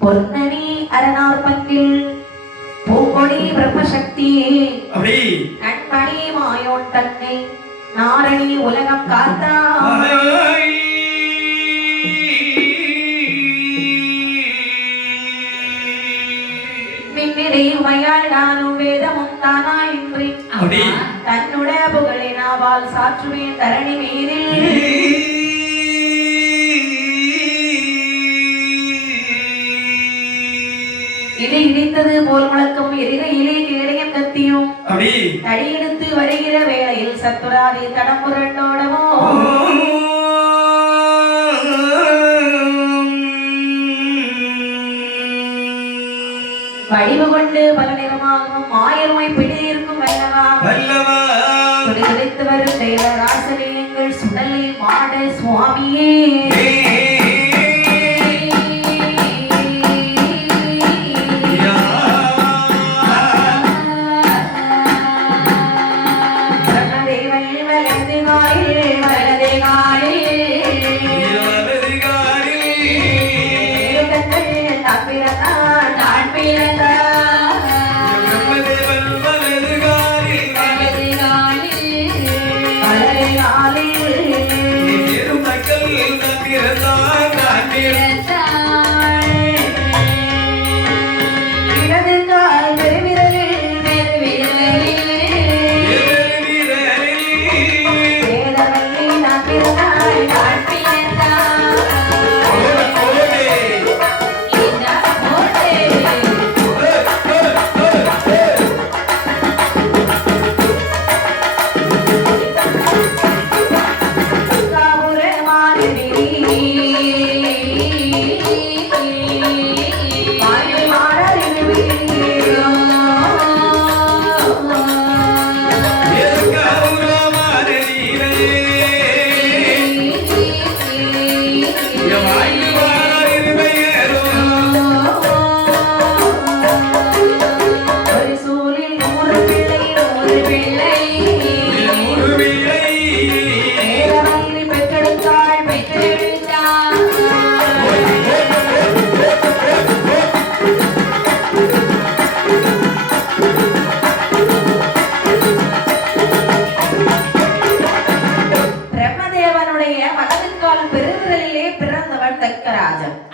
பொன்னணி அரணார் பங்கில் பூங்கொடி பிரம்மசக்தி கண்மணி மாயோன் தன்னை நாரணி உலகம் காத்தாய் மின்னிலை உமையாள் நானும் வேதமும் தானா என்று தன்னுடைய புகழினாவால் சாற்றுமே தரணி மீதில் இது இடித்தது போல் முழக்கம் எரிகையிலே கேடயம் கத்தியும் தடியெடுத்து வருகிற வேளையில் சத்துராதி தடம் புரண்டோடவோ வடிவு கொண்டு பல நிறமாகவும் ஆயிரமாய் பிடியிருக்கும் வல்லவா துடித்து வரும் தேவராசனே எங்கள் சுடலை மாட சுவாமியே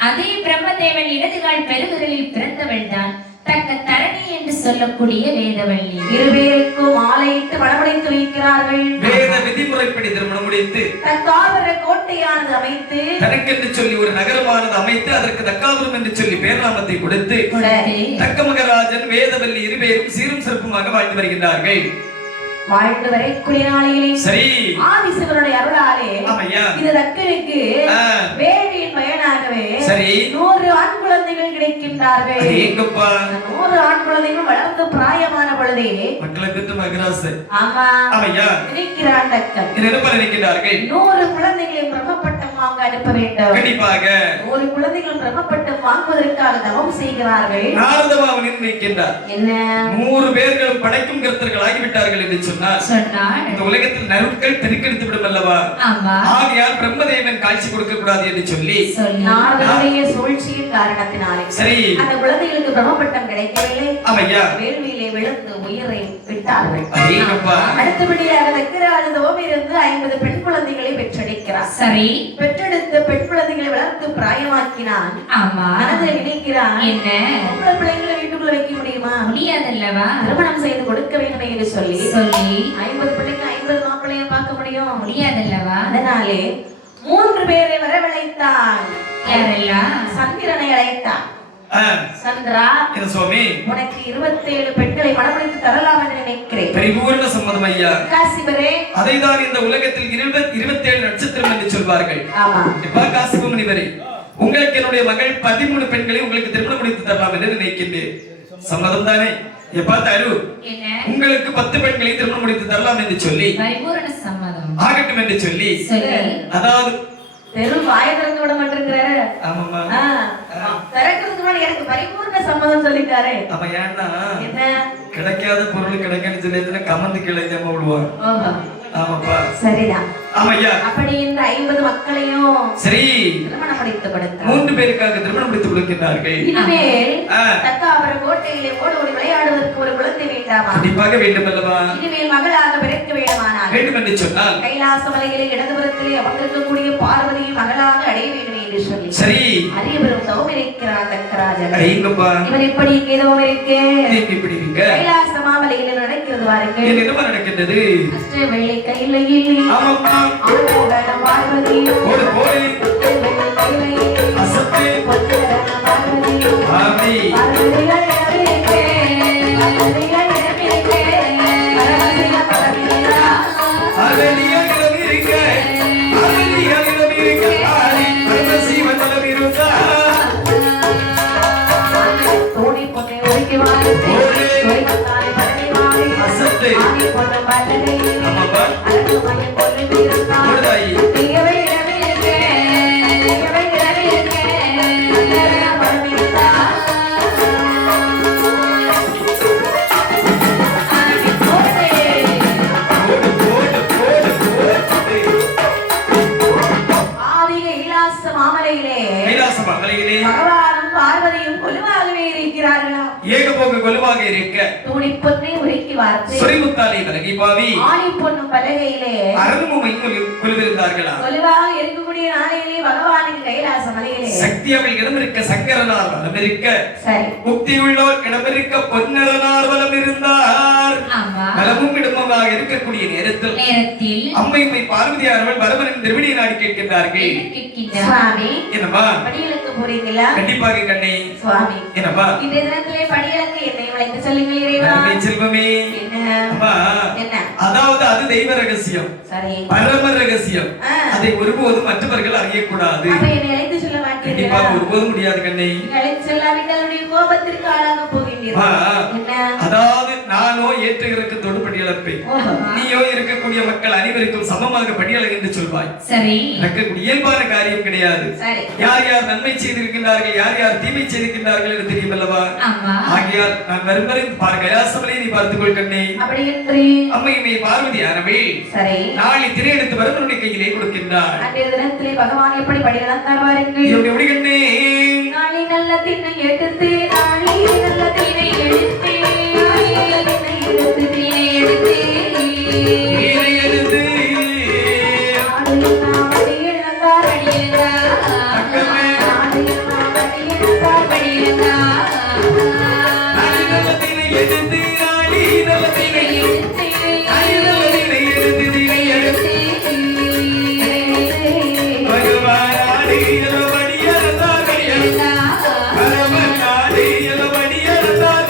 அதே பிரம்மதேவன் இடதுகால் பெருவிரலில் பிறந்தவள் தான் தக்க தரணி என்று சொல்லக்கூடிய வேதவள்ளி. இருவேருக்கும் மாலையிட்டு மணமுடித்து வைக்கிறார்கள். வேத விதிமுறைப்படி திருமணம் முடித்து தக்காபுர கோட்டையானது அமைத்து தனக்கென்று சொல்லி ஒரு நகரமானது அமைத்து அதற்கு தக்காபுரம் என்று சொல்லி பேர்நாமத்தை கொடுத்து தக்க மகராஜன் வேதவள்ளி இருவேரும் சீரும் சிறப்புமாக வாழ்ந்து வருகின்றார்கள். வாழ்ந்து வரை குளிராலையிலே சரி ஆதிசிவனுடைய அருளாலே இது தக்கனுக்கு வேள்வியின் பயனாகவே சரி 100 ஆண் குழந்தைகள் கிடைக்கின்றார்கள். 100 ஆண் குழந்தைகள் வளர்ந்து பிராயமான பொழுதே மக்களுக்கு மகராசு ஆமா ஆமையா நினைக்கிறான் தக்கன். இது என்ன நினைக்கிறார்கள்? 100 குழந்தைகளை பிரம்மப்பட்டம் வாங்க அனுப்ப வேண்டும். கண்டிப்பாக 100 குழந்தைகள் பிரம்மப்பட்டம் வாங்குவதற்காக தவம் செய்கிறார்கள். நாரதமாவன் நினைக்கின்றார் என்ன 100 பேர்கள் படைக்கும் கர்த்தர்கள் ஆகிவிட்டார்கள் என்று சொன்னார். இந்த உலகத்தில் நறுக்கள் பெருக்கெடுத்து விடும் அல்லவா? ஆகையால் பிரம்மதேவன் காட்சி கொடுக்க கூடாது என்று சொல்லி நாரதனுடைய சூழ்ச்சியின் காரணத்தினாலே சரி அந்த குழந்தைகளுக்கு பிரம்மப்பட்டம் கிடைக்கவில்லை. ஆமையா வேள்வியிலே விழுந்து உயிரை விட்டார்கள். அடுத்தபடியாக தக்கராஜ தவமிருந்து 50 பெண் குழந்தைகளை பெற்றெடுக்கிறார். சரி பெற்றெடுத்த பெண் குழந்தைகளை வளர்த்து பிராயமாக்கினான். ஆமா மனதில் நினைக்கிறான் என்ன உங்களை பிள்ளைங்களை வீட்டுக்குள்ள வைக்க முடியுமா? முடியாதல்லவா? திருமணம் செய்து கொடுக்க வேண்டும் என்று சொல்லி 50 பிள்ளைங்க 50 மாப்பிள்ளைய பார்க்க முடியும் முடியாதல்லவா? அதனாலே 3 பேரை வரவழைத்தான். யாரெல்லாம்? சந்திரனை அழைத்தான். சந்திரா சுவாமி உனக்கு 27 பெண்களை மணமுடித்து தரலாம் என்று நினைக்கிறேன். பரிபூர்ண சம்மதம் ஐயா. காசிபரே அதைதான் இந்த உலகத்தில் 27 நட்சத்திரம் என்று சொல்வார்கள். ஆமா இப்ப காசிப முனிவரே உங்களுக்கு என்னுடைய மகள் 13 பெண்களை உங்களுக்கு திருமணம் முடித்து தரலாம் என்று நினைக்கின்றேன். சம்மதம் தானே? எப்பா தரு உங்களுக்கு 10 பெண்களை திருமணம் முடித்து தரலாம் என்று சொல்லி பரிபூரண சம்மதம் ஆகட்டும் என்று சொல்லி அதாவது தெரு வாயை திறந்து விட மாட்டேங்கிறாரு. ஆமாமா திறக்கிறதுக்கு முன்னாடி எனக்கு பரிபூர்ண சம்மதம் சொல்லிட்டாரு. ஆமா ஏன்னா என்ன கிடைக்காத பொருள் கிடைக்கன்னு சொல்லி கமந்து கிளைக்காம விடுவாங்க. ஆமாப்பா சரிதான். ஆமையா அப்படி இந்த 50 மக்களையும் சரி திருமணம் முடித்து கொடுத்தார். 3 பேருக்காக திருமணம் முடித்து கொடுக்கிறார்கள். இனிமேல் தக்காபுர கோட்டையிலே ஓடி விளையாடுவதற்கு ஒரு குழந்தை வேண்டாமா? கண்டிப்பாக வேண்டும் அல்லவா? இனிமேல் மகளாக பிறக்க வேண்டுமானால் வேண்டும் என்று சொன்னால் கைலாச மலையிலே இடதுபுறத்திலே அமர்ந்திருக்கக்கூடிய பார்வதியை மகளாக அடைய வேண்டும் என்று சொல்லி சரி அரியவரும் தவம் இருக்கிறார் தக்கராஜன். ஐங்கப்பா இவர் எப்படி இங்கே தவம் இருக்கு? எப்படி இருக்க? கைலாச மாமலையில் நடக்கிறது வாருங்கள். என்ன நடக்கின்றது? அஷ்ட வெள்ளை கையிலையில் ஆமாப்பா ஆண்டவன பார்வதி போடு போடு வெள்ளை கையிலையில் அசத்து பொன்னரன பார்வதி ஆவி பார்வதிகள் இடமிருக்கே பார்வதிகள் இடமிருக்கே பரமசிவ பரமேஸ்வரா அரணியகிலம் இருக்க அரணியகிலம் இருக்க ஆதி பரமசிவனிடம் இருக்க தோணி பொன்னை ஒதுக்கி வாருங்கள். தோணி பொன்னாலே பரணி வாரு. அசத்து ஆணி பொன்னு பல்லகை ஆமாப்பா அழகு மயம் பொன்னு தீர்த்தான். போடுதாயி திகவை இடமிருக்கே திகவை இடமிருக்கே பரமேஸ்வரா ஆணி பொன்னே போடு போடு போடு போடு ஆதி கைலாச மாமலையிலே கைலாச மலையிலே பகவானும் பார்வதியும் கொலுவாகவே இருக்கிறார்களா? ஏகபோக கொலுவாக இருக்க தூணி பொன்னை உருக்கி வார்த்தை சொரிமுத்தாலை விலகி பாவி ஆணி பொன்னும் பலகையிலே அரண்முமை கொலுவிருந்தார்களா? கொலுவாக இருக்கக்கூடிய நாளையிலே பகவானுக்கு கைலாச மலையிலே சக்தி அவள் இடமிருக்க சங்கரனார் வலம் இருக்க சரி முக்தி உள்ளோர் இடமிருக்க பொன்னரனார் வலம் இருந்தார். ஆமா வலமும் இடமுமாக இருக்கக்கூடிய நேரத்தில் நேரத்தில் அம்மையுமை பார்வதியார்கள் பரமனின் திருவிடியை நாடி கேட்கின்றார்கள். என்ன கேட்கின்றார்? சுவாமி என்னம்மா படியலுக்கு போறீங்களா? கண்டிப்பாக கண்ணே. சுவாமி என்னம்மா இந்த தினத்திலே படியலுக்கு என்னை வளைத்து சொல்லுங்கள் இறைவா. அருமை செல்வமே. என்ன அம்மா என்ன அதாவது அது தெய்வ ரகசியம் சரி பரம ரகசியம். ஆ. அதை ஒருபோதும் மற்றவர்கள் அறியக்கூடாது. அப்ப என்னை அழைத்து சொல்ல மாட்டீர்களா? கண்டிப்பாக ஒருபோதும் முடியாது கண்ணே. அழைத்து சொல்லாவிட்டால் உடைய கோபத்திற்கு ஆளாக போகின்றீர்கள். ஆ. என்ன அதாவது நானோ ஏற்ற இறக்கத்தோடு படியளப்பேன், ஓஹோ. நீயோ இருக்கக்கூடிய மக்கள் அனைவருக்கும் சமமாக படியள என்று சொல்வாய். சரி எனக்கு இயல்பான காரியம் கிடையாது. சரி யார் யார் நன்மை செய்திருக்கின்றார்கள் யார் யார் தீமை செய்திருக்கின்றார்கள் என்று தெரியும் அல்லவா? ஆமா ஆகையால் நான் வரும்பரை கைலாசமலை நீ பார்த்துக்கொள் கண்ணே. அப்படி என்று அம்மையுமே பார்வதியானவே சரி நாளை திரை எடுத்து வரவனுடைய கையிலே கொடுக்கின்றாள். அன்றைய தினத்திலே பகவான் எப்படி படியளந்தார் வாருங்கள். எப்படி கண்ணே? நாளை நல்ல திண்ணை எடுத்து நாளை நல்ல திண்ணை எடுத்து நாளை நல்ல திண்ணை எடுத்து திண்ணை எடுத்து நீரை எடுத்து நாளை படியளந்தார் படியளந்தார் அக்கமே. நாளை படியளந்தார் படியளந்தார் நாளை நல்ல திரை எடுத்து நாளை நல்ல திரை எடுத்து நாளை நல்ல திரை எடுத்து திரை எடுத்து பகவானாடி எலவடியலதார் படியலதார் பரமனாடி எலவடியலதார்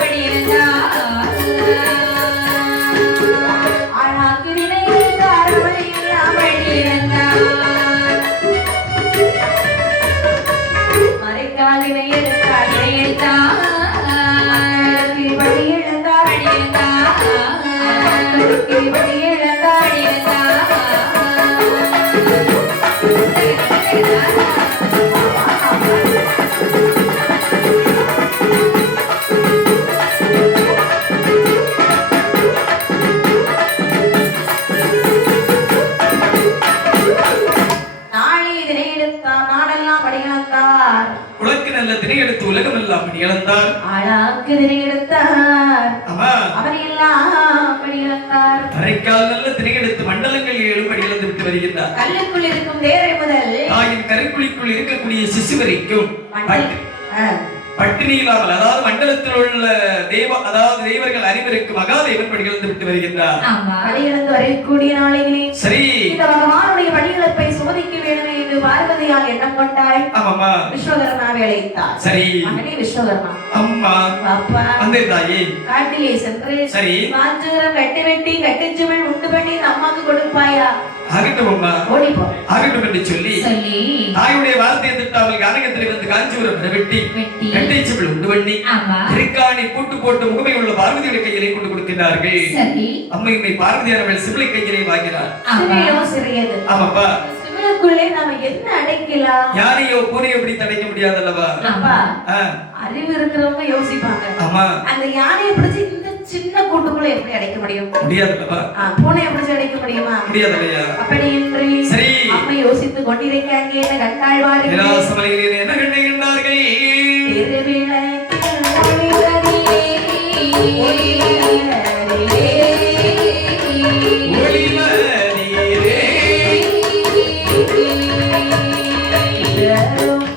உலக்கு நல்ல திரை எடுத்து உலகம் எல்லாம் படியலந்தார். ஆளாக்கு திரை எடுத்தார் ஆமா அவர் எல்லாம் படியளந்தார். அரைக்கால் நல்ல திரை எடுத்து மண்டலங்கள் 7 படியலந்து விட்டு வருகின்றார். கல்லுக்குள் இருக்கும் தேரை முதல் தாயின் கருக்குழிக்குள் இருக்கக்கூடிய சிசு வரைக்கும் பட்டினி இல்லாமல் அதாவது மண்டலத்தில் உள்ள அதாவது தெய்வர்கள் அனைவருக்கு மகாதேவன் படிகளந்து விட்டு வருகின்றார். ஆமா படியிழந்து வரக்கூடிய நாளையிலே சரி இந்த பகவானுடைய படியிழப்பை சோதிக்க வேண்டுமே என்று பார்வதியால் எண்ணம் கொண்டாள். ஆமாமா விஸ்வகர்மாவை அழைத்தார். சரி மகனே விஸ்வகர்மா அம்மா அப்பா அந்த தாயே காட்டிலே சென்று சரி காஞ்சிபுரம் வெட்டி வெட்டி கட்டிச்சுவள் உண்டு பண்ணி இந்த அம்மாக்கு கொடுப்பாயா? ஆகட்டும் அம்மா ஓடிப்போ ஆகட்டும் என்று சொல்லி சொல்லி தாயுடைய வார்த்தையை திட்டாமல் கானகத்திலே வந்து காஞ்சிபுரம் வெட்டி வெட்டி கட்டைச்சிபிள் உண்டு பண்ணி ஆமா திருக்காணி பூட்டு போட்டு முகமை உள்ள பார்வதியுடைய கையிலே கொண்டு கொடுக்கிறார்கள். சரி அம்மையுமே பார்வதியானவள் சிபிளை கையிலே வாங்கினார். ஆமா சிறியோ சிறியது ஆமாப்பா சிவிலுக்குள்ளே நாம என்ன அடைக்கலாம்? யாரையோ பூனையை எப்படி தடைக்க முடியாதல்லவா? ஆமா அறிவு இருக்கிறவங்க யோசிப்பாங்க, ஆமா அந்த யானையை பிடிச்சு இந்த சின்ன கூட்டுக்குள்ள எப்படி அடைக்க முடியும்? முடியாதல்லவா? பூனையை பிடிச்சு அடைக்க முடியுமா? முடியாதல்லையா? அப்படி என்று சரி அம்மை யோசித்துக் கொண்டிருக்காங்க. என்ன கண்டாழ்வார்கள் விலாசமலையிலே என்ன கண்டுகின்றார்கள்? திருவிளக்கில் ஒளிவதிலே, ஒளிவதிலே, ஒளிவதிலே இரவும்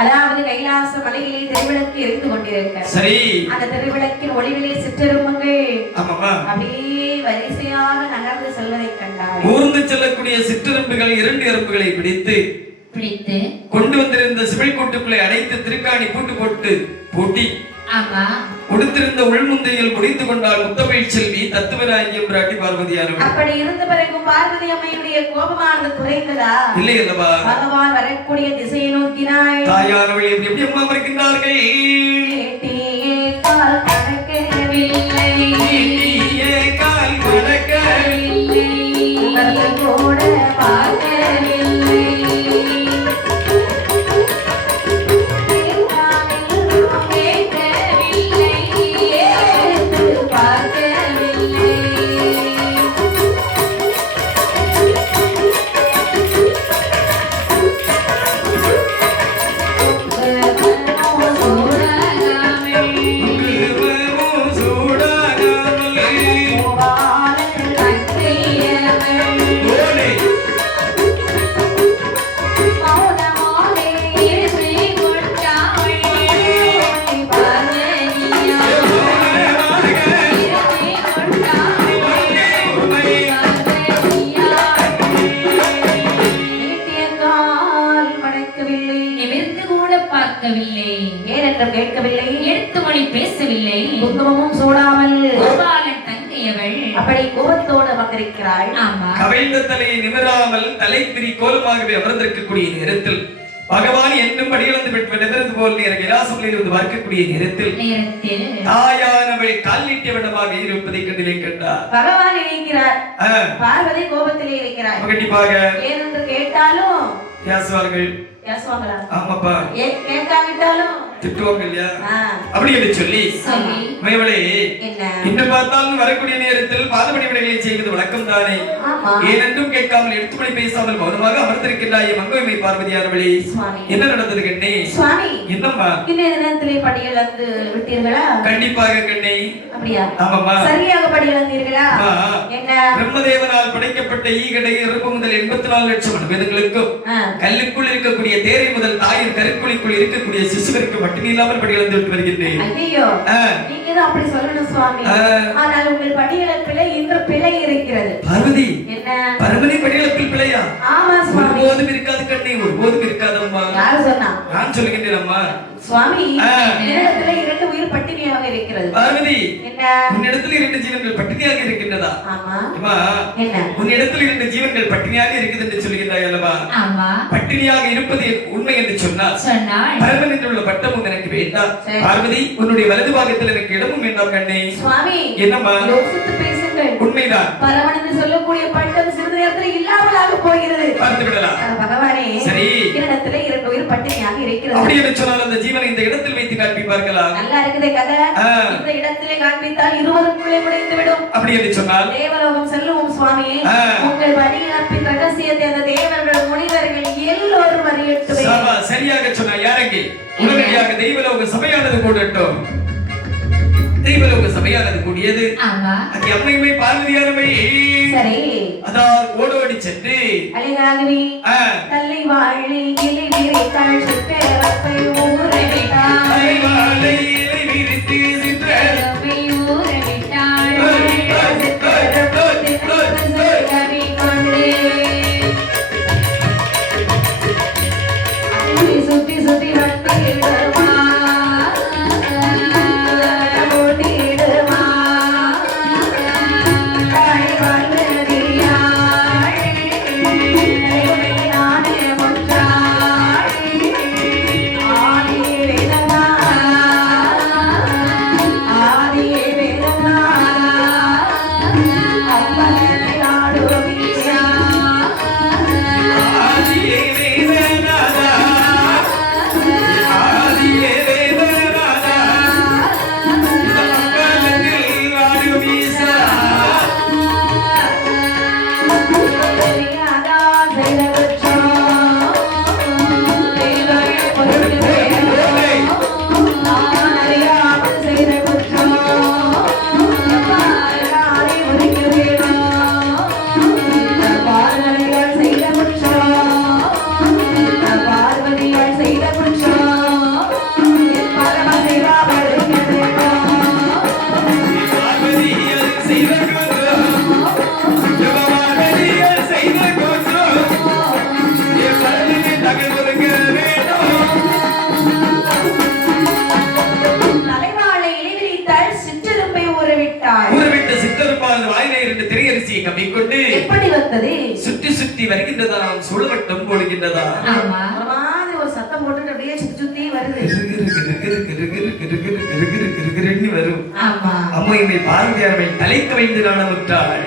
அதாவது கைலாச மலையிலே திருவிளக்கு எரிந்து கொண்டிருக்க சரி அந்த திருவிளக்கின் ஒளிவிலே சிற்றெரும்புகள் ஆமாமா அப்படியே வரிசையாக நகர்ந்து செல்வதை கண்டார். ஊர்ந்து செல்லக்கூடிய சிற்றெரும்புகள் 2 எறும்புகளை பிடித்து கொண்டு வந்திருந்த சிமிழ் கூட்டுக்குள்ளே அடைத்து திருக்காணி பூட்டு போட்டு பூட்டி உடுத்திருந்த உள்முந்தையில் முடித்து கொண்டால் முத்தமிழ் செல்வி தத்துவராகியம் பிராட்டி பார்வதியானவள். அப்படி இருந்த பிறகு பார்வதி அம்மையுடைய கோபமானது குறைந்ததா? இல்லை அல்லவா? பகவான் வரக்கூடிய திசையை நோக்கினாள். தாயானவள் எப்படி அம்மா இருக்கின்றார்கள்? கால் கடக்கவில்லை கால் கடக்கவில்லை கூட பார்க்கவில்லை கேட்கவில்லை, எடுத்து மொழி பேசவில்லை, குங்குமமும் சூடாமல் கோபாலன் தங்கையவள் அப்படி கோபத்தோடு வந்திருக்கிறாள். கவிழ்ந்த தலையை நிமிராமல் தலைப்பிரி கோலமாகவே அமர்ந்திருக்கக்கூடிய நேரத்தில் பகவான் என்னும் படியிழந்து நிமிர்ந்து போல் கைலாசமலையில் வந்து பார்க்கக்கூடிய நேரத்தில் தாயானவள் கால் நீட்டிய விடமாக இருப்பதை கண்டிலே கண்டார். பகவான் நினைக்கிறார், பார்வதி கோபத்திலே இருக்கிறார். கண்டிப்பாக ஏனென்று கேட்டாலும் யாசுவார்கள் ஆமாப்பா கேட்காவிட்டாலும் திட்டுவாங்க இல்லையா? அப்படி என்று சொல்லி மயவளே இன்று பார்த்தாலும் வரக்கூடிய நேரத்தில் பாதபடி விடைகளை செய்வது வழக்கம் தானே. ஏனென்றும் கேட்காமல் எடுத்துமணி பேசாமல் மௌனமாக அமர்ந்திருக்கின்றாய் மங்கோய்மை பார்வதியானவளே, என்ன நடந்தது கண்ணே? என்னம்மா இந்த நேரத்திலே படியிழந்து விட்டீர்களா? கண்டிப்பாக கண்ணே. அப்படியா? ஆமாம்மா. சரியாக படியிழந்தீர்களா? என்ன பிரம்மதேவனால் படைக்கப்பட்ட ஈகடை இறப்பு முதல் 84 லட்சம் அணுவேதங்களுக்கும் கல்லுக்குள் இருக்கக்கூடிய தேரை முதல் தாயின் கருக்குழிக்குள் இருக்கக்கூடிய சிசுவிற்கு மட்டும் இல்லாமல் படியிழந்து விட்டு வருகின்றேன். ஐயோ, நீங்க தான் அப்படி சொல்லணும் சுவாமி. ஆனால் உங்கள் படியிழப்பிலே இன்று பிழை இருக்கிறது. பார்வதி, என்ன பரமனை படியிழப்பில் பிழையா? ஆமா சுவாமி. ஒருபோதும் இருக்காது கண்ணே, ஒருபோதும் இருக்காதம்மா. யார் சொன்னா? நான் சொல்லுகின்றேன் அம்மா. சுவாமி, என்னிடத்துல 2 உயிர் பட்டினியாக இருக்கிறது. பார்வதி, என்ன உன்னிடத்தில் 2 ஜீவன்கள் பட்டினியாக இருக்கின்றதா? ஆமா. அம்மா, என்ன உன்னிடத்தில் 2 ஜீவன்கள் பட்டினியாக இருக்குது என்று சொல்கிறாய் அல்லவா? ஆமா. பட்டினியாக இருப்பது உண்மை என்று சொன்னால் பரமன் என்று உள்ள பட்டமும் எனக்கு வேண்டாம். பார்வதி, உன்னுடைய வலது பாகத்தில் எனக்கு இடமும் வேண்டாம் கண்ணே. சுவாமி, என்னம்மா? யோசித்து பேசுங்கள். உண்மைதான். பரமன் என்று சொல்லக்கூடிய பட்டம் சிறிது நேரத்தில் இல்லாமலாக போகிறது. பார்த்து விடலாம். பகவானே, சரி, என்னிடத்துல 2 உயிர் பட்டினியாக இருக்கிறது. அப்படி என்று சொன்னால் அந்த ஜீவனை இந்த இடத்தில் வைத்து காண்பிப்பார்களா? நல்லா இருக்குதே கதை. இந்த இடத்திலே காண்பித்தால் இருவருக்குள்ளே முடிந்து விடும். அப்படி என்று சொன்னால் தேவலோகம் செல்லுவோம் சுவாமி. உங்கள் படியிழப்பின் ரகசியத்தை அந்த தேவர்கள் முனிவர்கள் எல்லோரும் அறியட்டுமே. சரியாக சொன்னாய். யாரங்கே? உடனடியாக தெய்வலோக சபையானது கூடட்டும். தெய்வலோக சபையானது கூடியது. அங்கே அம்மையுமே பார்வதியானவை சரி அதான் ஓடோடி சென்று அழகாகவே தள்ளி வாழி இலை விரித்தாள் சிற்றரப்பை ஊரவிட்டாள். வாழை இலை விரித்து சிற்றரப்பை ஊரவிட்டாள். சுத்தி சுத்தி வந்து இருக்கின்றதா? ஆமா. ஒரு மாதிரி ஒரு சத்தம் போட்டுட்டு அப்படியே சுத்தி சுத்தி வருது. வரும். ஆமா. அம்மையுமே பார்வையார்மை தலைக்கு வைத்து நாணமுற்றாள்.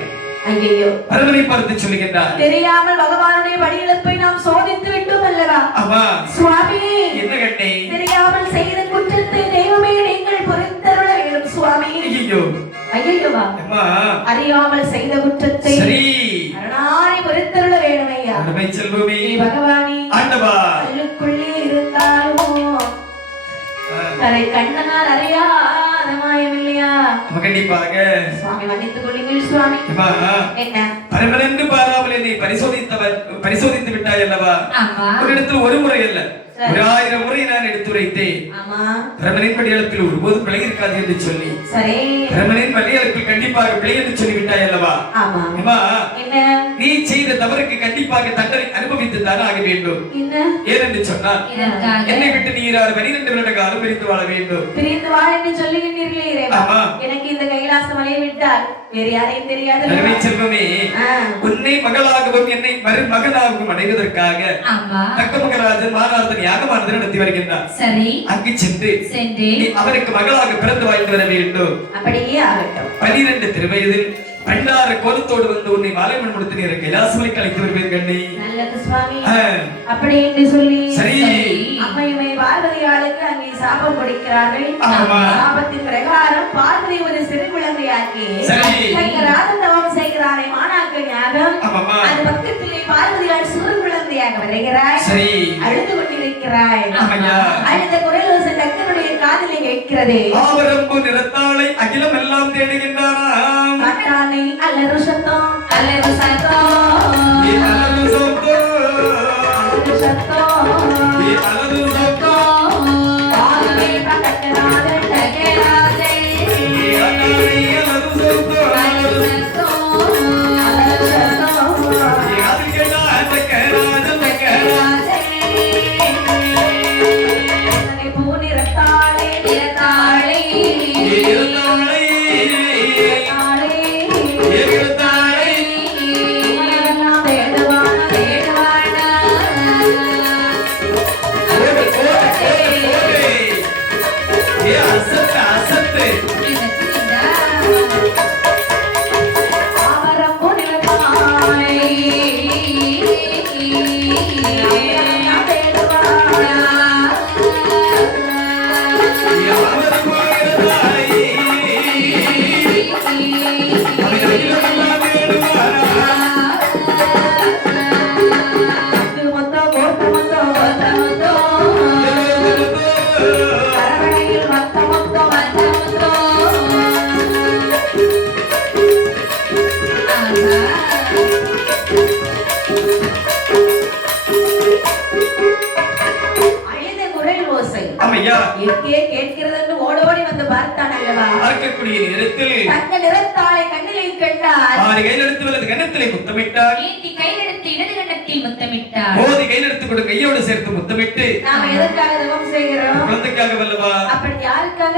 ஐயோ, பரவனை பார்த்து சொல்லுகின்றார், தெரியாமல் பகவானுடைய வடியிழப்பை நாம் சோதித்து விட்டோம் அல்லவா? ஆமா சுவாமி, என்ன கட்டே? தெரியாமல் செய்த குற்றத்தை தெய்வமே நீங்கள் பொறுத்தருள வேண்டும் சுவாமி. ஐயோ ஐயோவா, அம்மா, அறியாமல் செய்த குற்றத்தை சரி அருளாய் பொறுத்தருள வேண்டும் ஐயா. அருமை செல்வமே, பகவானே, ஆண்டவா, கல்லுக்குள்ளே இருந்தாலும் கரை கண்ணனால் அறியாத மாயம் இல்லையா? கண்டிப்பாக சுவாமி மன்னித்துக் கொள்ளுங்கள் சுவாமி. என்ன பரவலென்று பாராமல் என்னை பரிசோதித்து விட்டாய் அல்லவா? ஆமா. ஒரு இடத்தில் ஒரு முறை அல்ல, 1000 முறை நான் எடுத்துரைத்தேன். ஆமா, பரமனின் படியளத்தில் ஒருபோது பிழை இருக்காது என்று சொல்லி, சரி, பரமனின் படியளத்தில் கண்டிப்பாக பிழை என்று சொல்லி விட்டாய் அல்லவா? ஆமா. அம்மா, என்ன நீ செய்த தவறுக்கு கண்டிப்பாக தண்டனை அனுபவித்து தான் ஆக வேண்டும். என்ன ஏனென்று சொன்னால், இதற்காக என்னை விட்டு நீ 12 வருட காலம் பிரித்து வாழ வேண்டும். பிரிந்து வாழ் என்று சொல்லுகின்றீர்களே இறைவா. ஆமா. எனக்கு இந்த கைலாச மலையை விட்டால் வேறு யாரையும் தெரியாது. அருமை செல்வமே, ஆ, உன்னை மகளாகவும் என்னை மருமகனாகவும் அடைவதற்காக ஆமா. தக்க மகராஜன் மாநாதன் யாகமானது நடத்தி வருகின்றார். சரி, அங்கு சென்று சென்று நீ அவருக்கு மகளாக பிறந்து வாழ்ந்து வர வேண்டும். அப்படியே ஆகட்டும். 12 திருவயதில் 12 கோலத்தோடு வந்து உன்னை மாலைமன் முடித்து நீ கைலாசமலைக்கு அழைத்து வருவேன் கண்ணி. நல்லது சுவாமி. ஆ, அப்படி என்று சொல்லி சரி. அம்மையுமை பார்வதியாளுக்கு அங்கே சாபம் கொடுக்கிறார்கள். ஆமா. சாபத்தின் பிரகாரம் பார்வதி ஒரு சிறு குழந்தையாக்கி சரி. ராஜதவம் செய்கிறாரை மாணாக்க ஞானம். ஆமாமா. அது பக்கத்திலே பார்வதியால் சிறு குழந்தையாக வருகிறாய். சரி. அழுது கொண்டிருக்கிறாய். ஆமையா. அழுத குரல் ஓசை டக்கனுடைய காதிலே கேட்கிறது. ஆவரம்பு நிறத்தாளை அகிலம் எல்லாம் தேடுகின்றாராம். மட்டானை அல்லரு சத்தம், அல்லது சத்தம், நீ அலறு சத்தம், அல்லரு சத்தம், நீ அலறு சத்தம், ஆகவே பிரகட்டனாதன் தகராதே, நீ அலறி அலறு சத்தம், அல்லது சத்தம், அல்லரு சத்தம், நீ அதுகேடா தக்கராஜன் தக்கராஜன். தன்னை பூநிறத்தாளே நிறத்தாளே, இருத்தாளை, இருத்தாளை, உலகெல்லாம் வேடுவான வேடுவான, ஓடு, ஓடு, ஓடு, ஓடு. ஏ அசத்து, அசத்து. இதற்குண்டா, ஆவரம் பூநிறத்தாளே உலகெல்லாம் வேடுவான நீ அவரு போகிறதாய். அவன் அகிலம் எல்லாம் தேடுவாரா. மொத்தோ கோத்த மொத்தோ கோத்த மொத்தோ அரவணையில் மொத்த மொத்தோ மொத்த மொத்தோ அழுத குரல் ஓசை ஆமையா, எங்கே கேட்கிறது என்று ஓடோடி வந்து பார்த்தான் அல்லவா? பார்க்கக்கூடிய நேரத்தில் தங்க நிறத்தாளை கண்ணிலே கண்டார். 6 கையில் எடுத்து வலது கன்னத்திலே முத்தமிட்டார். ஏந்தி கையிலெடுத்து இடது கன்னத்தில் முத்தமிட்டார். மோதி கையில் எடுத்து கொண்டு கையோடு சேர்த்து முத்தமிட்டு, நாம எதற்காக தவம் செய்கிறோம்? குழந்தைக்காக வல்லவா, அப்படி யாருக்காக?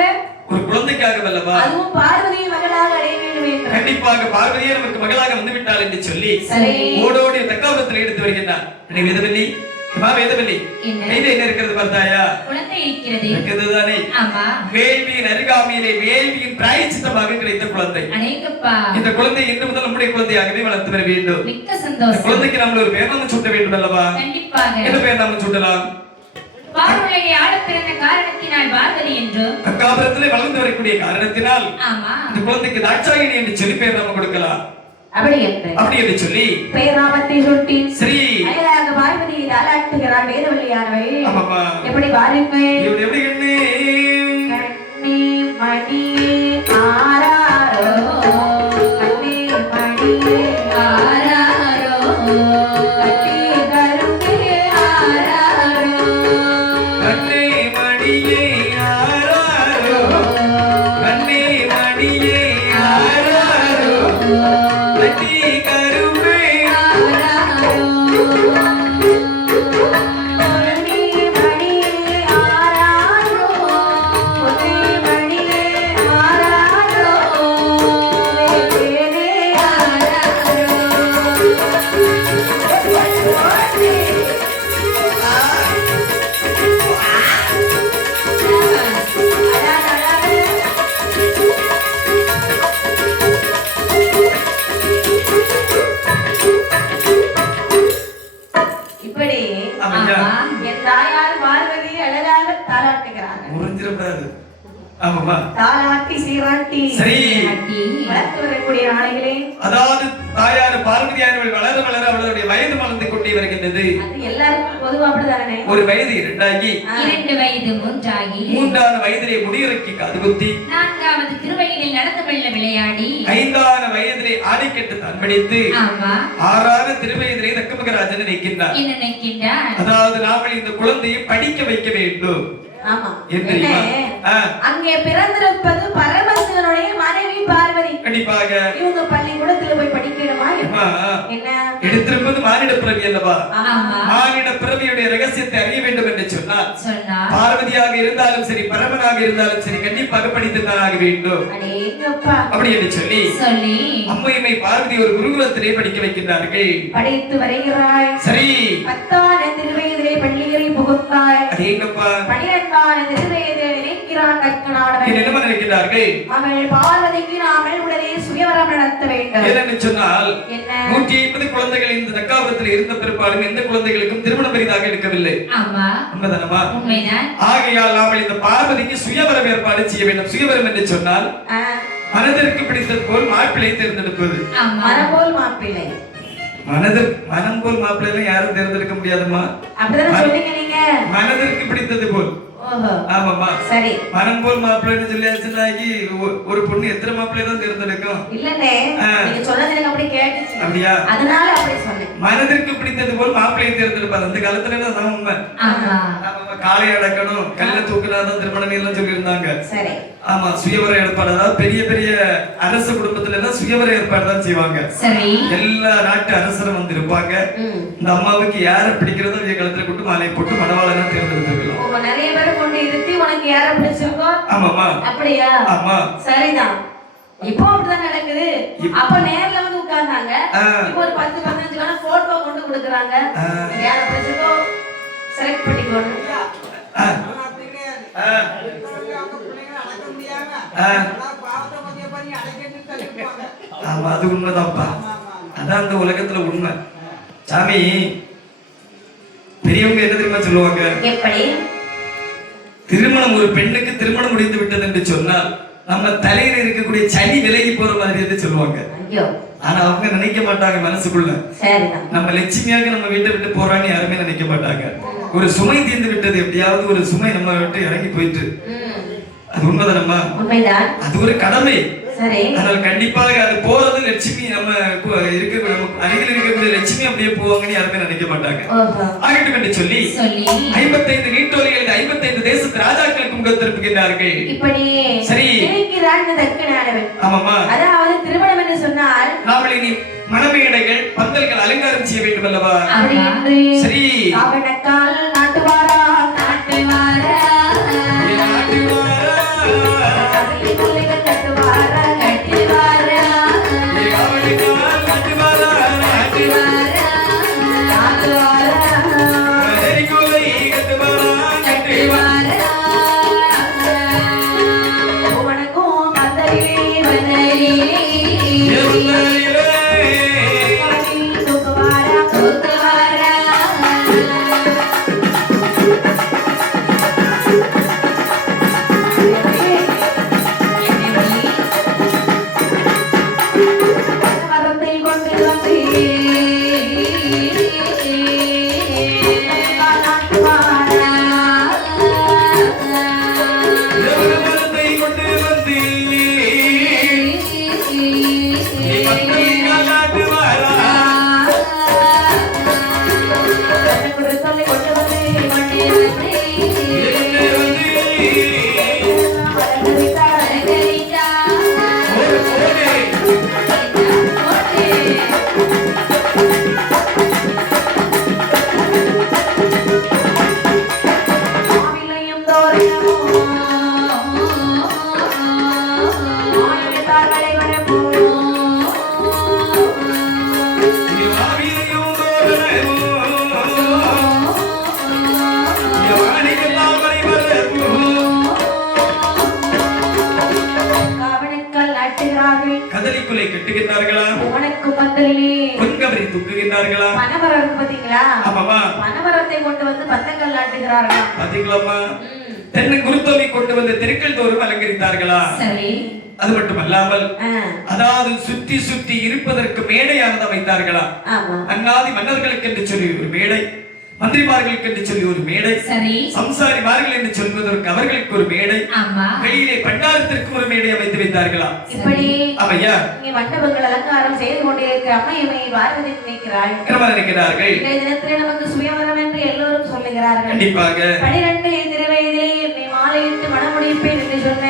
ஒரு குழந்தைக்காக வல்லவா, அதுவும் பார்வதியை மகளாக அடைய வேண்டும் என்று. கண்டிப்பாக பார்வதியே நமக்கு மகளாக வந்து விட்டாள் என்று சொல்லி சரி. ஓடோடி தக்காபத்தில் எடுத்து வருகின்றார். என்னை வேதவல்லி, மா வேதவல்லி, என்ன? கையில என்ன இருக்கிறது பார்த்தாயா? குழந்தை இருக்கிறது. இருக்கிறதுதானே? ஆமா. வேள்வியின் அருகாமையிலே வேள்வியின் பிராயச்சித்தமாக கிடைத்த குழந்தை. அநேகப்பா, இந்த குழந்தை இன்று முதல் நம்முடைய குழந்தையாகவே வளர்த்து வர வேண்டும். மிக்க இந்த சந்தோஷம். குழந்தைக்கு நம்ம ஒரு பேர் நாமம் சூட்ட வேண்டும் அல்லவா? கண்டிப்பாக. என்ன பேர் நாமம் சூட்டலாம்? பார்வதியை ஆளப் பிறந்த காரணத்தினால் பார்வதி என்றும், தக்காபுரத்திலே வளர்ந்து வரக்கூடிய காரணத்தினால் ஆமா, இந்த குழந்தைக்கு தாட்சாயினி என்று சொல்லி பேர் நாம கொடுக்கலாம். அப்படி என்று அப்படி என்று சொல்லி பேராமத்தை சுட்டி ஸ்ரீ அயலாக பார்வதியை தாளாட்டுகிறார் வேதவள்ளியானவள். ஆமாமா, எப்படி பாருங்கள். இவன் எப்படி கண்ணு? கண்ணி மணி ஆராரோ, கண்ணி மணி ஆராரோ, கட்டி கரும்பே ஆராரோ, கண்ணே மணியே ஆராரோ, கண்ணே மணியே ஆராரோ, கட்டி கரும்பே பொன்னி மணி ஆராரோ, பொன்னி மணி ஆராரோ, வேதே ஆராரோ. தாளாட்டுகிறாங்க. முறிஞ்சிரக்கூடாது. ஆமாமா. தாளாட்டி சீராட்டி சரி வளர்த்து வரக்கூடிய ஆணைகளே. அதாவது தாயார் பார்வதியானவள் வளர வளர அவளுடைய வயது வளர்ந்து கொண்டே வருகின்றது. அது எல்லாருக்கும் பொதுவா அப்படிதானே. ஒரு வயது இரண்டாகி 2 வயது மூன்றாகி 3ஆவது வயதிலே முடியிறக்கி காதுகுத்தி 4வது திருவயதில் நடந்து வெள்ள விளையாடி 5ஆவது வயதிலே ஆடைக்கட்டு தான் படித்து ஆமா 6ஆவது திருவயதிலே தக்கமகராஜன் நினைக்கின்றார். என்ன நினைக்கின்றார்? அதாவது நாமல் இந்த குழந்தையை படிக்க வைக்க வேண்டும். ஆமா. என்ன அங்கே பிறந்திருப்பது பரமசிவனுடைய மனைவி பார்வதி. கண்டிப்பாக இவங்க பள்ளிக்கூடத்துல போய் படிக்கணுமா? என்ன எடுத்திருப்பது மானிட பிறவி அல்லவா? ஆமா. மானிட பிறவியுடைய ரகசியத்தை அறிய வேண்டும் என்று சொன்னால் பார்வதியாக இருந்தாலும் சரி பரமனாக இருந்தாலும் சரி கண்டிப்பாக படித்துத்தான் ஆக வேண்டும். அடேங்கப்பா. அப்படி என்று சொல்லி அம்மையுமை பார்வதி ஒரு குருகுலத்திலே படிக்க வைக்கின்றார்கள். படித்து வருகிறாய். சரி 10ஆம் திருவயதிலே பள்ளியை புகுத்தாய். அடேங்கப்பா. 12ஆம் திருவயதிலே நினைக்கிறான் கற்கனாடவன். என்ன நினைக்கிறார்கள்? அவள் பார்வதிக்கு நாமல் உடனே சுயவரம் நடத்த வேண்டும். ஏனென்று சொன்னால் என்ன 150 குழந்தைகள் இந்த தக்காபுரத்தில் இருந்த பிற்பாடும் எந்த குழந்தைகளுக்கும் திருமணம் பெரிதாக எடுக்கவில்லை. ஆமா உண்மைதானமா? உண்மைதான். ஆகையால் நாமல் இந்த பார்வதிக்கு சுயவரம் ஏற்பாடு செய்ய வேண்டும். சுயவரம் என்று சொன்னால் மனதிற்கு பிடித்தது போல் மாப்பிள்ளை தேர்ந்தெடுப்பது. மனம் போல் மாப்பிள்ளை. மனம் போல் மாப்பிள்ளை யாரும் தேர்ந்தெடுக்க முடியாதுமா. அப்படிதான் சொல்றீங்க நீங்க. மனதிற்கு பிடித்தது போல். ஆமாமா. சரி. மனம் போல் மாப்பிள்ளைன்னு சொல்லியாச்சுனாக்கி ஒரு பொண்ணு எத்தனை மாப்பிள்ளை தான் தேர்ந்தெடுக்கும்? இல்லனே நீங்க சொன்னது எனக்கு அப்படி கேட்டுச்சு. அப்படியா? அதனால அப்படி சொன்னேன். மனதிற்கு பிடித்தது போல் மாப்பிள்ளையை தேர்ந்தெடுப்பார். அந்த காலத்துல தான் உண்மை. ஆமா. காலை அடக்கணும் கல்ல தூக்குனாதான் திருமணம் எல்லாம் சொல்லி இருந்தாங்க. சரி. ஆமா சுயவர ஏற்பாடு. அதாவது பெரிய பெரிய அரச குடும்பத்துல எல்லாம் சுயவர ஏற்பாடு தான் செய்வாங்க. சரி. எல்லா நாட்டு அரசரும் வந்து இருப்பாங்க. இந்த அம்மாவுக்கு யார பிடிக்கிறதோ அவங்க கழுத்துல கொண்டு மாலை போட்டு மணவாளனா தேர்ந்தெடுத்துக்கலாம். நிறைய பேர் கொண்டு இருத்தி உனக்கு யார பிடிச்சிருக்கோ? ஆமாமா. அப்படியா? ஆமா. சரிதான். இப்போ அப்படிதான் நடக்குது. அப்ப நேர்ல வந்து உட்கார்ந்தாங்க. இப்போ ஒரு 10-15 கான போட்டோ கொண்டு கொடுக்கறாங்க. யார பிடிச்சிருக்கோ செலக்ட் பண்ணிக்கோங்க. ஆமா அது உண்மைதான்ப்பா. அதான் அந்த உலகத்துல உண்மை. சாமி பெரியவங்க என்ன தெரியுமா சொல்லுவாங்க? எப்படி? திருமணம் ஒரு பெண்ணுக்கு திருமணம் முடிந்து விட்டது என்று சொன்னால் நம்ம தலையில இருக்கக்கூடிய சனி விலகி போற மாதிரி என்று சொல்லுவாங்க. ஆனா அவங்க நினைக்க மாட்டாங்க மனசுக்குள்ள நம்ம லட்சுமியாக நம்ம வீட்டை விட்டு போறான்னு யாருமே நினைக்க மாட்டாங்க. ஒரு சுமை தீர்ந்து விட்டது, எப்படியாவது ஒரு சுமை நம்ம விட்டு இறங்கி போயிட்டு. அது உண்மைதானம்மா? உண்மைதான். அது ஒரு கடமை. சரி. ஆனால் கண்டிப்பாக அது போறது லட்சுமி நம்ம இருக்க அருகில் இருக்கக்கூடிய லட்சுமி அப்படியே போவாங்கன்னு யாருமே நினைக்க மாட்டாங்க. ஆகட்டும் என்று சொல்லி 55 நீட்டோலிகள் 55 தேசத்து ராஜாக்களுக்கும் கொடுத்திருக்கிறார்கள். இப்படி சரி ஆமாமா. அதாவது திருமணம் என்று சொன்னால் நாமளே நீ மணமேடைகள் பந்தல்கள் அலங்காரம் செய்ய வேண்டும் அல்லவா? சரி. அவனக்கால் நாட்டுவாரா நாட்டுவாரா கதலிக்குலை கட்டுகிறார்களா? உனக்கு பந்தலிலே பொன்கவரி தூக்குகிறார்களா? மணமரம் பாத்தீங்களா? ஆமாமா. மணமரத்தை கொண்டு வந்து பந்தங்கள் நாட்டுகிறார்களா? பாத்தீங்களாமா? தென்னை குருத்தோலை கொண்டு வந்து தெருக்கள் தோறும் அலங்கரித்தார்களா? சரி. அது மட்டுமல்லாமல் அதாவது சுற்றி சுற்றி இருப்பதற்கு மேடையானது அமைத்தார்களா? அந்நாதி மன்னர்களுக்கு என்று சொல்லி ஒரு மேடை, மந்திரிமார்களுக்கு என்று சொல்லி ஒரு மேடை, சம்சாரிமார்கள் என்று சொல்வதற்கு அவர்களுக்கு ஒரு மேடை, வெளியிலே பண்டாரத்திற்கு ஒரு மேடை அமைத்து வைத்தார்களா? இப்படி அவையா இங்கே மண்டபங்கள் அலங்காரம் செய்து கொண்டிருக்கிற அம்மையம்மை பார்வதி நினைக்கிறாள். நினைக்கிறார்கள். இன்றைய தினத்திலே நமக்கு சுயவரம் என்று எல்லோரும் சொல்லுகிறார்கள். கண்டிப்பாக 12 திருவயதிலே என்னை மாலையிட்டு மணமுடிப்பேன் என்று சொன்ன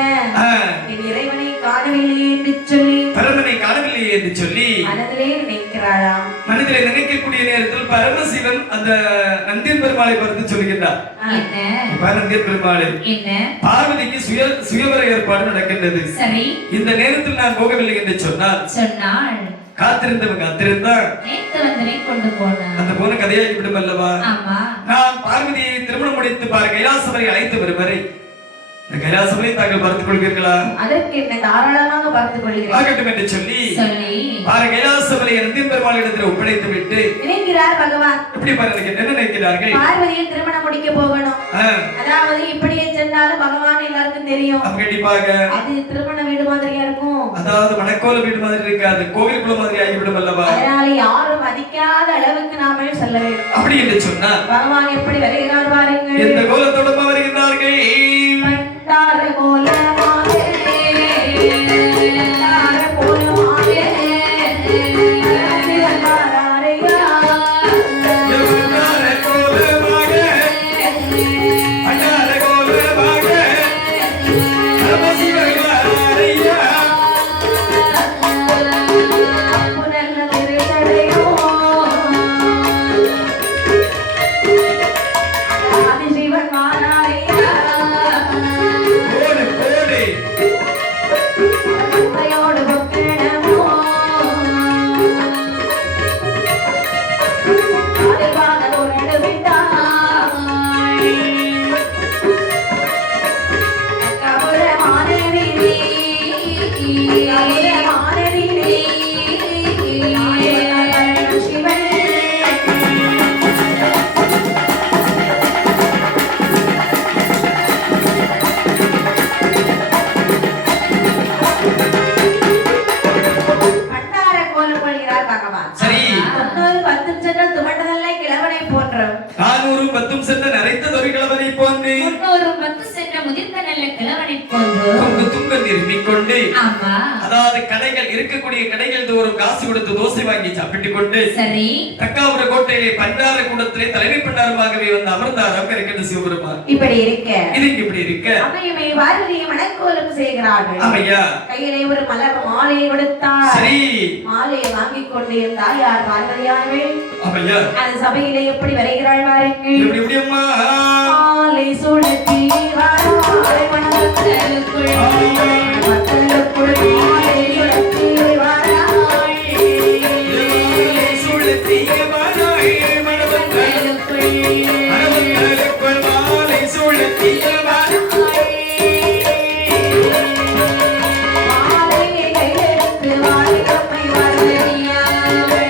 என் இறைவனை காணவில்லை என்று சொல்லி பரமனை காணவில்லை என்று சொல்லி மனதிலே நினைக்கிறாளாம். மனதிலே நினைக்கக்கூடிய நேரத்தில் பரமசிவன் அந்த நந்தியன் பெருமாளை பார்த்து சொல்லுகின்றார். நந்தியன் பெருமாளே, பார்வதிக்கு சுயவர ஏற்பாடு நடக்கின்றது. இந்த நேரத்தில் நான் போகவில்லை என்று சொன்னால் காத்திருந்தவங்க காத்திருந்தார் கொண்டு போனார். அந்த போன கதையாகி விடும் அல்லவா? நான் பார்வதியை திருமணம் முடித்து கைலாசவரை அழைத்து வருவரை இந்த கைலாசவரை தாங்கள் பார்த்துக் கொள்வீர்களா? அதற்கு என்ன தாராளமாக பார்த்துக் கொள்கிறேன் ஆகட்டும் என்று சொல்லி கைலாசவரை நந்தியன் பெருமாளிடத்தில் ஒப்படைத்து விட்டு நினைக்கிறார் பகவான். எப்படி என்ன நினைக்கிறார்கள்? பார்வதியை திருமணம் முடிக்க போகணும். அதாவது இப்படியே சென்றாலும் பகவான் எல்லாருக்கும் தெரியும். கண்டிப்பாக அது திருமண வீடு மாதிரியா இருக்கும். அதாவது மணக்கோல வீடு மாதிரி இருக்காது, கோவிலுக்குள்ள மாதிரி ஆகிவிடும் அல்லவா? அதனால யாரும் மதிக்காத அளவுக்கு நாம செல்ல வேண்டும். அப்படி என்று சொன்னார். பகவான் எப்படி வருகிறார் பாருங்கள். எந்த கோலத்தோட வருகிறார்கள்? பண்டார கோலமாலே அதாவது கடைகள் இருக்கக்கூடிய கடைகள் தோறும் காசு கொடுத்து தோசை வாங்கி சாப்பிட்டுக் கொண்டு தக்காபுர கோட்டையிலே பண்டார கூடத்திலே தலைமை பண்டாரமாகவே வந்து அமர்ந்தாராம் இருக்கிறது சிவபெருமான். இப்படி இருக்க இப்படி இருக்க அம்மையுமே பார்வதியை மணக்கோலம் செய்கிறார்கள். அம்மையா கையிலே ஒரு மலர் மாலையை கொடுத்தார். சரி, மாலையை வாங்கிக் கொண்டு இருந்தார் யார்? பார்வதியானவள். அம்மையா அந்த சபையிலே எப்படி வருகிறாள் பாருங்கள். எப்படி அம்மா மாலை சுடத்தி வாராய் மணமக்களுக்குள் மக்களுக்குள் மாலை சுடத்தி வாராய் சுடத்தி வாராய் மணமக்களுக்குள் மணமக்களுக்குள் மாலை சுடத்தி வாராய் மாலை கையெடுத்து வாழை கம்மை வரதியாவை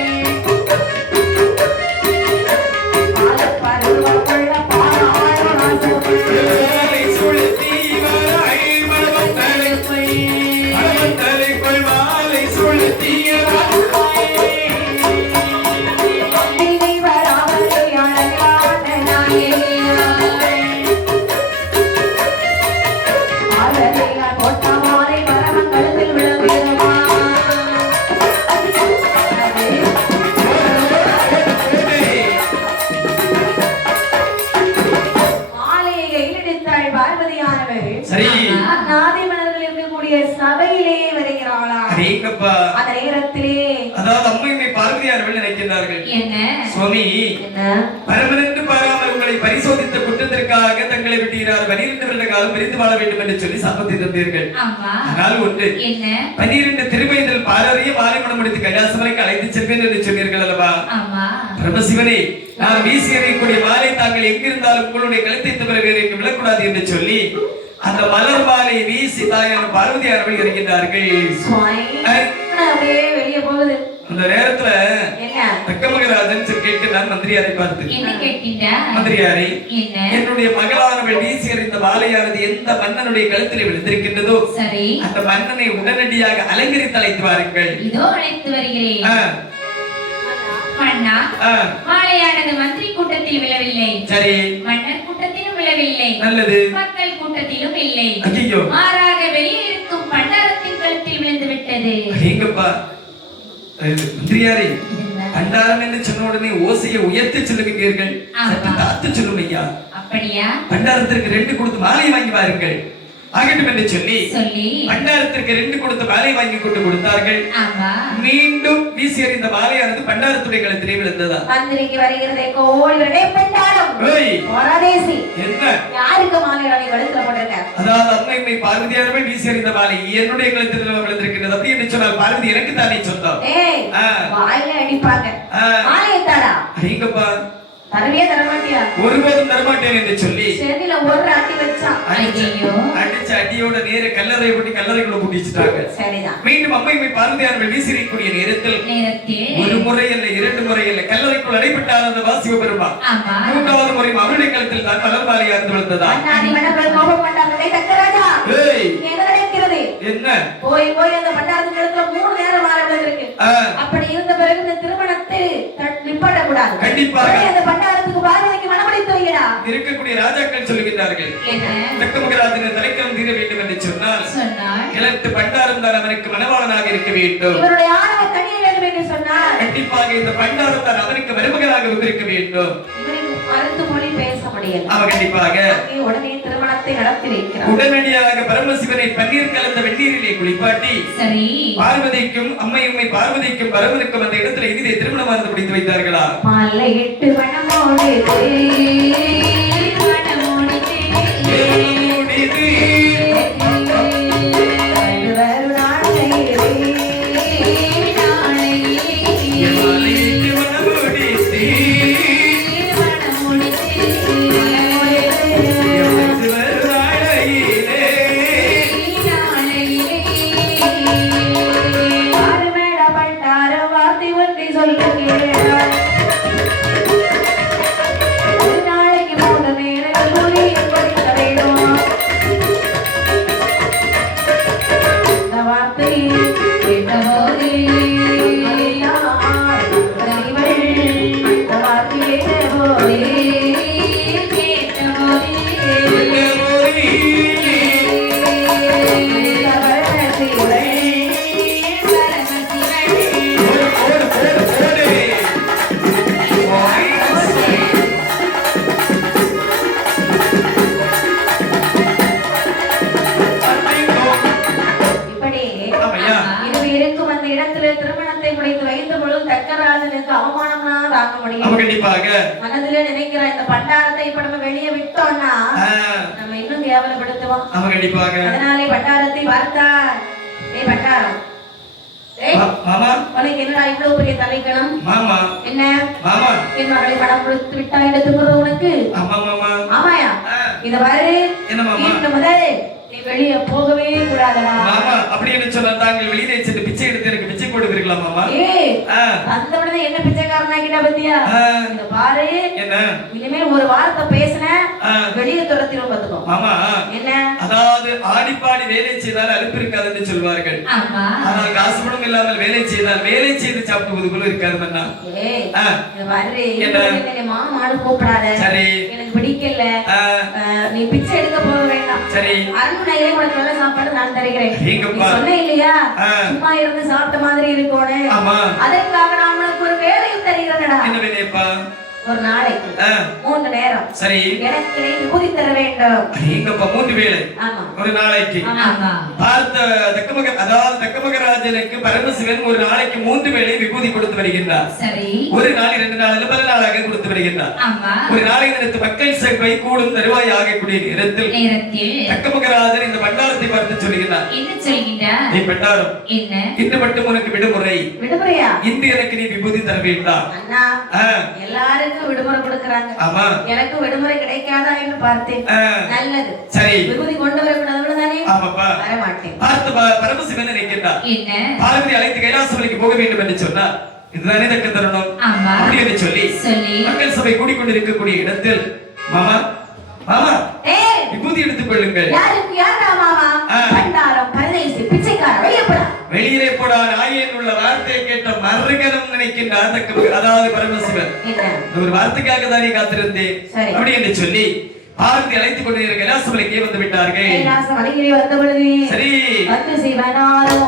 மாலை பருவம் கொள்ள பாராய் மாலை சுடத்தி வாராய் மணமக்களுக்குள் மணமக்களுக்குள் மாலை சுடத்தி சபையிலே வருகிறாளா? அந்த நேரத்திலே அதாவது அம்மையுமே பார்வதியானவர்கள் நினைக்கிறார்கள். என்ன சுவாமி, பரமனென்று பாராமல் உங்களை பரிசோதித்த குற்றத்திற்காக தங்களை விட்டுகிறார். 12 வருட காலம் பிரிந்து வாழ வேண்டும் என்று சொல்லி சபத்தை தந்தீர்கள். ஆனால் ஒன்று, 12 திருவயதில் பாரறிய மாலை மனம் முடித்து கைலாசமலைக்கு அழைத்து செல்வேன் என்று சொன்னீர்கள் அல்லவா? பரமசிவனே, நான் வீசி எறியக்கூடிய மாலை தாங்கள் எங்கிருந்தாலும் உங்களுடைய கழுத்தை தவிர வேறு எங்கு விழக்கூடாது என்று சொல்லி அந்த மலர் மாலை வீசி தாயான பார்வதியானவர்கள் இருக்கின்றார்கள். வெளியே போகுது. அந்த நேரத்துல தக்கமகராஜன் கேட்கிறான் மந்திரியாரை பார்த்து. என்ன கேட்கின்றா? மந்திரியாரே, என்ன? என்னுடைய மகளானவள் வீசி எறிந்த மாலையானது எந்த மன்னனுடைய கழுத்தில் விழுந்திருக்கின்றதோ சரி, அந்த மன்னனை உடனடியாக அலங்கரித்து அழைத்து வாருங்கள். இதோ அழைத்து வருகிறேன். மன்னா, மாலையானது மந்திரி கூட்டத்தில் விழவில்லை, சரி, மன்னர் கூட்டத்திலும் விழவில்லை, நல்லது, மக்கள் கூட்டத்திலும் இல்லை, ஐயோ, மாறாக வெளியே இருக்கும் பண்டாரத்தின் கழுத்தில் விழுந்து விட்டது. எங்கப்பா மந்திரியாரே, பண்டாரம் என்று சொன்ன உடனே ஓசையை உயர்த்தி சொல்லுவீர்கள், தாத்து சொல்லும் ஐயா. அப்படியா? பண்டாரத்திற்கு 2 கொடுத்து மாலை வாங்கி வாருங்கள் ஆகட்டும் என்று சொல்லி பண்டாரத்திற்கு 2 கொடுத்து மாலை வாங்கி கொண்டு கொடுத்தார்கள். மீண்டும் வீசி எறிந்த மாலையானது பண்டாரத்துடைய கழுத்திலே விழுந்ததா? மந்திரிக்கு வருகிறதே கோடி வரடே பண்டாரம். வரதேசி என்ன யாருக்கு மாலை வாங்கி கழுத்துல போட்டிருக்க? அதாவது அம்மை பார்வதியாரவே வீசி எறிந்த மாலை என்னுடைய கழுத்தில் விழுந்திருக்கிறது. அப்படி என்று சொன்னால் பார்வதி எனக்கு தானே சொந்தம். ஏய், வாயில அடிப்பாங்க. மாலையை தாடா. எங்கப்பா தரவே தரமாட்டியா? ஒருபோதும் தரமாட்டேன் என்று சொல்லி செதில ஒரு அடி வச்சான். அடிச்ச அடியோட நேர கல்லறை போட்டு கல்லறைக்குள்ள பூட்டிச்சிட்டாங்க. சரிதான். மீண்டும் அம்மை பார்வதியார்கள் வீசிறிக்கூடிய நேரத்தில் ஒரு முறை அல்ல 2 முறை அல்ல கல்லறைக்குள் அடைபட்டார் அந்த வாசிவ பெருமாள். 3வது முறை அவருடைய கழுத்தில் தான் மலர் மாலையா இருந்து விழுந்ததா? அண்ணாடி மனப்பல் கோபம் கொண்டாங்களே தக்கராஜா. ஏய், என்ன நடக்கிறது? என்ன? போய் அந்த பண்டாரத்து கழுத்துல 3 நேரம் மாலை விழுந்திருக்கு. அப்படி இருந்த பிறகு இந்த திருமணத்தை நிப்பாட்ட கூடாது. கண்டிப்பாக அந்த பண்டாரத்துக்கு பார்வதிக்கு மனமடித்து வையடா. இருக்கக்கூடிய ராஜாக்கள் சொல்லுகிறார்கள், தக்கமகராஜன் தலைக்கம் தீர வேண்டும் என்று சொன்னால் கிழட்டு பண்டாரம் தான் அவனுக்கு மனவாளனாக இருக்க வேண்டும். இவருடைய ஆணவ கனிய வேண்டும் என்று சொன்னார். கண்டிப்பாக இந்த பண்டாரம் தான் அவனுக்கு மருமகனாக இருக்க வேண்டும். இவனுக்கு மறுத்து மொழி பேச முடியல. அவன் கண்டிப்பாக உடனே திருமணத்தை நடத்தி வைக்கிறார். உடனடியாக பரமசிவனை பன்னீர் கலந்த வெந்நீரிலே குளிப்பாட்டி பார்வதிக்கும் அம்மை பார்வதிக்கும் பரவனுக்கும் அந்த இடத்துல இதிலே திருமணமானது முடித்து வைத்தார்களா? மாலை 8 மணமோடு மனதிலே நினைக்கிற இந்த பண்டாரத்தை இப்ப நம்ம வெளியே விட்டோம்னா நம்ம இன்னும் கேவலப்படுத்துவோம். அதனாலே பண்டாரத்தை பார்த்தார். ஏய் பண்டாரம், மாமா உனக்கு என்னடா இவ்வளவு பெரிய தலைக்கணம்? மாமா என்ன மாமா என் மகளை படம் கொடுத்து விட்டா எடுத்துக்கிறது உனக்கு? ஆமா மாமா. ஆமாயா? இத பாரு, என்ன மாமா, இந்த முதல் நீ வெளியே போகவே கூடாதடா. மாமா அப்படி என்ன சொன்னா தாங்கள் வெளியே சென்று பிச்சை எடுத்து எனக்கு பிச்சை போடுவீர்களா மாமா? ஏய் அந்த உடனே என்ன பிச்சைக்காரனாக்கிட்ட பத்தியா? இந்த பாரு, என்ன இனிமேல் ஒரு வார்த்தை பேசின வெளியே துரத்திரும் பாத்துக்கோ. மாமா என்ன? அதாவது ஆடிப்பாடி வேலை செய்தால் அலுப்பு இருக்காதுன்னு சொல்வார்கள். ஆனால் காசு பணம் இல்லாமல் வேலை செய்தால் வேலை செய்து சாப்பிடுவது போல இருக்காது மன்னா. ஏய் இந்த பாரு, என்ன மாமாடு கூப்பிடாத. சரி, எனக்கு பிடிக்கல. நீ பிச்சை எடுக்க போக வேண்டாம். சரி, அரண்மனையிலே உனக்கு நல்ல சாப்பாடு நான் தருகிறேன். நீ சொன்ன இல்லையா சும்மா இருந்து சாப்பிட்ட மாதிரி இருக்கணும். அதற்காக நான் உனக்கு ஒரு வேலையும் தருகிறேன்டா. என்ன வேலையப்பா? ஒரு நாளைக்கு 3 நேரம் சரி எனக்கு நீ விபூதி தர வேண்டும். எங்கப்பா 3 வேளை? ஆமா, ஒரு நாளைக்கு. பார்த்த தக்கமகராஜனுக்கு பரமசிவன் ஒரு நாளைக்கு 3 வேளை விபூதி கொடுத்து வருகின்றார். சரி, ஒரு நாள் 2 நாள் பல நாளாக கொடுத்து வருகின்றார். ஒரு நாளை நினைத்து மக்கள் சபை கூடும் தருவாய் ஆகக்கூடிய நேரத்தில் தக்கமகராஜன் இந்த பண்டாரத்தை பார்த்து சொல்லுகிறார். என்ன சொல்கிறார்? நீ பண்டாரம், என்ன இன்று மட்டும் உனக்கு விடுமுறை. விடுமுறையா? இன்று எனக்கு நீ விபூதி தர வேண்டாம். அண்ணா எல்லாரும் விடுமுறை கொடுக்கறாங்க. ஆமா, எனக்கு விடுமுறை கிடைக்காதா என்று பார்த்தேன். நல்லது, சரி, விபூதி கொண்டு வரக்கூடாது தானே? ஆமாப்பா, வர மாட்டேன். பார்த்து பரமசிவன் நினைக்கிறார். என்ன? பார்வதி அழைத்து கைலாசமலைக்கு போக வேண்டும் என்று சொன்னார். இதுதானே தக்க தருணம். ஆமா. அப்படி என்று சொல்லி சொல்லி மக்கள் சபை கூடிக்கொண்டிருக்கக்கூடிய இடத்தில் மாமா மாமா ஏய் விபூதி எடுத்துக் கொள்ளுங்கள். யாருக்கு யாரா மாமா? பண்டாரம் பரதேசி பிச்சைக்கார வெளியிலே போடா நாயேன் உள்ள வார்த்தையை கேட்ட மறுகணம் நினைக்கின்றார் தக்க, அதாவது பரமசிவன். ஒரு வார்த்தைக்காக தானே காத்திருந்தேன். அப்படி என்று சொல்லி பார்த்து அழைத்துக் கொண்டிருக்க கைலாசமலைக்கே வந்து விட்டார்கள். கைலாசமலையிலே வந்த பொழுது சரி வந்து சிவனாரோ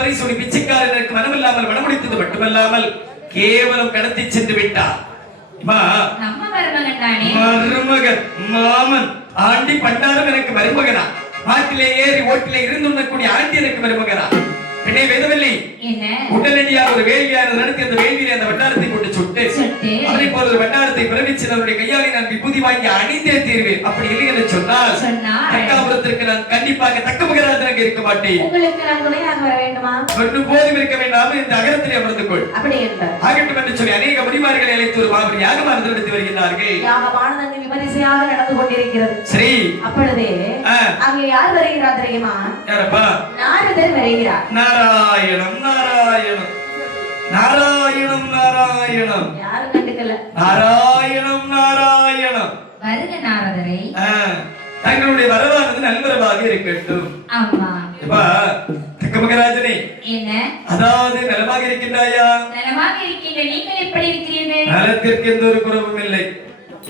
பார்வதியை பிச்சைக்காரனுக்கு மனமில்லாமல் மனமுடித்தது மட்டுமல்லாமல் கேவலம் கடத்தி சென்று விட்டார். மருமகன் மாமன் ஆண்டி பண்டாரம் எனக்கு மருமகனா, மாட்டிலே ஏறி ஓட்டிலே இருந்துண்ணக்கூடிய ஆண்டி எனக்கு மருமகனா. பின்னே வேதவல்லி உடனடியாக ஒரு வேள்வியாக நடத்தி அந்த வேள்வியை அந்த வட்டாரத்தை கொண்டு சுட்டு அதனை போல ஒரு வட்டாரத்தை பிறவிச்சு அவருடைய கையாலே நான் விபூதி வாங்கி அணிந்தே தீர்வேன். அப்படி இல்லை என்று சொன்னால் தக்காபுரத்திற்கு நான் கண்டிப்பாக தக்க மகராஜனாக இருக்க மாட்டேன். ஒன்றும் போதும் இருக்க வேண்டாம், இந்த அகரத்திலே அமர்ந்து கொள் ஆகட்டும் என்று சொல்லி அநேக முடிமார்களை அழைத்து ஒரு மாபெரும் யாகமானது நடத்தி வருகிறார்கள். விமரிசையாக நடந்து கொண்டிருக்கிறது. சரி அப்பொழுதே அங்கே யார் வருகிறார் தெரியுமா? யாரப்பா? நாரதர் வருகிறார். நாராயணம் நாராயணம் நாராயணம் நாராயணம். யாரும் கண்டுக்கல. நாராயணம் நாராயணம். வருக நாரதரை. தங்களுடைய வரவானது நல்வரவாக இருக்கட்டும். ஆமா. இப்பா தக்கமகராஜனே, என்ன? அதாவது நலமாக இருக்கின்றாயா? நலமாக இருக்கின்ற. நீங்கள் எப்படி இருக்கிறீர்கள்? நலத்திற்கு எந்த ஒரு குறவும் இல்லை.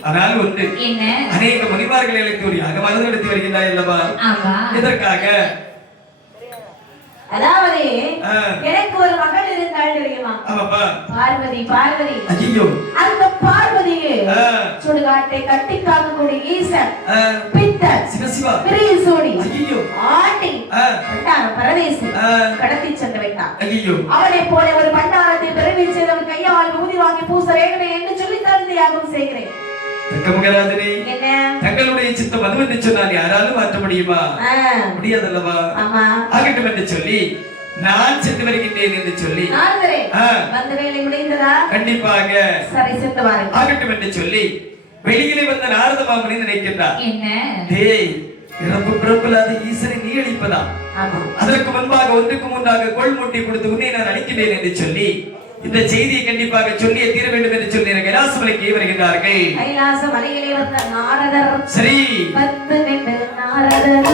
ஆனால் ஒன்று, என்ன? அநேக முனிவார்களை அழைத்து ஒரு யாகமானது நடத்தி வருகின்றாய் அல்லவா? ஆமா. எதற்காக? அதாவது எனக்கு ஒரு மகள் இருந்தாள் தெரியுமா? ஆமாப்பா. பார்வதி. பார்வதி. ஐயோ. அந்த பார்வதியே சுடுகாட்டை கட்டி காக்கக்கூடிய ஈசன் பித்தர் சிவசிவா பெரிய சோடி ஐயோ ஆண்டி பண்டாரம் பரதேசி கடத்தி சென்று விட்டான். ஐயோ. அவனை போல ஒரு பண்டாரத்தை பிறவி செய்தவன் கையால் ஊதி வாங்கி பூச வேண்டுமே என்று சொல்லி தந்து யாகம் செய்கிறேன். தக்கமகராஜனே, தங்களுடைய சித்தம் அது என்று சொன்னால் யாராலும் மாற்ற முடியுமா? முடியாதல்லவா? ஆகட்டும் என்று சொல்லி நான் சென்று வருகின்றேன் என்று சொல்லி கண்டிப்பாக ஆகட்டும் என்று சொல்லி வெளியிலே வந்த நாரத மாமனை நினைக்கின்றார். இறப்பு பிறப்பில்லாத ஈசனை நீ அளிப்பதா? அதற்கு முன்பாக ஒன்றுக்கு முன்பாக கொள்முட்டை கொடுத்து உன்னை நான் அளிக்கின்றேன் என்று சொல்லி இந்த செய்தியை கண்டிப்பாக சொல்லியே தீர வேண்டும் என்று சொல்லி கைலாசமலைக்கு வருகின்றார்கள். கைலாசமலையிலே வந்த நாரதர் சரி நாரதர்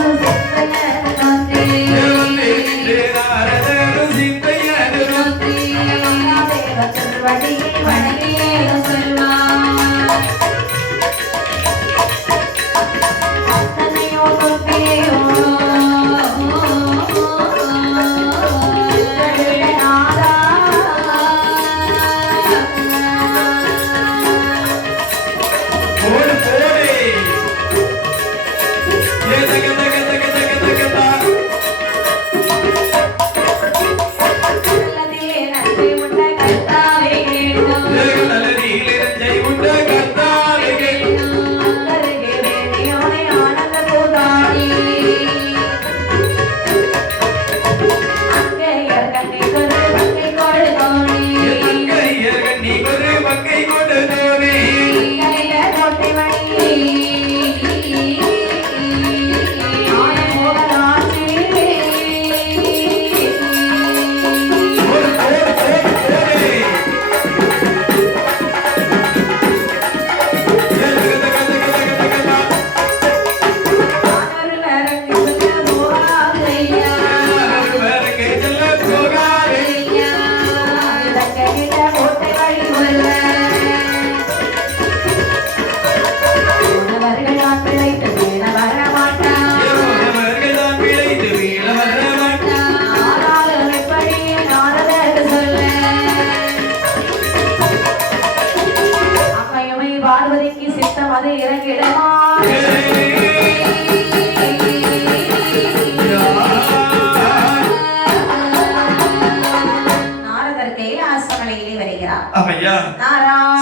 ஐயா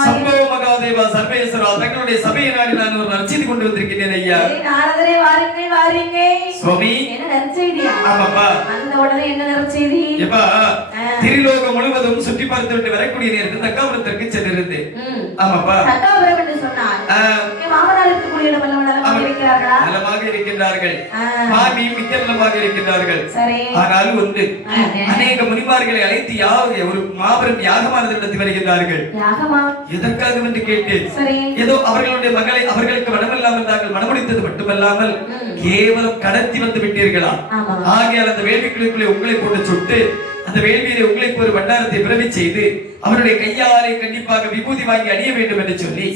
சம்பவ மகாதேவா சர்வேஸ்வரா தங்களுடைய சபையை நாடி நான் ஒரு நற்செய்தி கொண்டு வந்திருக்கிறேன் ஐயா. நாரதரே வாருங்கள் வாருங்க. சுவாமி என்ன நற்செய்தியா? ஆமாப்பா. அந்த உடனே என்ன நற்செய்தி? எப்பா திரிலோகம் முழுவதும் சுற்றி பார்த்து விட்டு வரக்கூடிய நேரத்தில் தக்காபுரத்திற்கு சென்றிருந்தேன். ஆமாப்பா. தக்காபுரம் என்று சொன்னார் மாமனார் இருக்கக்கூடிய இடம் நலமாக இருக்கிறார்களா? நலமாக இருக்கின்றார்கள். மாமி மிக்க நலமாக இருக்கின்றார்கள். சரி. ஆனால் ஒன்று அநேக முனிமார்களை அழைத்து ஒரு மாபெரும் யாகமானது நடத்தி வருகின்றார்கள். யாகமா? எதற்காக என்று கேட்டேன். ஏதோ அவர்களுடைய மகளை அவர்களுக்கு மனமில்லாமல் தாங்கள் மனமுடித்தது மட்டுமல்லாமல் கேவலம் கடத்தி வந்து விட்டீர்களா? ஆகையால் அந்த வேள்விக்குள்ளுக்குள்ளே உங்களை போட்டு சுட்டு அந்த வேள்வியிலே உங்களுக்கு ஒரு வண்டாரத்தை பிறவி செய்து அவருடைய கையாலே கண்டிப்பாக விபூதி வாங்கி அணிய வேண்டும் என்று சொல்லி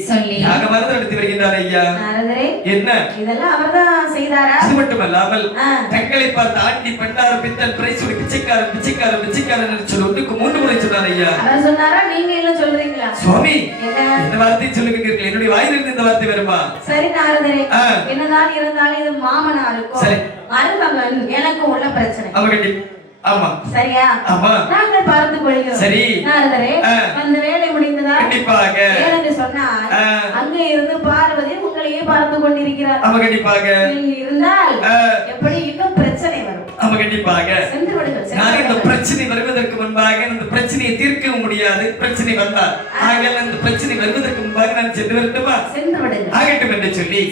யாகமானது நடத்தி வருகின்றார் ஐயா. என்ன இதெல்லாம் அவர்தான் செய்தாரா? அது மட்டுமல்லாமல் தங்களை பார்த்து ஆண்டி பண்டார பித்தன் பிரைசுடி பிச்சைக்காரன் பிச்சைக்காரன் பிச்சைக்காரன் என்று சொல்லி ஒன்றுக்கு 3 முறை சொன்னார் ஐயா. அவர் சொன்னாரா? நீங்க என்ன சொல்றீங்களா? சுவாமி இந்த வார்த்தை சொல்லுகிறீர்கள். என்னுடைய வாயிலிருந்து இந்த வார்த்தை வருமா? சரி நாரதரே, என்னதான் இருந்தாலும் இது மாமனாருக்கும் மருமகன் எனக்கு உள்ள பிரச்சனை. அவங்க ஆமா சரியா? ஆமா. நாங்கள் பார்த்து கொள்கிறோம். சரி நாரதரே, அந்த வேலை முடிந்ததா? கண்டிப்பாக. ஏனென்று சொன்னால் அங்கே இருந்து பார்வதி உங்களையே பார்த்து கொண்டிருக்கிறார். ஆமா கண்டிப்பாக. இருந்தால் எப்படி இன்னும் பிரச்சனை வரும். ஆமா கண்டிப்பாக. சென்று விடுங்கள். நான் இந்த பிரச்சனை வருவதற்கு முன்பாக இந்த பிரச்சனையை தீர்க்க முடியாது. பிரச்சனை வந்தால் ஆகையால் அந்த பிரச்சனை வருவதற்கு முன்பாக நான் சென்று வரட்டுமா? சென்று விடுங்கள். ஆகட்டும் என்று சொல்லி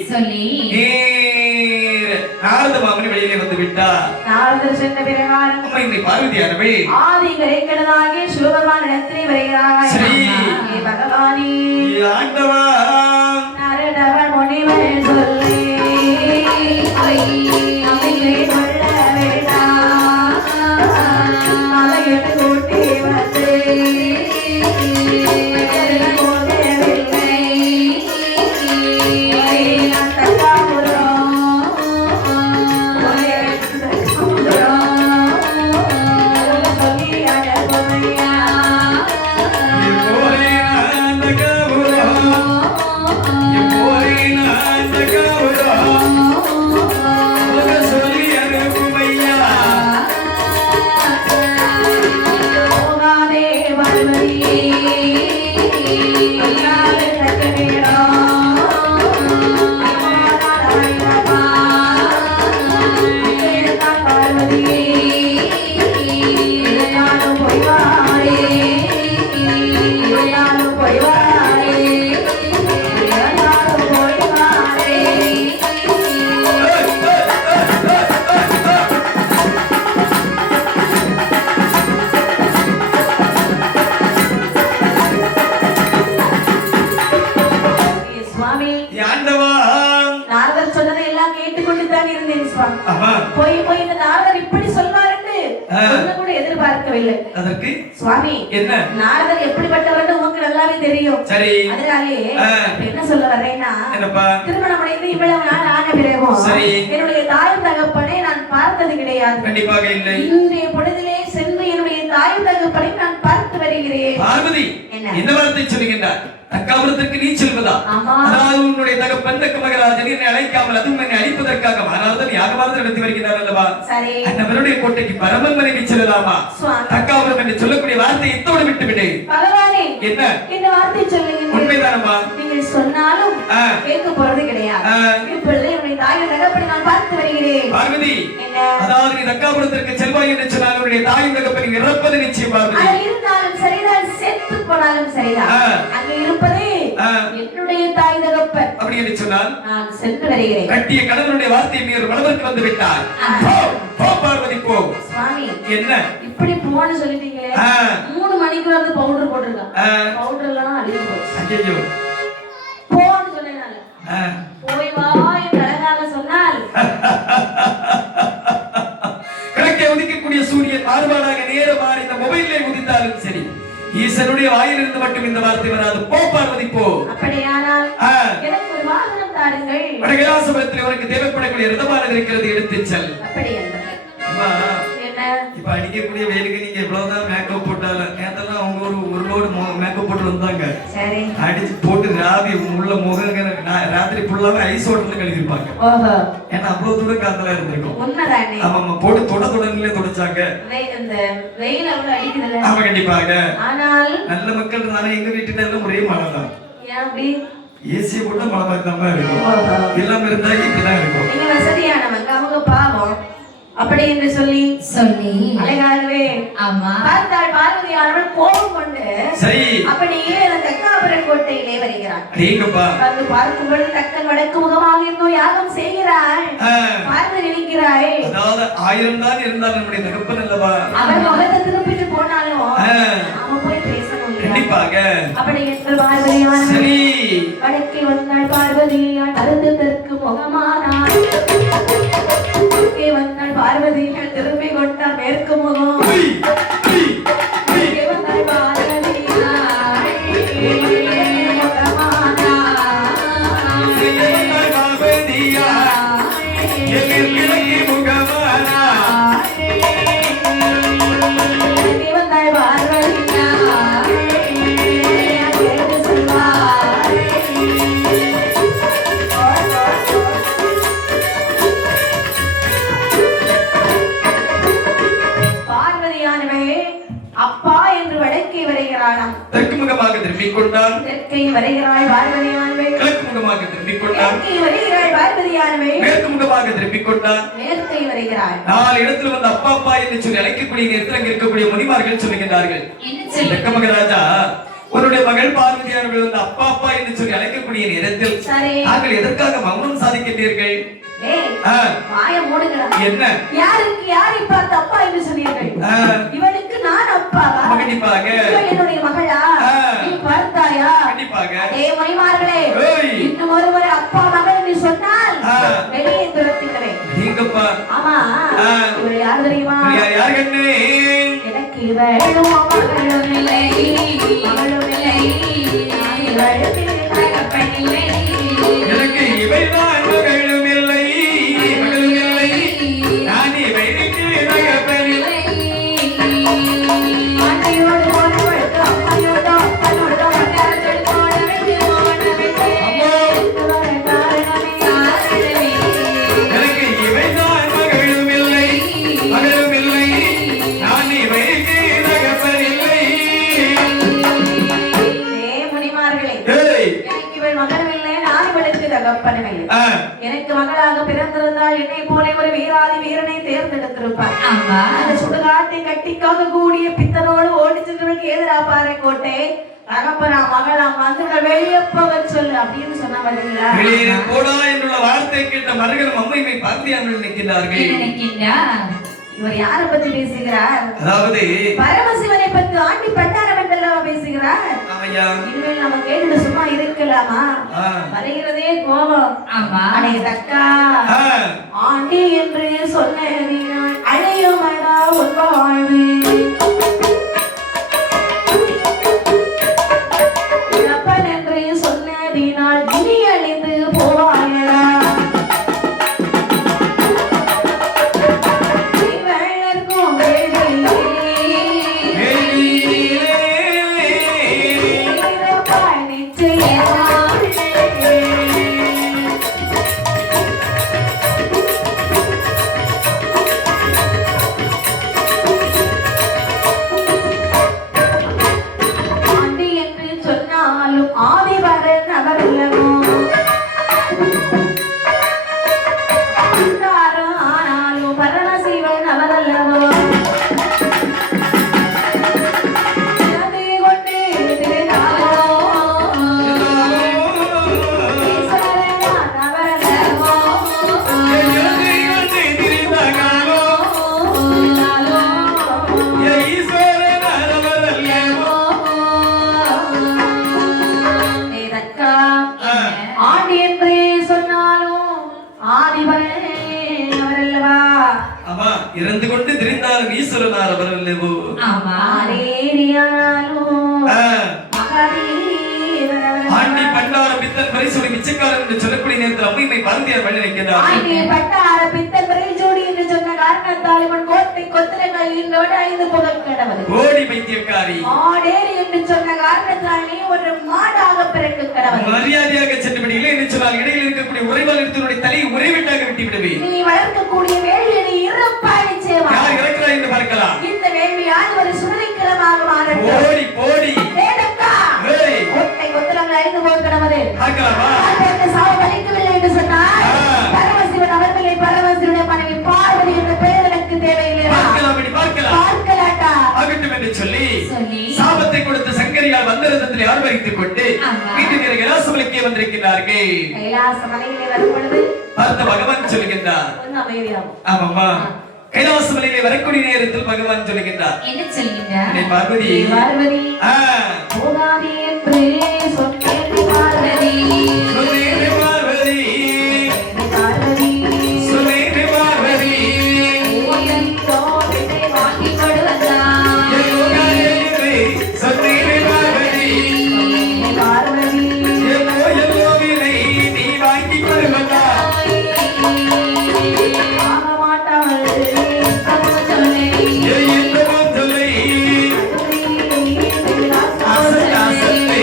நாரத மாமனி வெளியிலே வந்து விட்டார். நாரதர் சென்ற பிரகாரம் இன்னை பார்வதியானவே ஆதி கரைக்கடலாகி சிவபெருமான் இடத்திலே வருகிறார். ஸ்ரீ பகவானே ஆண்டவா நாரதவர் முனிவரே சொல்லி அமிலே கொள்ள வேண்டாம் மலையட்டு கூட்டி வந்து சுவாமி என்ன நாரதர் எப்படிப்பட்டவர்னு உங்களுக்கு நல்லாவே தெரியும். சரி, அதனாலே என்ன சொல்ல வரேன்னா திருமணம் அடைந்து இவ்வளவு நாள் ஆன பிறகும் என்னுடைய தாயும் தகப்பனை நான் பார்த்தது கிடையாது. கண்டிப்பாக இல்லை. இன்றைய பொழுதிலே சென்று என்னுடைய தாயும் தகப்பனை நான் பார்த்து வருகிறேன். பார்வதி என்ன வார்த்தை சொல்லுகின்றார்? தக்காபுரத்திற்கு நீ செல்வதா? அதாவது உன்னுடைய தகப்பன் தக்க மகராஜன் என்னை அழைக்காமல் அதுவும் என்னை அழிப்பதற்காக மாறாத யாகமானது நடத்தி வருகிறார் அல்லவா? அந்தவருடைய கோட்டைக்கு பரமன் மனைவி செல்லலாமா? தக்காபுரம் என்று சொல்லக்கூடிய வார்த்தை இத்தோடு விட்டு விடு. பகவானே என்ன இந்த வார்த்தை சொல்லுங்க. உண்மைதானம்மா? நீங்கள் சொன்னாலும் கேட்க போறது கிடையாது. இப்பொழுது என்னுடைய தாயின் தகப்பனை நான் பார்த்து வருகிறேன். பார்வதி அதாவது நீ தக்காபுரத்திற்கு செல்வாய் என்று சொன்னால் உன்னுடைய தாயின் தகப்பனை இறப்பது நிச்சயம். பார்வதி இருந்தாலும் சரிதான், செத்து போனாலும் சரிதான், அங்கே இருப்பதே என்னுடைய தாய் தகப்பன். அப்படி என்று சொன்னால் நான் சென்று வருகிறேன். கட்டிய கணவனுடைய வார்த்தை மீறி வளவருக்கு வந்து விட்டார். போ பார்வதி போ. சுவாமி என்ன இப்படி போன்னு சொல்லிட்டீங்களே? 3 மணிக்கு வந்து பவுடர் போட்டுருக்கான். பவுடர் எல்லாம் அழிஞ்சு போச்சு. ஐயோ போன்னு சொன்னேனால போய் வா என்று அழகாக சொன்னால் கிழக்கே உதிக்கக்கூடிய சூரியன் மாறுபாடாக நேர மாறி இந்த மொபைலிலே உதித்தாலும் சரி ஈசனுடைய வாயிலிருந்து மட்டும் இந்த வார்த்தை வராது. போ பார்வதி போ. அப்படியானால் எனக்கு ஒரு வாகனம் தாருங்கள். வடகிராசபுரத்தில் உனக்கு தேவைப்படக்கூடிய ரதமானது இருக்கிறது, எடுத்துச் செல். அப்படியே அம்மா என்ன இப்ப அடிக்கக்கூடிய வேலைக்கு நீங்க எவ்வளவுதான் மேக்கப் போட்டாலும் நேத்தெல்லாம் அவங்க ஒரு லோடு மேக்கப் போட்டு வந்தாங்க. சரி. அடிச்சு போட்டு ராவி உள்ள முகங்க ராத்திரி ஃபுல்லாவே ஐஸ் வாட்டர்ல கழுவிருப்பாங்க. ஓஹோ. ஏன்னா அவ்வளவு தூரம் காத்தலா இருந்திருக்கும். உண்மைதானே. ஆமா போட்டு தொடர்ந்துல தொடச்சாங்க. இந்த வெயில் அவ்வளவு அடிக்குதுல. ஆமா கண்டிப்பாக. ஆனால் நல்ல மக்கள் இருந்தாலும் எங்க வீட்டுல எல்லாம் ஒரே மழை தான். ஏன் அப்படி? ஏசியை போட்டா மழை பார்க்காம இருக்கும். எல்லாம் இருந்தா இப்படிதான் இருக்கும். நீங்க வசதியானவங்க, அவங்க பாவம். அப்படி என்று சொல்லி அழகாகவே ஆமா பார்த்தாள் பார்வதியானவள் கோபம் கொண்டு சரி அப்படியே அந்த தக்காபுரம் கோட்டையிலே வருகிறாள். அடேங்கப்பா. வந்து பார்க்கும் பொழுது தக்கன் வடக்கு முகமாக இருந்தோ யாகம் செய்கிறாள். பார்த்து நினைக்கிறாய், அதாவது 1000 தான் இருந்தாலும் நம்முடைய தகப்பன் அல்லவா, அவன் முகத்தை திருப்பிட்டு போனாலும் அவன் போய் பேசணும். கண்டிப்பாக. அப்படி என்று பார்வதியானவள் சரி வடக்கே வந்தாள். பார்வதியால் அருந்ததற்கு முகமானாள். வந்தாள் பார்வதிகள் திரும்பி கொண்டார் மேற்கு முகம். வந்தாள் அப்பா என்று வடக்கே வருகிறாளாம். தெற்கு முகமாக திரும்பிக் கொண்டாள். தெற்கை வருகிறாள் பார்வதியானவள். கிழக்கு முகமாக திரும்பிக் கொண்டாள். தெற்கை வருகிறாள் பார்வதியானவள். மேற்கு முகமாக திரும்பிக் கொண்டாள். மேற்கை வருகிறாள். 4 இடத்துல வந்து அப்பா அப்பா என்று சொல்லி அழைக்கக்கூடிய நேரத்தில் அங்க இருக்கக்கூடிய முனிமார்கள் சொல்லுகின்றார்கள், தெற்கு மகராஜா உன்னுடைய மகள் பார்வதியானவர்கள் வந்து அப்பா அப்பா என்று சொல்லி அழைக்கக்கூடிய நேரத்தில் தாங்கள் எதற்காக மௌனம் சாதிக்கின்றீர்கள்? என்ன யாருக்கு யார் இப்ப தப்பா என்று சொன்னீர்கள்? இவனுக்கு நான் அப்பாவா? கண்டிப்பாக. என்னுடைய மகளா? நீ பார்த்தாயா? கண்டிப்பாக. மணிமார்களே, இன்னும் ஒருவரை அப்பா மகள் என்று சொன்னால் வெளியே துரத்துகிறேன். நீங்கப்பா. ஆமா, இவர் யார் தெரியுமா? யார் கண்ணே? எனக்கு இவளும் மகளும் இல்லை, மகளும் இல்லை, இவளும் தகப்பனில்லை. எனக்கு இவைதான் மகளும் இல்லை, மகளும் இல்லை, நான் இவைக்கு தகப்பனில்லை. அன்னையோடு போனவளுக்கு அம்மையோடு அப்பனோடு வட்டாரத்தில் போன வைத்து போன வைத்து காரணமே. எனக்கு இவைதான் மகளும் இல்லை, மகளும் இல்லை, நான் இவைக்கு தகப்பனில்லை. முனிமார்களே, எனக்கு இவள் மகளும் இல்லை, நான் இவளுக்கு தகப்பனும் இல்லை. எனக்கு மகளாக பிறந்திருந்தால் என்னை போல ஒரு வீராதி வீரனை தேர்ந்தெடுத்திருப்பார். அந்த சுடுகாட்டை கட்டிக்காக கூடிய பித்தனோடு ஓடி சென்றவர்களுக்கு எதிரா பாறை கோட்டை தகப்பனா மகளாம் வந்து வெளியே போக சொல்லு அப்படின்னு சொன்ன வரீங்களா? வெளியே போடா என்ற வார்த்தை கேட்ட மருகன் அம்மையை பார்த்தியாமல் நிற்கிறார்கள். இவர் யாரை பத்தி பேசுகிறார்? அதாவது பரமசிவனை பத்தி ஆண்டி பட்டாரம் என்றெல்லாம் பேசுகிறார். இனிமேல் நம்ம கேட்டு சும்மா இருக்கலாமா? வருகிறதே கோபம். அடே தக்கா, ஆண்டி என்று சொன்னதினால் அழையுமடா உன் வாழ்வு. அப்பன் என்று சொன்னதினால் இனி அழிந்து போவாயடா. இறந்து கொண்டு திரிந்தாலும் ஈஸ்வரனார் அவரல்லவோ. ஆமா, மகாதேவன் ஆண்டி பண்டார பித்தன் பரிசோடி மிச்சக்காரன் என்று சொல்லக்கூடிய நேரத்தில் அம்மையை பார்த்தியார் வழி வைக்கிறார். ஆண்டி பண்டார பித்தன் பரிசோடி என்று சொன்ன காரணத்தால் இவன் கோட்டை கொத்தலங்கள் இன்றோடு 5 புகழ் கடவுள். ஓடி பைத்தியக்காரி. ஆடேரி என்று சொன்ன காரணத்தால் நீ ஒரு மாடாக பிறக்க கடவுள். மரியாதையாக சென்று விடுகிறேன் என்று சொன்னால் இடையில் இருக்கக்கூடிய உறைவால் எடுத்துடைய தலையை உறைவிட்டாக வெட்டி விடுவேன். நீ வளர்க்கக்கூடிய வேள்வியை நீ இருப்பாய் நிச்சயமா. யார் இறக்கிறார் என்று பார்க்கலாம். இந்த வேள்வியால் ஒரு சுமதிக்கிழமாக மாறட்டும். ஓடி போடி. வேடக்கா. ஏய். கோட்டை கொத்தலங்கள் 5 புகழ் கடவுள். பார்க்கலாமா? அந்த சாவு வலிக்கவில்லை என்று சொன்னால் பரமசிவன் அவர்களை பரமசிவனுடைய மனைவி பார்வதி என்ற பெயர் எனக்கு தேவையில்லை. பார்க்கலாம் பார்க்கலாம். பார்க்கலாட்டா. ஆகட்டும் என்று சொல்லி சாபத்தை கொடுத்த சங்கரியால் வந்தரதத்தில் யார் வைத்துக் கொண்டு வீட்டு நேர கைலாசமலைக்கே வந்திருக்கிறார்கள். கைலாசமலையிலே வரும் பொழுது பார்த்த பகவான் சொல்லுகின்றார். ஆமாம்மா, கைலாசமலையிலே வரக்கூடிய நேரத்தில் பகவான் சொல்லுகின்றார். என்ன சொல்லுகின்றார்? பார்வதி பார்வதி போகாதே என்று சொன்னேன் பார்வதி. சொன்னேன் பார்வதி. பார்வதி சொன்னேன் பார்வதி. ஓயந்தோ விதை வாங்கி கொடுவதா. சொன்னேன் பார்வதி. பார்வதி எல்லோ விலை நீ வாங்கி கொடுவதா. ஆக மாட்டாமல் சொல்லே. என்னவோ சொல்லை. அசத்தை.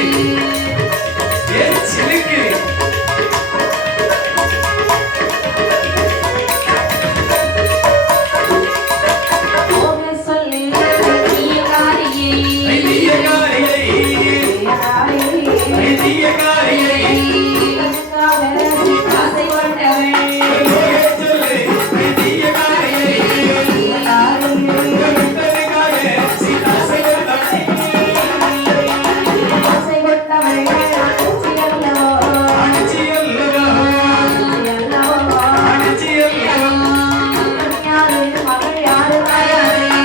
ஏன் சிலுக்கு. போக சொல்லி காரியே ஐதியகாரியை. ஐதியகாரியை. ஆசை கொண்டவள் போக சொல்லு. ஐதியகாரியை. விட்டதுக்காக சீதாசை கொண்டவள். ஆசை கொண்டவள் அச்சியல்லவோ அடிச்சியல்லவா. அச்சியல்லவோ அடிச்சியல்லவா. யாரு மகள் யாரு தாயாரே.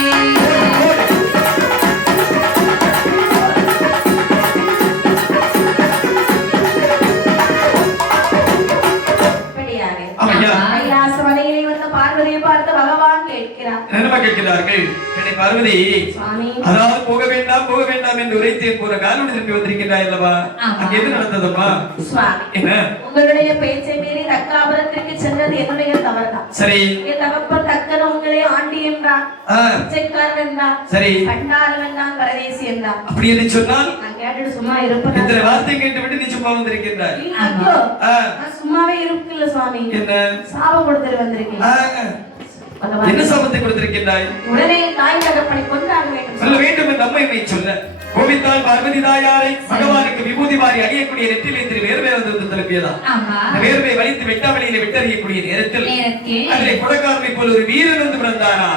இப்படியாக ஆமையா. கைலாச மலையிலே வந்த பார்வதியை பார்த்து பகவான் கேட்கிறார். என்னமா கேட்கிறார்கள்? என்னை பார்வதி, சுவாமி அதாவது போக வேண்டாம் என்று உரைத்தேன் போற காலோடு திரும்பி வந்திருக்கின்றாய் அல்லவா? அங்க எது நடந்ததம்மா? சுவாமி என்ன? உங்களுடைய பேச்சை மீறி தக்காபுரத்திற்கு சென்றது என்னுடைய தவறுதான். சரி. என் தகப்பன் தக்கன உங்களை ஆண்டி என்றான், பிச்சைக்காரன் என்றான், சரி. பண்டாரம் என்றான், பரதேசி என்றான். அப்படி என்று சொன்னால் நான் கேட்டுட்டு சும்மா இருப்பேன். இத்தனை வார்த்தை கேட்டுவிட்டு நீ சும்மா வந்திருக்கின்றாய். ஐயோ, நான் சும்மாவே இருக்கல சுவாமி. என்ன? சாபம் கொடுத்துட்டு வந்திருக்கேன். என்ன சாபத்தை கொடுத்திருக்கின்றாய்? உடனே தாய் தகப்பனை கொண்டாட வேண்டும். சொல்ல வேண்டும் என்று அம்மை சொல்ல கோபித்தால் பார்வதி தாயாரை பகவானுக்கு விபூதி மாறி அடியக்கூடிய நெற்றிலே திரு வேர்வை வந்து திருப்பியதா. வேர்வை வலித்து வெட்டாவளியிலே விட்டறியக்கூடிய நேரத்தில் அதிலே கொடக்காரனை போல ஒரு வீரன் வந்து பிறந்தானா.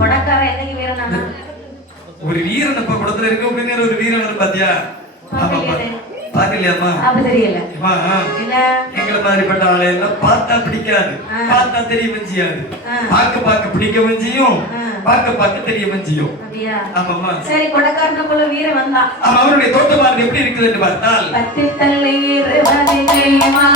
கொடக்கார என்னைக்கு வீரனானா? ஒரு வீரன் அப்ப குடத்துல இருக்க அப்படின்னு ஒரு வீரன் பாத்தியா? பாக்கலையாமா? அப்ப தெரியல. எங்களை மாதிரிப்பட்ட ஆளை எல்லாம் பார்த்தா பிடிக்காது, பார்த்தா தெரியவும் செய்யாது. பார்க்க பிடிக்கவும் செய்யும், பார்க்க தெரியவும் செய்யும். ஆமாமா. சரி, கொடக்காரனுக்குள்ள வீரன் வந்தான். அவருடைய தோட்டமானது எப்படி இருக்குது என்று பார்த்தால் பத்தி தள்ளி இருவதையுமா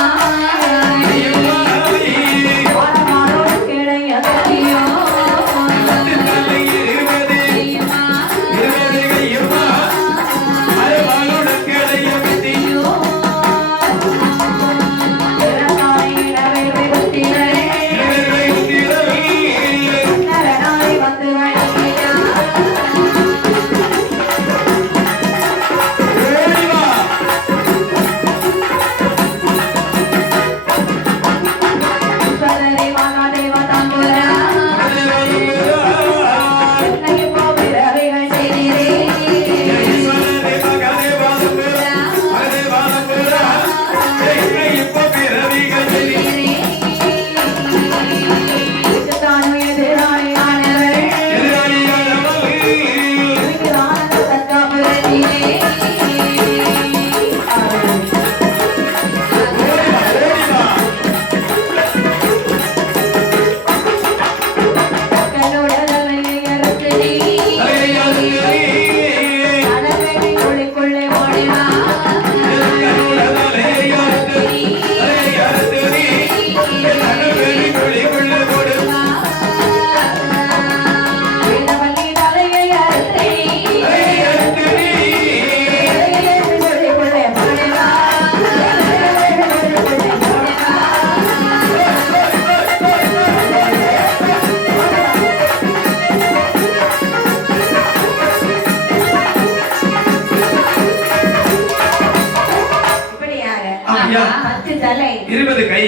தலை 20 கை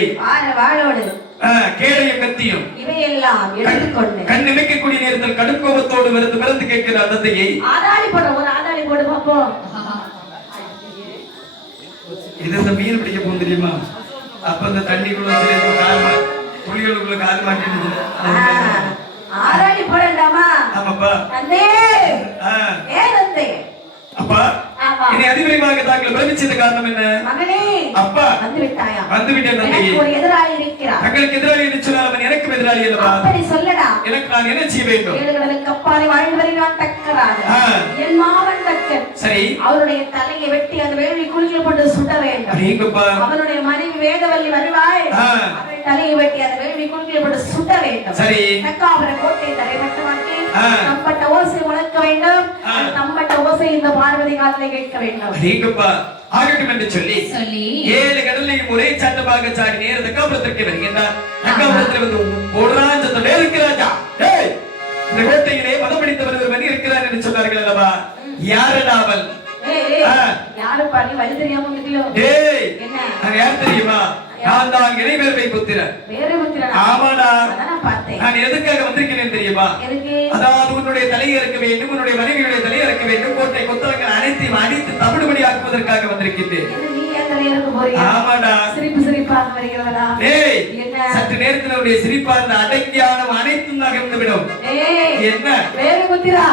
வாளோடு கேடையும் கத்தியும் இவையெல்லாம் எடுத்துக்கொண்டு கண் நிமைக்கக்கூடிய நேரத்தில் கடும் கோபத்தோடு விருந்து கேட்கிற அந்த தந்தையை ஆதாளி போட ஒரு ஆதாளி போடு பாப்போம். இது இந்த மீன் பிடிக்க போகும் தெரியுமா? அப்ப இந்த தண்ணிக்குள்ள புலிகளுக்குள்ள கால் மாட்டிடுது. ஆதாளி போடண்டாமா? ஆமாப்பா. தந்தை ஏன் தந்தை? அப்பா இனி அதிவிரைவாக தாங்கள் பிரமிச்சது காரணம் என்ன? மகனே அப்பா வந்து விட்டாயா? வந்து விட்டேன் தந்தையே. எனக்கு ஒரு எதிராளி இருக்கிறார். தங்களுக்கு எதிராளி என்று சொன்னால் அவன் எனக்கு எதிராளி அல்லவா? அப்படி சொல்லடா. எனக்கு நான் என்ன செய்ய வேண்டும்? ஏழுகளுக்கு அப்பாலே வாழ்ந்து வருகிறான் தக்கராஜ. என் மாமன் தக்கன். சரி. அவருடைய தலையை வெட்டி அந்த வேள்வி குழியில் போட்டு சுட வேண்டும். அடேங்கப்பா. அவனுடைய மனைவி வேதவல்லி வருவாய். அவள் தலையை வெட்டி அந்த வேள்வி குழியில் போட்டு சுட வேண்டும். சரி. தக்காபுர கோட்டை தலைமட்டமாக்கி தம்பட்ட ஓசை முழக்க வேண்டும். தம்பட்ட ஓசை இந்த பார்வதி காலத்தை கேட்க வேண்டும். அடேங்கப்பா. ஆகட்டும் என்று சொல்லி 7 கடலையும் ஒரே சட்டமாக சாடி நேர தக்காபுரத்திற்கு வருகின்றார். தக்காபுரத்தில் வந்து ஓடுறான் சத்தம் இருக்கு ராஜா. டேய் இந்த கோட்டையிலே மதம் பிடித்தவர் ஒருவன் இருக்கிறார் என்று சொன்னார்கள் அல்லவா? யாரடா அவள்? யாரு பாடி வழி தெரியாம இல்லையோ? டேய் என்ன நான் யார் தெரியுமா? நான் தான் இறைவேர்வை புத்திரன். வேற புத்திரன். ஆமாடா. அதான் பார்த்தேன். நான் எதுக்காக வந்திருக்கிறேன் தெரியுமா? அதாவது உன்னுடைய தலையை இறக்க வேண்டும், உன்னுடைய மனைவியுடைய தலையை இறக்க வேண்டும், கோட்டை கொத்தளங்கள் அனைத்தையும் அடித்து தவிடுபடி ஆக்குவதற்காக வந்திருக்கின்றேன். ஆமாடா. சிரிப்பாக வருகிறதா? டேய் சற்று நேரத்தில் உடைய சிரிப்பாக அடங்கியான அனைத்தும் நகர்ந்து விடும். என்ன வேற புத்திரா?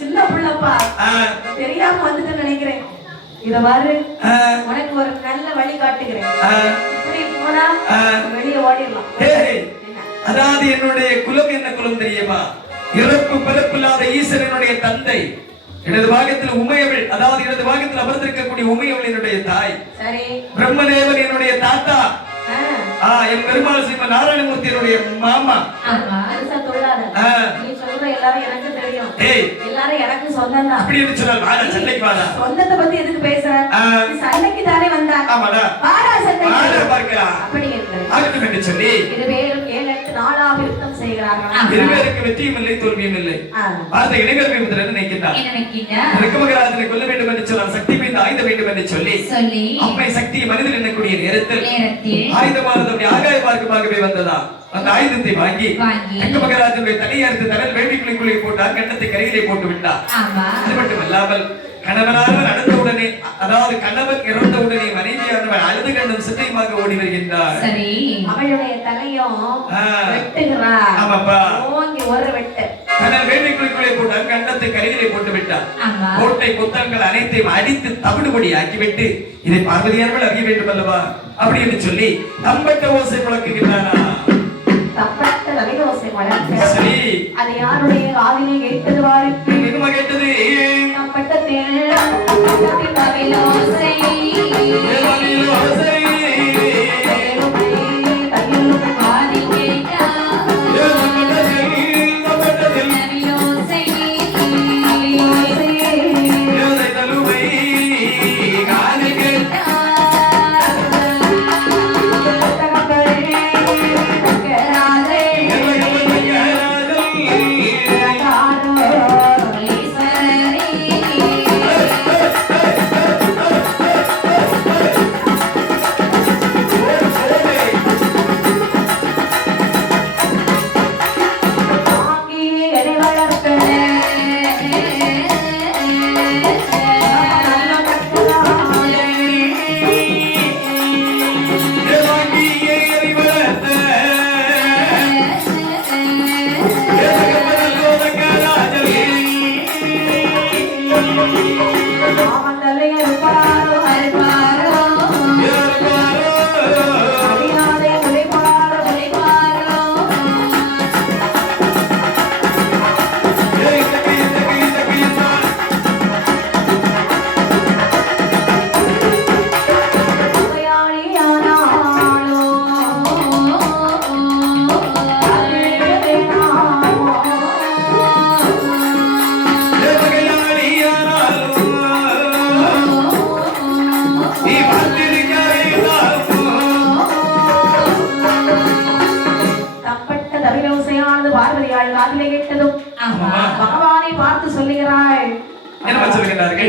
சின்ன பிள்ளைப்பா, தெரியாம வந்துட்டு நினைக்கிறேன். இத பாரு, உனக்கு ஒரு நல்ல வழி காட்டுகிறேன். இப்படி போனா வெளியே ஓடிடலாம். அதாவது என்னுடைய குலம் என்ன குலம் தெரியுமா? இறப்பு பிறப்பில்லாத ஈஸ்வரனுடைய தந்தை. இடது பாகத்தில் உமையவள், அதாவது இடது பாகத்தில் அமர்ந்திருக்கக்கூடிய உமையவள் என்னுடைய தாய். சரி. பிரம்மதேவன் என்னுடைய தாத்தா. என் பெருமாள் ஸ்ரீ நாராயணமூர்த்தி என்னுடைய மாமா. நீ சொல்ற எல்லாரும் எனக்கு தெரியும். எல்லாரும் எனக்கு சொந்தம் தான். அப்படி என்று சொன்னால் வாடா சண்டைக்கு வாடா. சொந்தத்தை பத்தி எதுக்கு பேசுற? சண்டைக்கு தானே வந்தா. ஆமாடா. வாடா சண்டைக்கு. வாடா பார்க்கலாம். அப்படி என்று. ஆகட்டும் என்று சொல்லி இருவேரும் 7-8 நாளாக யுத்தம் செய்கிறார்கள். இருவேருக்கு வெற்றியும் இல்லை தோல்வியும் இல்லை. பார்த்த இணைவர்களை முதலில் நினைக்கின்றார். ரிக்கமகராஜனை கொல்ல வேண்டும் என்று சொன்னால் சக்தி மீது ஆயுத வேண்டும் என்று சொல்லி அம்மை சக்தியை மனிதன் எண்ணக்கூடிய நேரத்தில் ஆயுதமானது ஆகாய மார்க்கமாகவே வந்ததா? அந்த ஆயுதத்தை வாங்கி ரிக்கமகராஜனுடைய தலையறுத்து தனல் வேண்டிக்குள்ளிக்குள்ளே போட்டார். கண்ணத்தை கரையிலே போட்டு விட்டார். அது மட்டுமல்லாமல் கணவனாக நடந்த உடனே, அதாவது கணவன் இறந்த உடனே மனைவியானவர் அழுது கண்ணும் சித்தையுமாக ஓடி வருகின்றார். அவளுடைய தலையும் வெட்டுகிறார். ஆமாப்பா. ஓங்கி ஒரு வெட்டு. தனல் வேண்டிக்குள்ளிக்குள்ளே போட்டார். கண்ணத்தை கரையிலே போட்டு விட்டார். கோட்டை புத்தகங்கள் அனைத்தையும் அடித்து தவிடுபடி ஆக்கிவிட்டு இதை பார்வதியானவள் அறிய வேண்டும் அல்லவா? அப்படி என்று சொல்லி தம்பட்ட ஓசை முழக்குகிறானா? தம்பட்ட தலைக ஓசை முழக்க. சரி. அது யாருடைய காதிலே கேட்டது? வாருக்கு எதுமா கேட்டது? தம்பட்டத்தில் தலையில் ஓசை.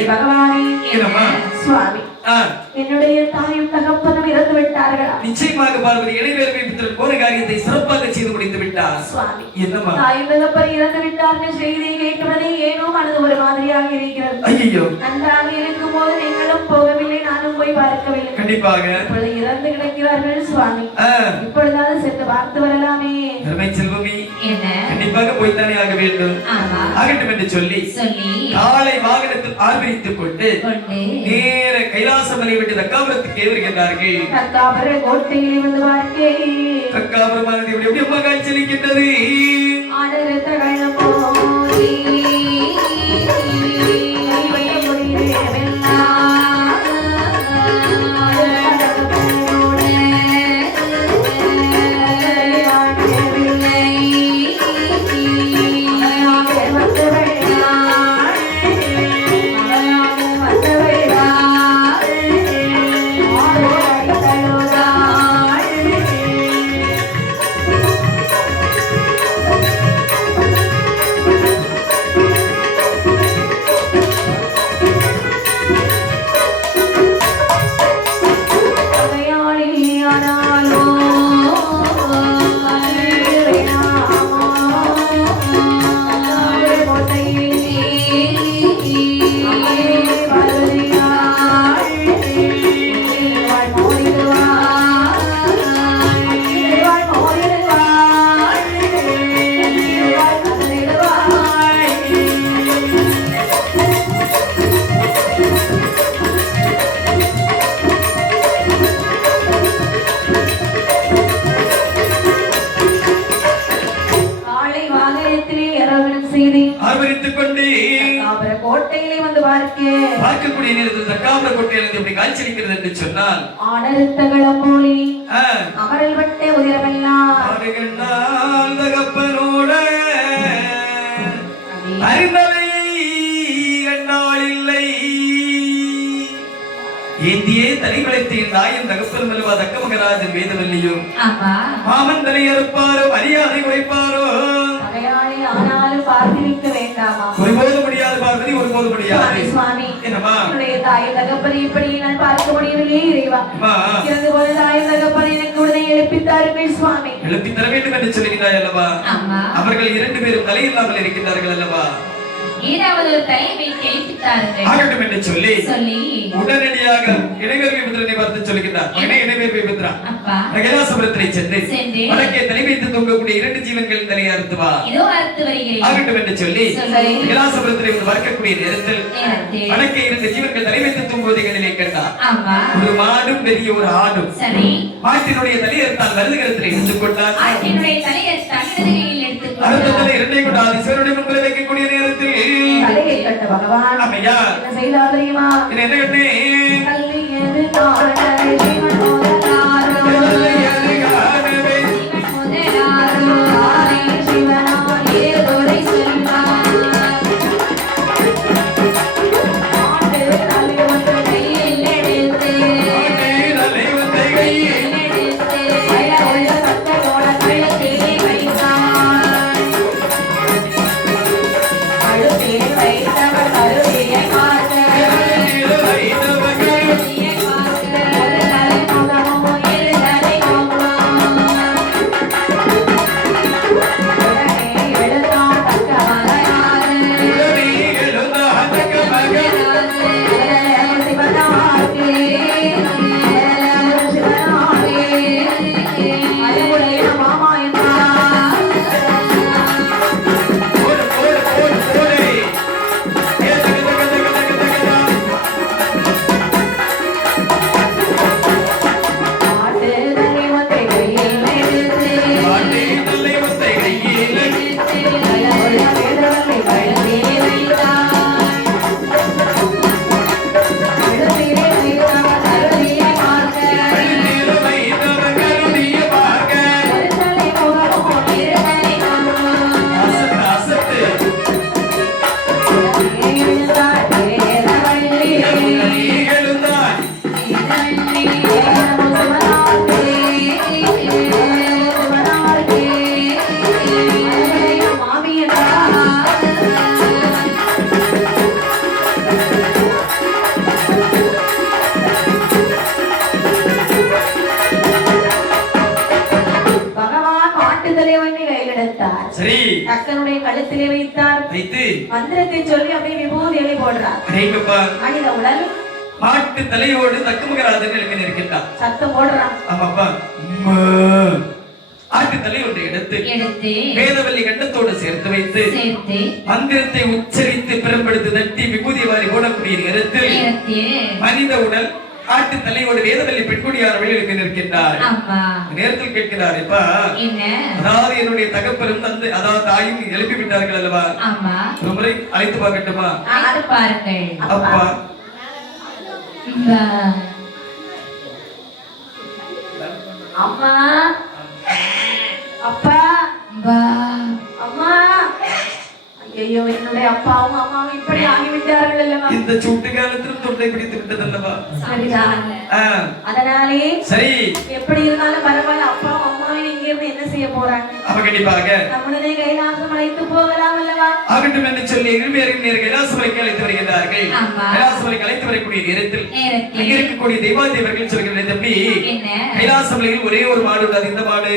பகவானே சுவாமி என்னுடைய தாயும் தகப்பனும் இறந்து விட்டார்களா? நிச்சயமாக பார்வதி இளைவேர்வை புத்திரன் போன காரியத்தை சிறப்பாக செய்து முடித்து விட்டார். சுவாமி, என்னம்மா? தாயும் தகப்பன் இறந்து விட்டார்கள் செய்தியை கேட்கிறதே ஏனோ மனது ஒரு மாதிரியாக இருக்கிறது. ஐயோ, நன்றாக இருக்கும் போது நீங்களும் போகவில்லை, நானும் போய் பார்க்கவில்லை. கண்டிப்பாக இப்பொழுது இறந்து கிடக்கிறார்கள் சுவாமி. இப்பொழுதாவது சென்று பார்த்து வரலாமே. தர்மை செல்வமி, என்ன? கண்டிப்பாக போய்த்தானே ஆக வேண்டும். ஆகட்டும் என்று சொல்லி காலை வாகனத்தில் ஆர்வரித்துக் கொண்டு நேர கைலாசமலை விட்டு தக்காபுரத்துக்கு வருகின்றார்கள். தக்காபுர கோட்டையிலே வந்து பார்க்கே தக்காபுரமானது எப்படி அம்மா காய்ச்சலிக்கின்றது. ஆடரத்த கள்ளம் போய் கோட்டையிலே வந்து பார்க்கக்கூடிய நேரத்தில் தக்காபுர கோட்டையிலிருந்து எப்படி காய்ச்சலிக்கிறது என்று சொன்னால் ஆடருத்தகளம் போலி அமரல் வட்டே உதிரமெல்லாம் தகப்பனோட அறிந்தலை கண்டால் இல்லை ஏந்தியே தனி வளைத்து என் தாயின் தகப்பன் மலுவா தக்க மகராஜன் வேதவல்லியும் மாமன் தலை அறுப்பாரோ மரியாதை உழைப்பாரோ ஆனாலும் பார்த்திருக்க வேண்டாமா? ஒருபோது முடியாது பார்வதி, ஒருபோது முடியாது. சுவாமி, என்னம்மா? என்னுடைய தாய் தகப்பனை இப்படி நான் பார்க்க முடியவில்லை இறைவா. இறந்து போன தாய் தகப்பனை எனக்கு உடனே எழுப்பித்தார்கள் சுவாமி. எழுப்பி தர வேண்டும் என்று சொல்லுகிறாய் அல்லவா? அவர்கள் 2 பேரும் தலை இல்லாமல் இருக்கின்றார்கள் அல்லவா? ஏதாவது ஒரு தலையை வைத்து எழுப்பித்தார்கள் ஆகட்டும் என்று சொல்லி உடனடியாக இடைவேர்வை புத்திரனை பார்த்து சொல்லுகிறார். இடைவேர்வை புத்திரா, கைலாசபுரத்திலே சென்று வடக்கே தலை வைத்து தூங்கக்கூடிய 2 ஜீவன்களின் தலையை அறுத்து வா. ஆகட்டும் என்று சொல்லி கைலாசபுரத்திலே வந்து பார்க்கக்கூடிய நேரத்தில் வடக்கே 2 ஜீவன்கள் தலை வைத்து தூங்குவதை கண்ணிலே கண்டார். ஒரு மாடும் பெரிய ஒரு ஆடும். மாட்டினுடைய தலையை தான் வருதுகிறத்தில் எடுத்துக் கொண்டார். அடுத்த தலை 2 கொண்டு ஆதிசேரனுடைய முன்பில் வைக்கக்கூடிய நேரத்தில் தலையை கட்ட பகவான் என்ன செய்தார் தெரியுமா? என்ன கண்ணே கல்லியது காணவே ஜீவன் முதலாரோ கல்லியது காணவே ஜீவன் முதலாரோ ஆரே சிவனாயே துரை சென்றார் ஆண்டு தலை வந்து கையில் எடுத்து பழ சத்தோட கழுத்திலே வைத்தார். வைத்தவர் கருவியை பார்த்து கழுத்திலே வைத்தார். வைத்து மந்திரத்தை சொல்லி அப்படியே விபூதிகளை போடுறார். மனித உடல் மாட்டு தலையோடு தக்குமுகராஜன் எழுப்பி நிற்கின்றான். சத்தம் போடுறான். ஆமாப்பா. ஆட்டு தலை ஒன்றை எடுத்து வேதவல்லி கண்டத்தோடு சேர்த்து வைத்து மந்திரத்தை உச்சரித்து பிறப்படுத்தி தட்டி விபூதி வாரி போடக்கூடிய நேரத்தில் மனித உடல் ஆட்டு தலையோடு வேதவல்லி பெண்குடியார் வழியெழுப்பி நிற்கின்றார். நேரத்தில் கேட்கிறார், இப்ப அதாவது என்னுடைய தகப்பரும் தந்தை அதாவது தாயும் எழுப்பி விட்டார்கள் அல்லவா, ஒரு முறை அழைத்து பார்க்கட்டுமா? அப்பா அம்மா அப்பா அம்மா. ஐயோ, என்னுடைய அப்பாவும் அம்மாவும் இப்படி ஆகிவிட்டார்கள் அல்லவா? இந்த சூட்டு காலத்திலும் தொண்டை பிடித்து விட்டது அல்லவா? அதனாலே சரி, எப்படி இருந்தாலும் பரவாயில்ல, அப்பாவும் அம்மாவும் இங்க இருந்து என்ன செய்ய போறாங்க? அப்ப கண்டிப்பாக நம்முடைய கைலாசம் அழைத்து போகலாம் அல்லவா? ஆகட்டும் என்று சொல்லி இருமையரும் கைலாசமலைக்கு அழைத்து வருகின்றார்கள். கைலாசமலைக்கு அழைத்து வரக்கூடிய நேரத்தில் அங்க இருக்கக்கூடிய தெய்வாதேவர்கள் சொல்கின்ற தம்பி, கைலாசமலையில் ஒரே ஒரு மாடு உள்ளது. இந்த மாடு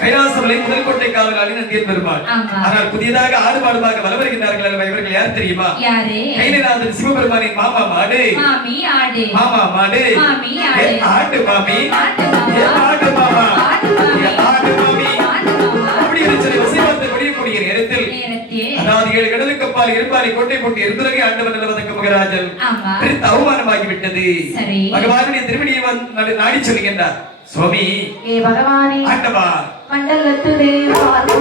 கைலாசமலை முதல் கோட்டை காவலாளி நந்தியன் பெருமாள். ஆனால் புதியதாக ஆடு மாடுமாக வலம் வருகின்றார்கள் அல்லவா? இவர்கள் யார் தெரியுமா? கைலாசநாதன் சிவபெருமானின் மாமா மாடு. மாமா மாடு ஆட்டு மாமி ஆட்டு மாமா ஆட்டு மாமி அப்படி சொல்லி வசைவார்த்தை முடியக்கூடிய நேரத்தில் அதாவது 7 கடலுக்கு அப்பால் இருப்பாரி கோட்டை போட்டு இருந்தவரை ஆண்டவன் நல்லவதற்கு மகராஜன் பெருத்த அவமானமாகிவிட்டது. பகவானுடைய திருவடியை நாடி சொல்லுகின்றார். சுவாமி பகவானே ஆண்டவா மண்டலத்து தேவார்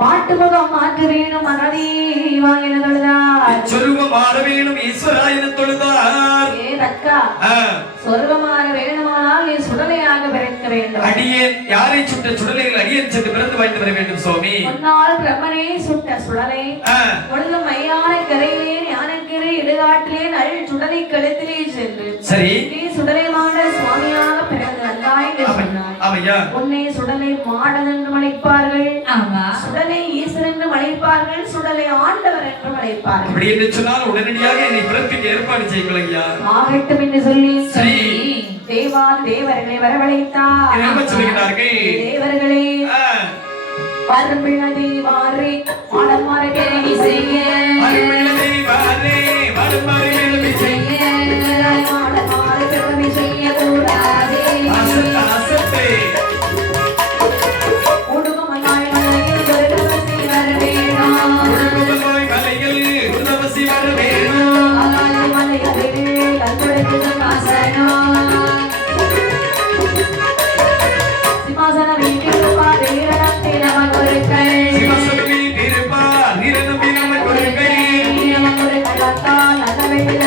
பாட்டுமுகம் மாற்ற வேணும் மனதே வாங்கின தொழுதார். சொருகமாற வேணும் ஈஸ்வரா என தொழுதார். தக்கா சொர்க்கமாற வேணுமானால் நீ சுடலையாக பிறக்க வேண்டும். அடியேன் யாரை சுட்ட சுடலையில் அடியேன் சென்று பிறந்து வாய்ந்து வர வேண்டும் சுவாமி. முன்னால் பிரம்மனே சுட்ட சுடலை பொழுது மையான கரையிலே ஞானக்கரை இடுகாட்டிலே நல் சுடலை கழுத்திலே சென்று சரி நீ சுடலை மாட சுவாமியாக பிறந்து வந்தாய் என்று சொன்னார். உன்னை சுடலை மாடன் என்று அழைப்பார்கள். சுடலை ஈஸ்வரன் என்று அழைப்பார்கள். சுடலை ஆண்டவர் என்று அழைப்பார்கள். அப்படி என்று சொன்னால் உடனடியாக என்னை பிறப்பிக்க ஏற்பாடு செய்யுங்கள் ஐயா. ஆகட்டும் என்று சொல்லி தேவா தேவர்களை வரவழைத்தார். தேவர்களே அருள்மிழதை வாரே மாடமாரை வேலை செய்ய அருள்மிழதை வாரே மாடமாரை வேலை செய்ய மாடமாரை வேலை செய்ய கூடாதே அசத்தே உடுமமாய் மலையில் உருவசி வர வேணும். உடுமமாய் மலையில் உருவசி வர வேணும். அகால மலைகளில் கண்படுத்து ஆசனம் சிம்மாசன வீட்டில் வீரணத்தை நமன் ஒருக்கை சிவசக்தி திருப்பா நீரநம்பி நமன் ஒருக்கை நமன் ஒரு கலத்தால் நல்ல வெள்ள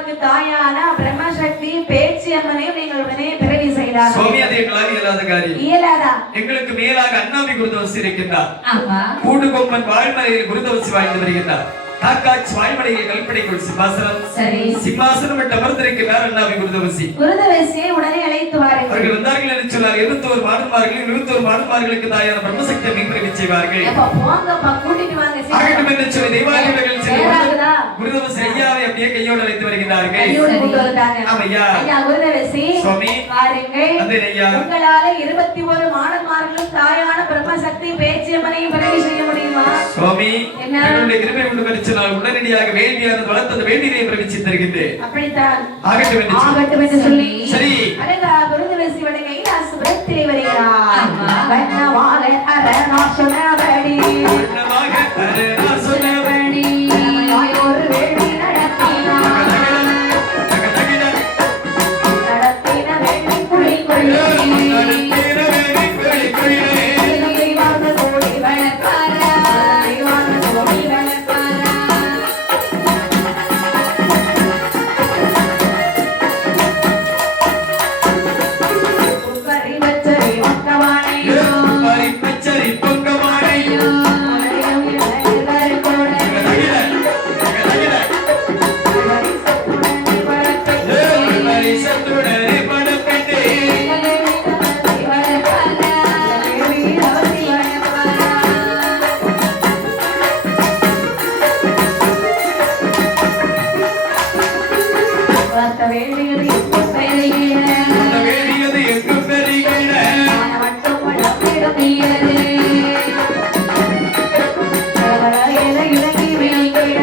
சிவபெருமானுக்கு தாயான பிரம்மசக்தி பேச்சு அம்மனையும் நீங்கள் உடனே பிறவி செய்தார். சுவாமி அது எங்களால் இயலாத காரியம். இயலாதா? எங்களுக்கு மேலாக அண்ணாமி குருதவசி இருக்கின்றார். ஆமா. கூட்டுக்கொம்பன் வாழ்மலையில் குருதவசி வாழ்ந்து வருகின்றார். காக்காட்சி வாய்மலையில் கல்பனைக்குள் சிம்மாசனம். சரி. சிம்மாசனம் விட்டு அமர்ந்திருக்கிறார் அண்ணாமி குருதவசி. குருதவசியை உடனே அழைத்து வாருங்கள். அவர்கள் வந்தார்கள் என்று சொன்னார். 21 மாடுமார்கள் 21 மாடுமார்களுக்கு தாயான பிரம்மசக்தி மீன்பறி செய்வார்கள். அப்ப போங்கப்பா, கூட்டிட்டு வாங்க. ஆகட்டும் என்று சொல்லி தெய்வாலயங்கள் சென்று நேராகுதா? குருதவசி ஐயாவை அப்படியே கையோடு அழைத்து வருகிறார்கள். கையோடு கொண்டு வந்தாங்க. ஆமையா. ஐயா குருதவசி சுவாமி வாருங்கள். வந்தேன் ஐயா. உங்களால 21 மாணவர்களும் தாயான பிரம்மசக்தி பேச்சு அம்மனையும் பிறவி செய்ய முடியுமா? சுவாமி என்ன? என்னுடைய கிருபை உண்டு கரிச்சனால் உடனடியாக வேள்வியானது வளர்த்தது வேண்டியதை பிரவிச்சு தருகின்றேன். அப்படித்தான். ஆகட்டும் என்று சொல்லி சரி. அழகா குருதவசி வட கைலாசபுரத்திலே வருகிறார். வண்ணமாக அரணா சொன்னபடி ஒரு வேள்வி நடத்தினார். நடத்தின வேள்வி குழி குழி தெய்வான கோடி வளர்ப்பாரா, தெய்வான கோடி வளர்ப்பாரா. உப்பரி பச்சரி ஒக்கமானையோ பச்சரி பொங்கமானையோ உலகம் இழந்தவர் கூட பரிசத்துடனே படப்பட்டு வேண்டியது எங்கு பெறுகிற இறங்கி விரிகிற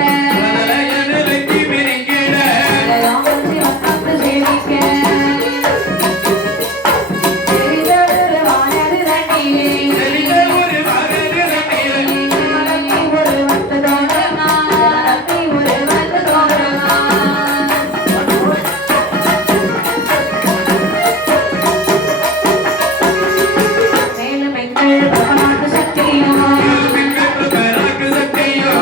தெரிந்த ஒரு பெறாக்கு சக்தியோ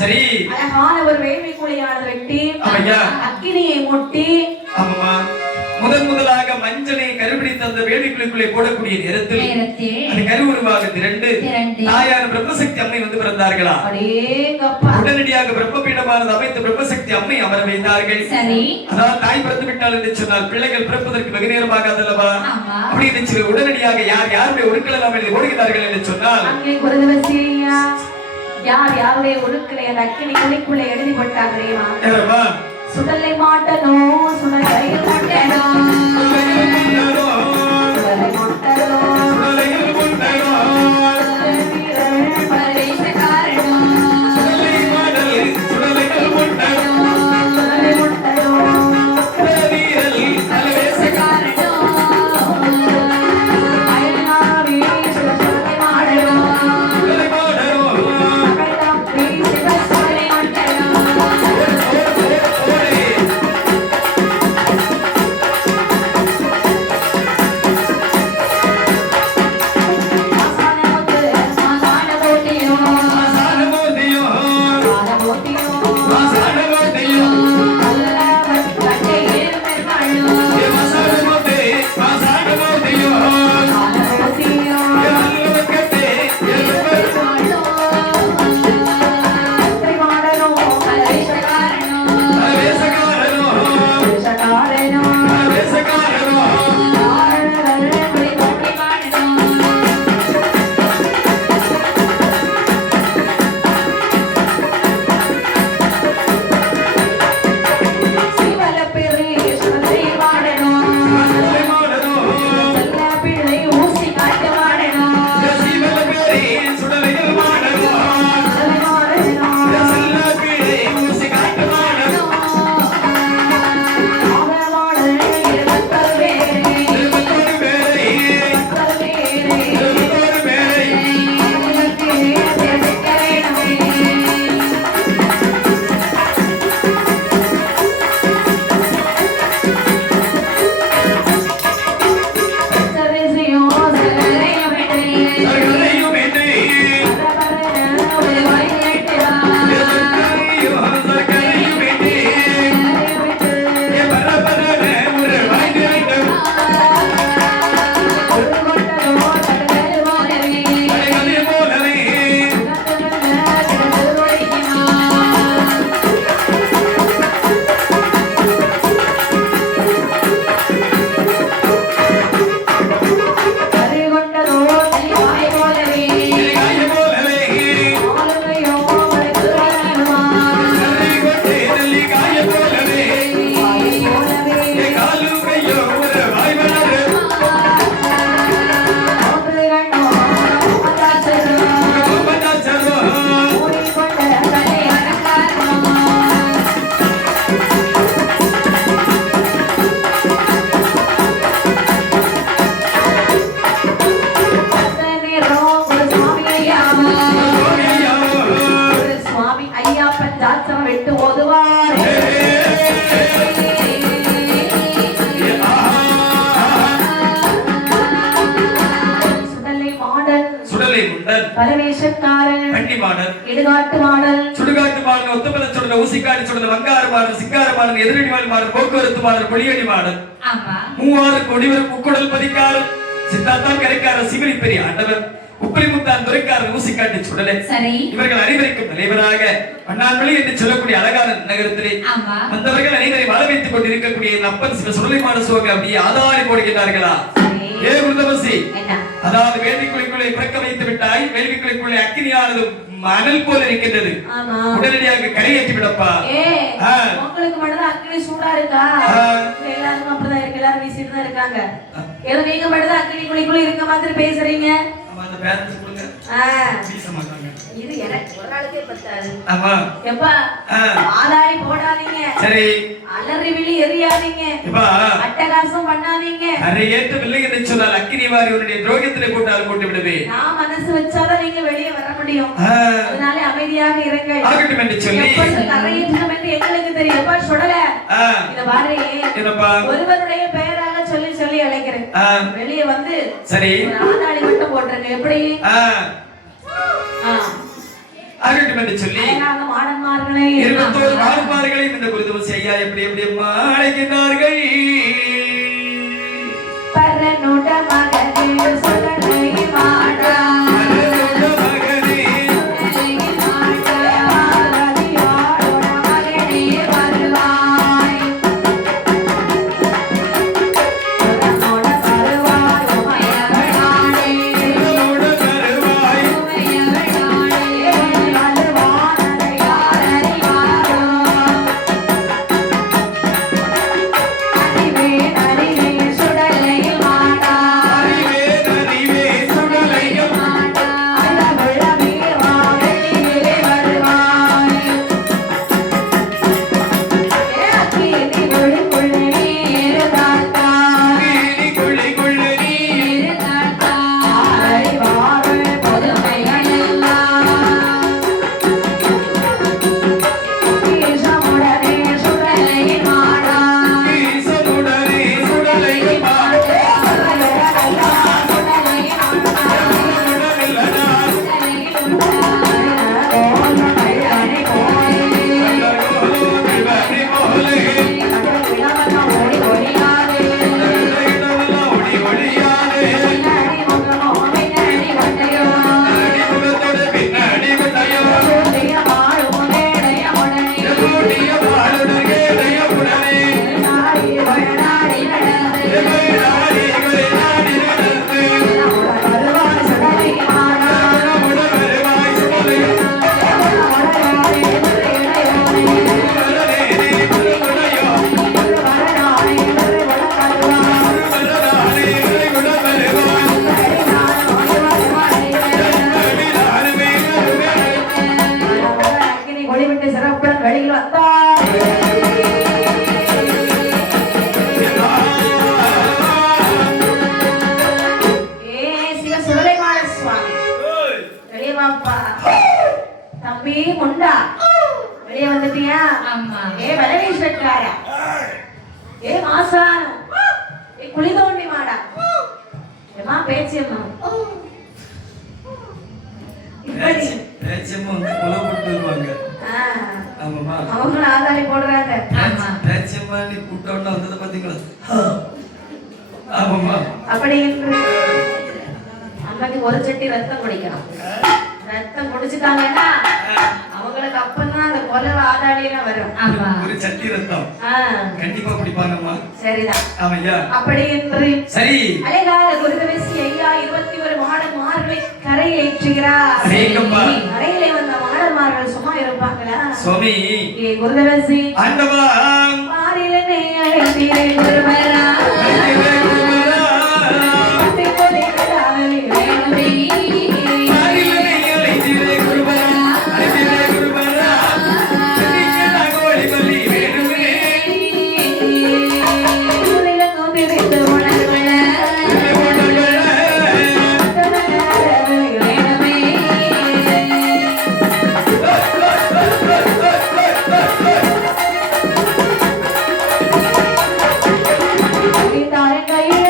சரி. அழகான ஒரு வேள்வி குழியானது வெட்டி அக்கினியை மூட்டி முதலாக மஞ்சளை கருபிடித்த அந்த வேள்விக்குள்ளுக்குள்ளே போடக்கூடிய நேரத்தில் அது கருவுருவாக திரண்டு தாயான பிரம்மசக்தி அம்மை வந்து பிறந்தார்களா. உடனடியாக பிரம்மபீடமானது அமைத்து பிரம்மசக்தி அம்மை அமர வைத்தார்கள். அதாவது தாய் பிறந்து விட்டால் என்று சொன்னால் பிள்ளைகள் பிறப்பதற்கு வெகு நேரமாகாது அல்லவா. அப்படி என்று சொல்லி உடனடியாக யார் யாருடைய ஒடுக்கலாம் என்று ஓடுகிறார்கள் என்று சொன்னால் யார் யாருடைய ஒழுக்கலை அந்த அக்கினி குழிக்குள்ளே எழுதி போட்டாங்க. சுடலை மாட்டனோ சுடலையில் மாட்டனோ சுடலை மாட்டனோ பரமேஸ்வரன் பரமேஸ்வரன் கன்னிமாடன் இடுகாட்டு மாடல் சுடுகாட்டு மாடன் ஒத்தப்பல சுடல ஊசிக்காடி சுடல வங்காறு மாடன் சிங்கார மாடன் எதிரடி மாடன் போக்குவரத்து மாடன் பொலியடி மாடன் ஆமா மூவாறு கொடிவர் முக்குடல் பதிக்காரன் சித்தாத்தான் கரைக்கார சிவரி பெரிய ஆண்டவர் உப்பரிமுத்தான் துரைக்காரர் ஊசிக்காட்டி சுடலை சரி இவர்கள் அனைவருக்கும் தலைவராக அண்ணாமலை என்று சொல்லக்கூடிய அழகான நகரத்திலே ஆமா வந்தவர்கள் அனைவரை வாழ வைத்துக் கொண்டிருக்கக்கூடிய அப்பன் சில சுடலைமான சோக அப்படியே ஆதாரி போடுகிறார்களா ஏ குருதமசி அதாவது வேள்விக்குழிக்குள்ளே பிறக்க வைத்து விட்டாய் வேள்விக்குழிக்குள்ளே அக்கினியானது மணல் போல இருக்கின்றது உடனடியாக கரையேற்றி விடப்பா உங்களுக்கு மட்டும் அக்கினி சூடா இருக்கா எல்லாருக்கும் அப்படிதான் இருக்கு எல்லாரும் வீசிட்டு தான் இருக்காங்க ஏதோ நீங்க மட்டும் அக்கினி குழிக்குள்ள இருக்க மாதிரி பேசுறீங்க இது எனக்கு ஒரு நாளுக்கே பத்தாது எப்பா ஆதாரி போடாதீங்க சரி அலறி விழி எரியாதீங்க அட்டகாசம் பண்ணாதீங்க கரையேற்றவில்லை என்று சொன்னால் அக்கினி வாரி உன்னுடைய துரோகத்திலே போட்டால் போட்டு விடுவே நான் மனசு வச்சாதான் நீங்க வெளியே வர முடியும் அதனால அமைதியாக இருங்கள் ஆகட்டும் என்று சொல்லி கரையேற்றம் என்று எங்களுக்கு தெரியும் எப்பா சுடல இத பாரு ஒருவருடைய பெயராக சொல்லி சொல்லி அழைக்கிறேன் வெளியே வந்து சரி ஆதாரி மட்டும் போட்டுருங்க எப்படி ஆகட்டும் என்று சொல்லி மாடன்மார்களை 21 மாடன்மார்களையும் இந்த குருதமசி ஐயா எப்படி எப்படி அழைக்கின்றார்கள் பரனுட மகனே சுடலை மாடா தம்பி முண்டா வெளியே வந்துட்டியா ஏ பரமேஸ்வரக்காரா ஏ மாசானம் ஏ குளிதோண்டி மாடா ஏமா பேச்சியம்மா பேச்சியம்மா வந்து கொலை போட்டு வருவாங்க ஆமாமா அவங்க ஆதாரி போடுறாங்க பேச்சியம்மா நீ கூட்டம்னா வந்ததை பாத்தீங்களா ஆமாமா அப்படி அம்மாக்கு ஒரு சட்டி ரத்தம் குடிக்கணும் ரத்தம் குடிச்சுட்டாங்கன்னா அவங்களுக்கு அப்பதான் அந்த கொலை ஆதாடியெல்லாம் வரும் ஒரு சட்டி ரத்தம் கண்டிப்பா குடிப்பாங்கம்மா சரிதான் ஆமையா அப்படி என்று சரி அழகாக குருதமசி ஐயா 21 மாடன்மார்களை கரையேற்றுகிறார் கரையிலே வந்த மாடன்மார்கள் சும்மா இருப்பாங்களா சுவாமி குருதமசி ஆண்டவா மாறிலனே அழைத்தீரே குருவரா கையில்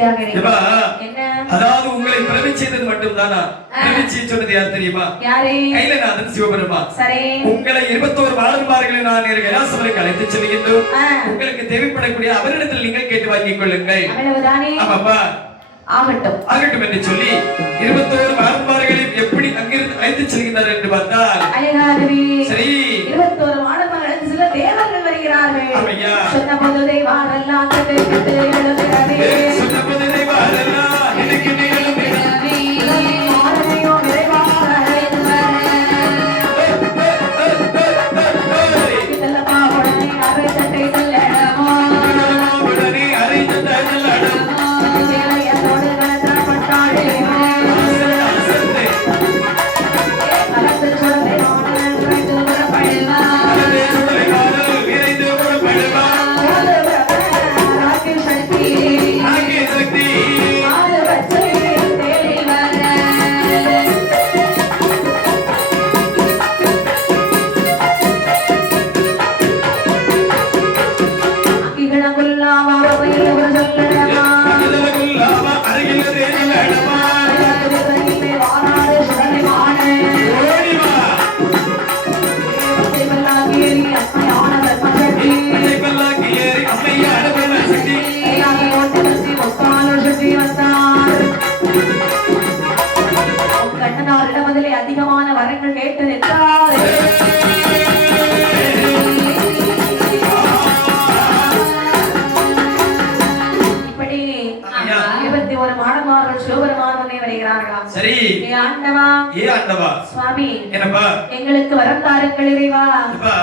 மகிழ்ச்சியாக ஏப்பா, என்ன அதாவது உங்களை பிறவி செய்தது மட்டும்தானா? பிறவி செய்ய சொன்னது யார் தெரியுமா? யாரு? கைலநாதன் சிவபெருமா. சரி, உங்களை 21 பாடல்மார்களை நான் கைலாசமலைக்கு அழைத்து செல்கின்றோம். உங்களுக்கு தேவைப்படக்கூடிய அவரிடத்தில் நீங்கள் கேட்டு வாங்கிக் கொள்ளுங்கள். அவ்வளவுதானே? ஆமாப்பா, ஆகட்டும் ஆகட்டும் என்று சொல்லி 21 பாடல்மார்களையும் எப்படி அங்கிருந்து அழைத்து செல்கின்றார் என்று பார்த்தால், அழகாதவி சரி 21 மாணவர்கள் சில தேவர்கள் வருகிறார்கள். ஆமையா, சொன்னபோது தெய்வாரெல்லாம் கட்டு கட்டு எழுதுகிறவே. சொன்னபோது தெய்வாரெல்லாம் எனக்கு நிகழும் மாறனையோ நிறைவாக அழைத்து வர. இதெல்லாம் உடனே அரை சட்டை செல்லடமோ. உடனே அரைத்த தள்ளடம் சேலையத்தோடு கலந்தாள் பட்டாளேமோ. கலந்து சுடலை மாணவன் குறைந்து புறப்படுவா. விரைந்து புறப்படுவா. ராக்கில் சக்தி ஆகிய சக்தி ஆறு வச்சு தேடி வர. அக்கிகளங்குல்லாமா வகையில் ஒரு சொல்லடமா. கதவுக்குள்ளாம அருகில் தேடிலடமா. கதிரையிலே வாராடு சுடலை மானே. ஓடி வா. தேவத்தைவெல்லாம் ஏறி அம்மையானவர் மகட்டி. பள்ளிப்பல்லாக்கு ஏறி அம்மையான பெண்ண சக்தி. கையாக ஓட்டி வச்சு முக்காலோடு சுற்றி வந்தார். கண்ணனாரிடம் முதலே அதிகமான வரங்கள் கேட்டு நின்றார். இப்படி 21 மாடமார்கள் சிவபெருமானே வருகிறார்களாம். சரி ஏ ஆண்டவா, ஏ ஆண்டவா, சுவாமி, என்னப்பா எங்களுக்கு வரம் தாருங்கள் இறைவா. அப்பா,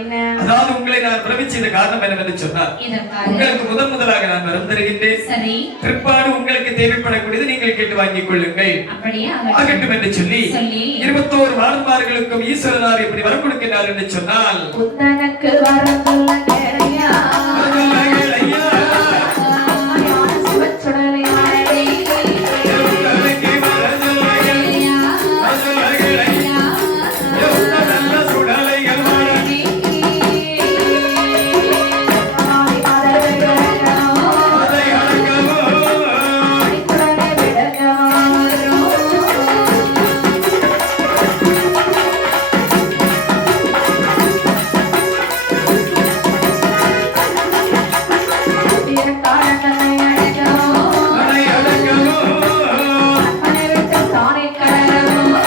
என்ன? அதாவது உங்களை நான் பிறவி செய்த காரணம் என்னவென்று சொன்னார். இதற்காக உங்களுக்கு முதலாக நான் வரம் தருகின்றேன். சரி, பிற்பாடு உங்களுக்கு தேவைப்படக்கூடியது நீங்கள் கேட்டு வாங்கிக் கொள்ளுங்கள். அப்படியே ஆகட்டும் என்று சொல்லி சொல்லி 21 மாணவர்களுக்கும் ஈஸ்வரனார் எப்படி வரம் கொடுக்கிறார் என்று சொன்னால், உத்தனக்கு வரம் சொல்ல கேளையா. ஐயா, அம்மையான சிவச்சுடலை மானே. உங்களுக்கு வரம் சொல்லுங்கள். ஐயா, நல்ல சுடலைகள் வாழ. ஆதி மலர்கள் விளக்கமோ. அதை அடக்கவோ. அடிக்குடலை விளக்கமோ. தீரக்காரனை அழைக்கமோ. அதை அடக்கவோ. அப்பனை விட்டு தானே கடலமோ.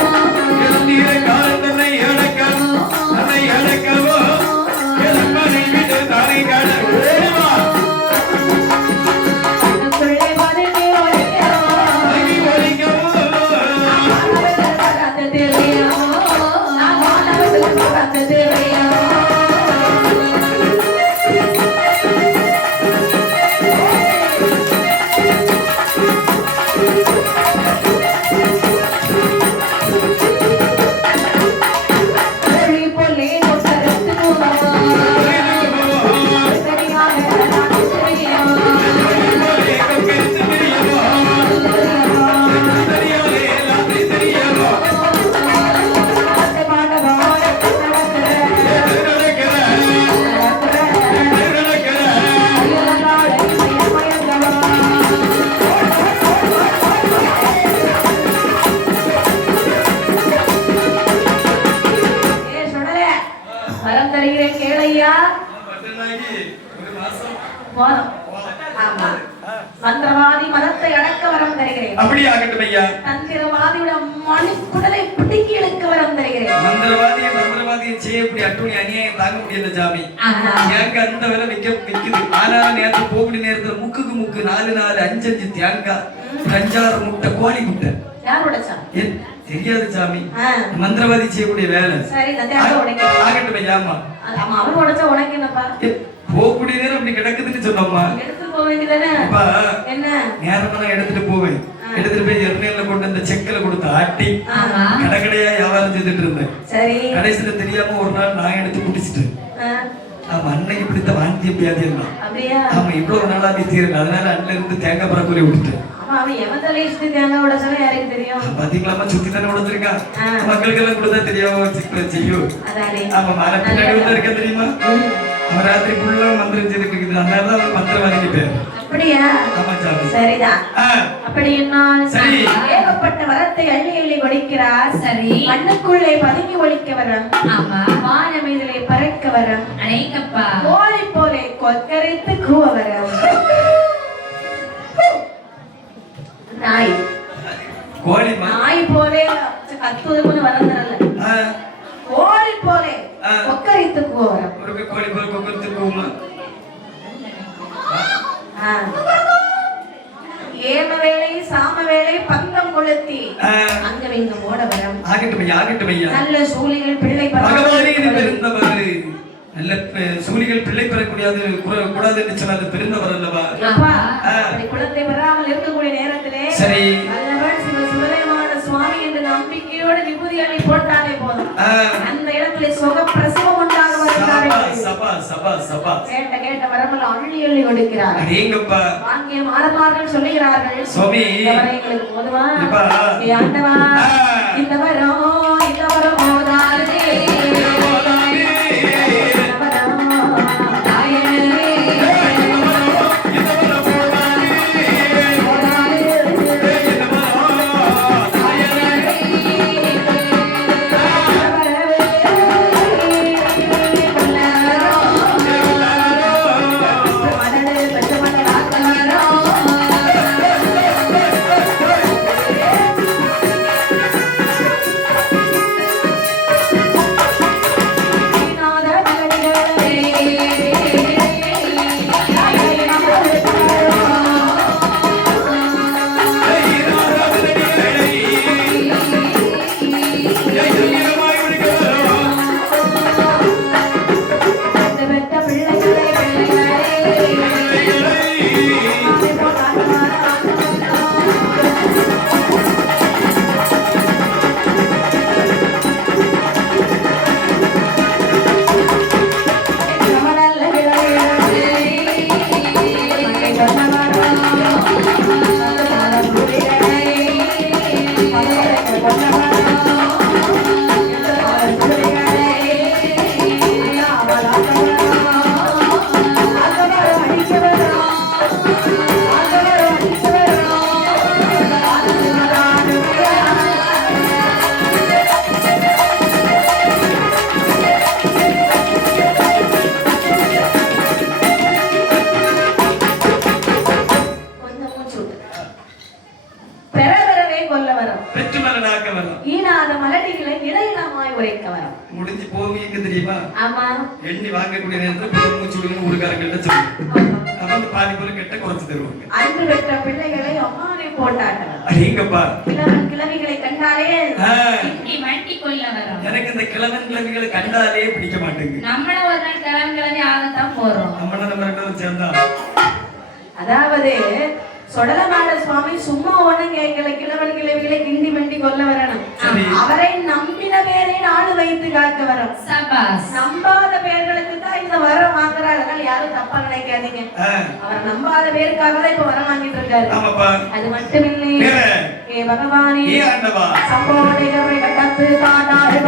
எழுந்திர காலத்தனை அடக்கவோ. அதை அடக்கவோ. எதப்பனை விட்டு தானே காண. ஓடி வா. கண்ணுக்குள்ளே பதுங்கி ஒளிக்கமோ. அங்கி ஒலிக்கவோ. மாணவர்கள் பறந்து திரியமோ. நான் மாணவர்கள் பறந்து திரியமோ. ஒளி பொல்லி ஒட்டரத்து முகமோ. சரியாக நான் திரியமோ. வரம் தருகிறேன் கேளையா. போதும். ஆமா. மந்திரவாதி மதத்தை அடக்க வரம் தருகிறேன். அப்படி ஆகட்டும் ஐயா. தந்திரவாதியோட மணிக்குடலை பிடுங்கி இழுக்க வரம் தருகிறேன். மந்திரவாதியை செய்யக்கூடிய அட்டுணி அநியாயம் தாங்க முடியல சாமி. ஆமா. எனக்கு அந்த வேலை விக்குது. ஆனாலும் நேரத்துல போகக்கூடிய நேரத்துல முக்குக்கு முக்கு 4 5 5 தேங்காய், 5 முட்டை, கோழி முட்டை. யார் உடைச்சா? ஏன் தெரியாது சாமி. ஆ, மந்திரவாதி செய்யக்கூடிய வேலை. சரி, நான் தேங்காய் உடைக்கிறேன். ஆகட்டும் ஐயா. ஆமா, ஆமா, அவன் உடைச்சா உனக்கு என்னப்பா? போகக்கூடிய நேரம் அப்படி கிடக்குதுன்னு சொன்னோம்மா. எடுத்து போக வேண்டியதானே? அப்பா, என்ன? நேரமா நான் எடுத்துட்டு போவேன். எடுத்துட்டு போய் எண்ணெயில கொண்டு அந்த செக்கல கொடுத்து ஆட்டி ஆமா. கடைக்கடையா வியாபாரம் செய்துட்டு இருந்தேன். சரி. கடைசியில தெரியாம ஒரு நாள் நான் எடுத்து குடிச்சிட்டேன். ஆ, ஆமா, அன்னைக்கு பிடித்த வாந்தி வியாதி எல்லாம். அப்படியா? ஆமா, இவ்வளவு நாளா நீ தீரல. அதனால அண்ணன் இருந்து தேங்காய் பரப்புரை விட்டுட்டேன். ஆமா, அவன் எவன் தலையை சுத்தி தேங்காய் உடைச்சாலும் யாருக்கு தெரியும்? பாத்தீங்களாமா, சுத்தி தானே உடச்சிருக்கான். ஆ. மக்களுக்கு எல்லாம் கொடுத்தா தெரியாம செய்யும். அதானே. ஆமா, மழை பின்னாடி வந்து இருக்க தெரியுமா? அவன் ராத்திரி ஃபுல்லா மந்திரம் செய்துட்டு இருக்குது. அதனாலதான் அவன் மந்திரவாதிக்கு பேர். அப்படியா? ஆமா சாமி. சரிதான். அப்படி என்னால் சரி. ஏகப்பட்ட வரத்தை அள்ளி அள்ளி கொடுக்கிறார். சரி. மண்ணுக்குள்ளே பதுங்கி ஒழிக்க வரம். ஆமா. வானமீதிலே பறக்க வரம். அடேங்கப்பா. கோழி போலே கொக்கரித்து கூவ வரம். நாய் கோழி நாய் போலே கத்துவதுன்னு வரம் தரல. கோழி போலே கொக்கரித்து கூவ வரம். ஒரு கோழி போல கொக்கரித்து கூவுமா? ஏம வேலை சாம வேலை பந்தம் கொளுத்தி அங்க இங்க ஓட வரம். ஆகட்டும் ஐயா. நல்ல சூழிகள் பிள்ளை பகவானே இது பெருந்தவர். நல்ல சூழிகள் பிள்ளை பெறக்கூடாது கூடாது என்று சொன்னது பெருந்தவர் அல்லவா? அப்படி குழந்தை வராமல் இருக்கக்கூடிய நேரத்திலே சரி நல்லவன் சுதேமான சுவாமி என்ற நம்பிக்கையோட விபூதி அணி போட்டாலே போதும். அந்த இடத்துல சுக பிரசவம் உண்டாக வருகிறார்கள். சபா கேட்ட வரமல் அள்ளி அள்ளி கொடுக்கிறார். அடேங்கப்பா. வாங்கிய மாணவர்கள் சொல்லுகிறார்கள், சுவாமி எங்களுக்கு போதுமா ஆண்டவா, இந்த வரம் போதாதே. முடிஞ்சு போவீங்க தெரியுமா? ஆமா. எண்ணி வாங்கக்கூடிய நேரத்துல மூச்சு விடுங்க ஊருக்காரங்கள்ட்ட சொல்லுங்க. அப்ப பாதி பேர் கெட்ட குறைச்சு தருவாங்க. அன்று பெற்ற பிள்ளைகளை அம்மாவை போட்டாங்க. அடேங்கப்பா. கிழவிகளை கண்டாலே இப்படி மண்டி கொள்ள வரோம். எனக்கு இந்த கிழவிகளை கண்டாலே பிடிக்க மாட்டேங்குது. நம்மள ஒரு நாள் கிழவி ஆகத்தான் போறோம். நம்ம ரெண்டு பேரும் சேர்ந்தா. அதாவது சொடலநாத சுவாமி சும்மா ஒண்ணு கேட்கல, கிழவன் கிழவிகளை கிண்டி மண்டி கொல்ல வரணும். அவரை நம்பின பேரை நாடு வைத்து காக்க வரும். நம்பாத பேர்களுக்கு தான் இந்த வரம் வாங்குறாரு. அதனால யாரும் தப்பா நினைக்காதீங்க. அவர் நம்பாத பேருக்காக தான் இப்ப வரம் வாங்கிட்டு இருக்காரு. அது மட்டுமில்லை, ஏ பகவானே சம்போடைகளை கடத்து தாண்டாடு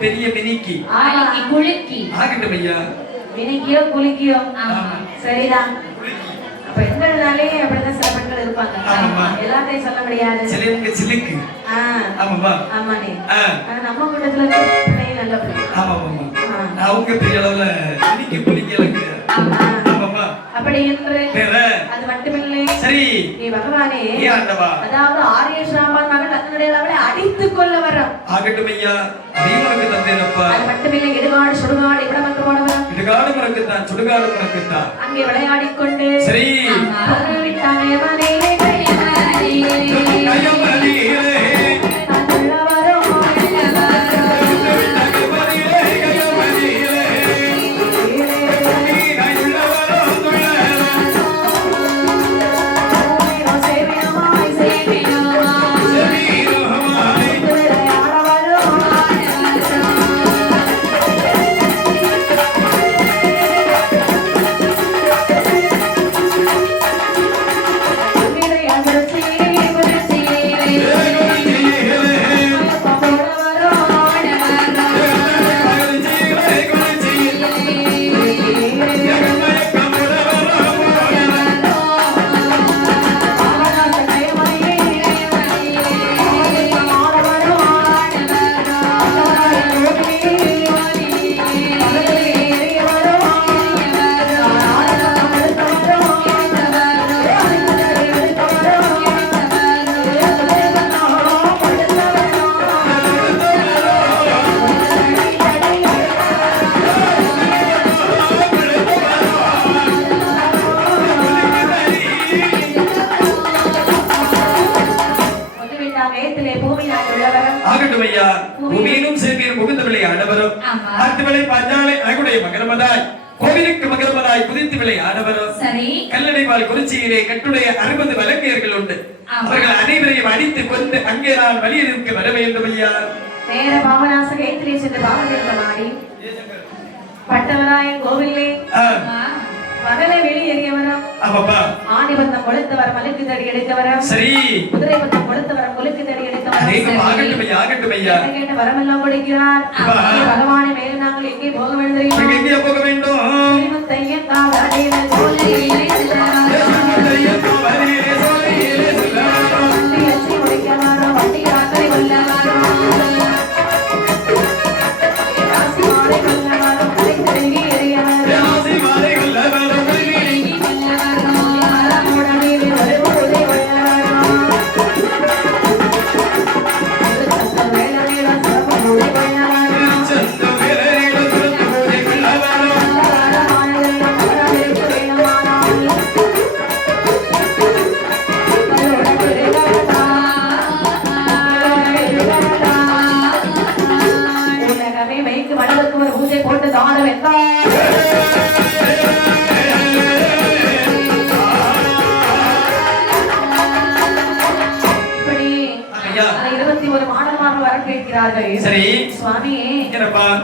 பெரிய மினிக்கி குலுக்கி. சரிதான். பெண்கள்னாலே அப்படிதான் சில பெண்கள் இருப்பாங்க. எல்லாத்தையும் சொல்ல முடியாது. சிலவங்க சிலுக்கு. ஆமாமா. ஆமாண்ணே. நம்ம கூட்டத்துல இருக்க பிள்ளை நல்ல பிள்ளை. ஆமாமா. அவங்க பெரிய அளவுல சிலுக்கு பிள்ளைங்களுக்கு. ஆமாமா. அப்படி என்று அது மட்டுமில்லை. சரி. நீ பகவானே. ஏ ஆண்டவா. அதாவது ஆரிய சாமான் மகன் தன்னுடைய அவளை அடித்துக் கொள்ள வரம். ஆகட்டும் ஐயா. அதையும் உனக்கு தந்தேனப்பா. அது மட்டுமில்லை. இடுகாடு சுடுகாடு இப்படி வந்து போனவரம். இடுகாடு உனக்கு தான், சுடுகாடு உனக்கு தான். அங்கே விளையாடிக் கொண்டு. சரி. விட்டானே மனையே கோவிலுக்கு மகரமதாய் குதித்து விளையாடவரும் கல்லணைவால் குறிச்சியிலே கட்டுடைய 60 வழக்கையர்கள் உண்டு. அவர்கள் அனைவரையும் அடித்து கொண்டு அங்கே நான் வழியிற்கு வர வேண்டும் ஐயா. நேர பாவநாச கைத்திலே சென்று பாவதேவமாடி பட்டவராய கோவிலே மகளை வெளியேறியவரம். ஆணிபந்தம் கொளுத்தவர் மலுக்கு தடி எடுத்தவரம். சரி. குதிரை பந்தம் கொளுத்தவர் கொலுக்கு தடி எடுத்தவரம். ஆகட்டும் ஐயா. கேட்ட வரமெல்லாம் கொடுக்கிறார். பகவானை மேலும் நாங்கள் எங்கே போக வேண்டும்? எங்கே போக வேண்டும்?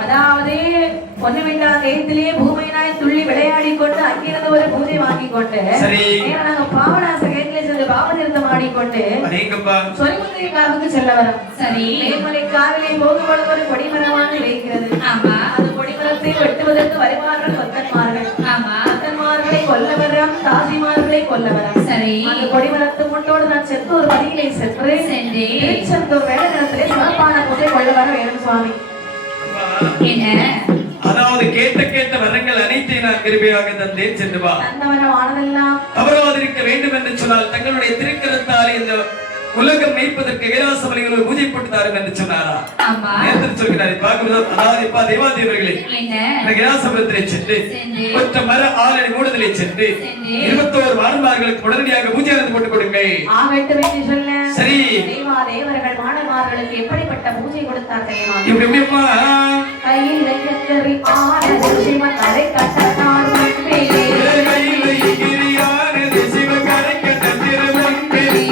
அதாவது பொன்னுவிட்டான் தேயத்திலே பூமியினாய் துள்ளி விளையாடி கொண்டு அங்கிருந்து ஒரு பூஜை வாங்கி கொண்டு நாங்க பாவநாச கேட்டிலே சென்று பாவதீர்த்தம் ஆடிக்கொண்டு சொரிமுத்திரை காவுக்கு செல்ல வரோம். சரி. மேல்மலை காவிலே போகும்போது ஒரு கொடிமரமாக இருக்கிறது. ஆமா. அந்த கொடிமரத்தை வெட்டுவதற்கு வருவார்கள் கொத்தன்மார்கள். ஆமா. கொத்தன்மார்களை கொல்ல வரம், தாசிமார்களை கொல்ல வரம். சரி. அந்த கொடிமரத்து முட்டோடு நான் சென்று ஒரு வழியிலே சென்று திருச்செந்தூர் வேலை நேரத்திலே சிறப்பான பூஜை கொள்ள வர வேணும் சுவாமி. அதாவது கேட்ட வரங்கள் அனைத்தையும் நான் கிருபையாக தந்தேன். சென்று வா. தவறாதிருக்க வேண்டும் என்று சொன்னால் தங்களுடைய திருக்கரத்தால் இந்த உலகம் மேய்ப்பதற்கு கைலாசமலைகள் பூஜை போட்டுத்தாரும் என்று சொன்னாரா? நேரத்தில் சொல்கிறார். அதாவது தேவாதேவர்களே கைலாசபுரத்திலே சென்று ஒற்ற மர ஆலடி மூடுதலை சென்று 21 வானமார்களுக்கு உடனடியாக பூஜை போட்டுக் கொடுங்கள். சரி. தேவர்கள் வானமார்களுக்கு எப்படிப்பட்ட பூஜை கொடுத்தார் தெரியுமா? எப்படிமா? கையில் கத்தரி ஆனது சிவன் கரை கட்டத்தார் மண்பிலே. கையில் கிரியானது சிவன் கரை கட்ட திருமண்பிலே.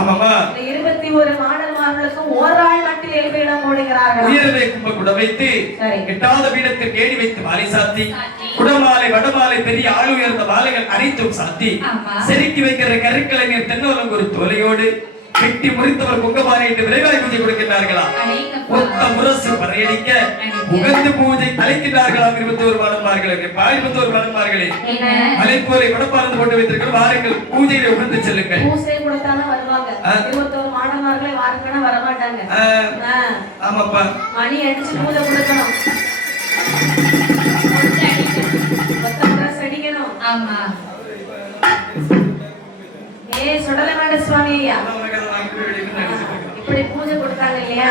ஆமாமா இந்த 21 மாடல்மார்களுக்கும் ஓராள் மட்டில் எழுப்பிடம் போடுகிறார்கள். உயரவே கும்ப குடம் வைத்து எட்டாத பீடத்தில் கேடி வைத்து மாலை சாத்தி குடமாலை வடமாலை பெரிய ஆள் உயர்ந்த மாலைகள் அனைத்தும் சாத்தி செருக்கி வைக்கிற கருக்கலைஞர் தென்னோலம் ஒரு தோலையோடு வெட்டி முறித்தவர் பொங்கமாலை என்று விரைவாய் பூஜை கொடுக்கின்றார்களா? ஒத்த முரசு பறையடிக்க உகந்து பூஜை அழைக்கின்றார்களாம் 21 மாடன்மார்களே. 21 மாடன்மார்களே அழைப்போரை வடப்பார்ந்து போட்டு வைத்திருக்கிற வாருங்கள் பூஜையில உகந்து செல்லுங்கள். பூசை கொடுத்தாலும் வருவாங்க. 21 மாடன்மார்களே வாருங்கன்னா வர மாட்டாங்க. ஆமாப்பா மணி அடிச்சு பூஜை கொடுக்கணும். ஒத்த முரசு அடிக்கணும். ஆமா சுடலமாட சுவாமி ஐயா இப்படி பூஜை கொடுத்தாங்க இல்லையா?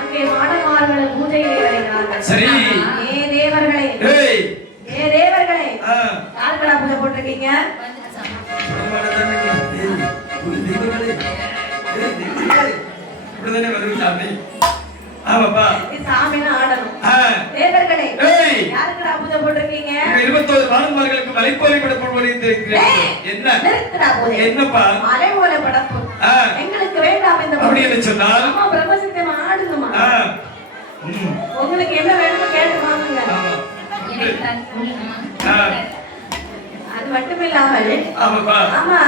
அங்கே மாடன்மார்கள் பூஜையிலே வருகிறார்கள். சரி தேவர்களே தேவர்களே யாருக்கடா பூஜை போட்டிருக்கீங்க? ஆமாப்பா சாமின்னு ஆடணும். தேவர்களே யாருக்கடா பூஜை போட்டிருக்கீங்க? 21 மாடன்மார்களுக்கு மலைப்போரை படப்பு என்ன என்னப்பா மலை போல படப்பு எங்களுக்கு வேண்டாம். இந்த அப்படி என்ன சொன்னால் பிரம்மசித்தம் ஆடுங்கம்மா. உங்களுக்கு என்ன வேணும்னு கேட்டு வாங்குங்க. அது மட்டும் இல்லாமல் ஆமா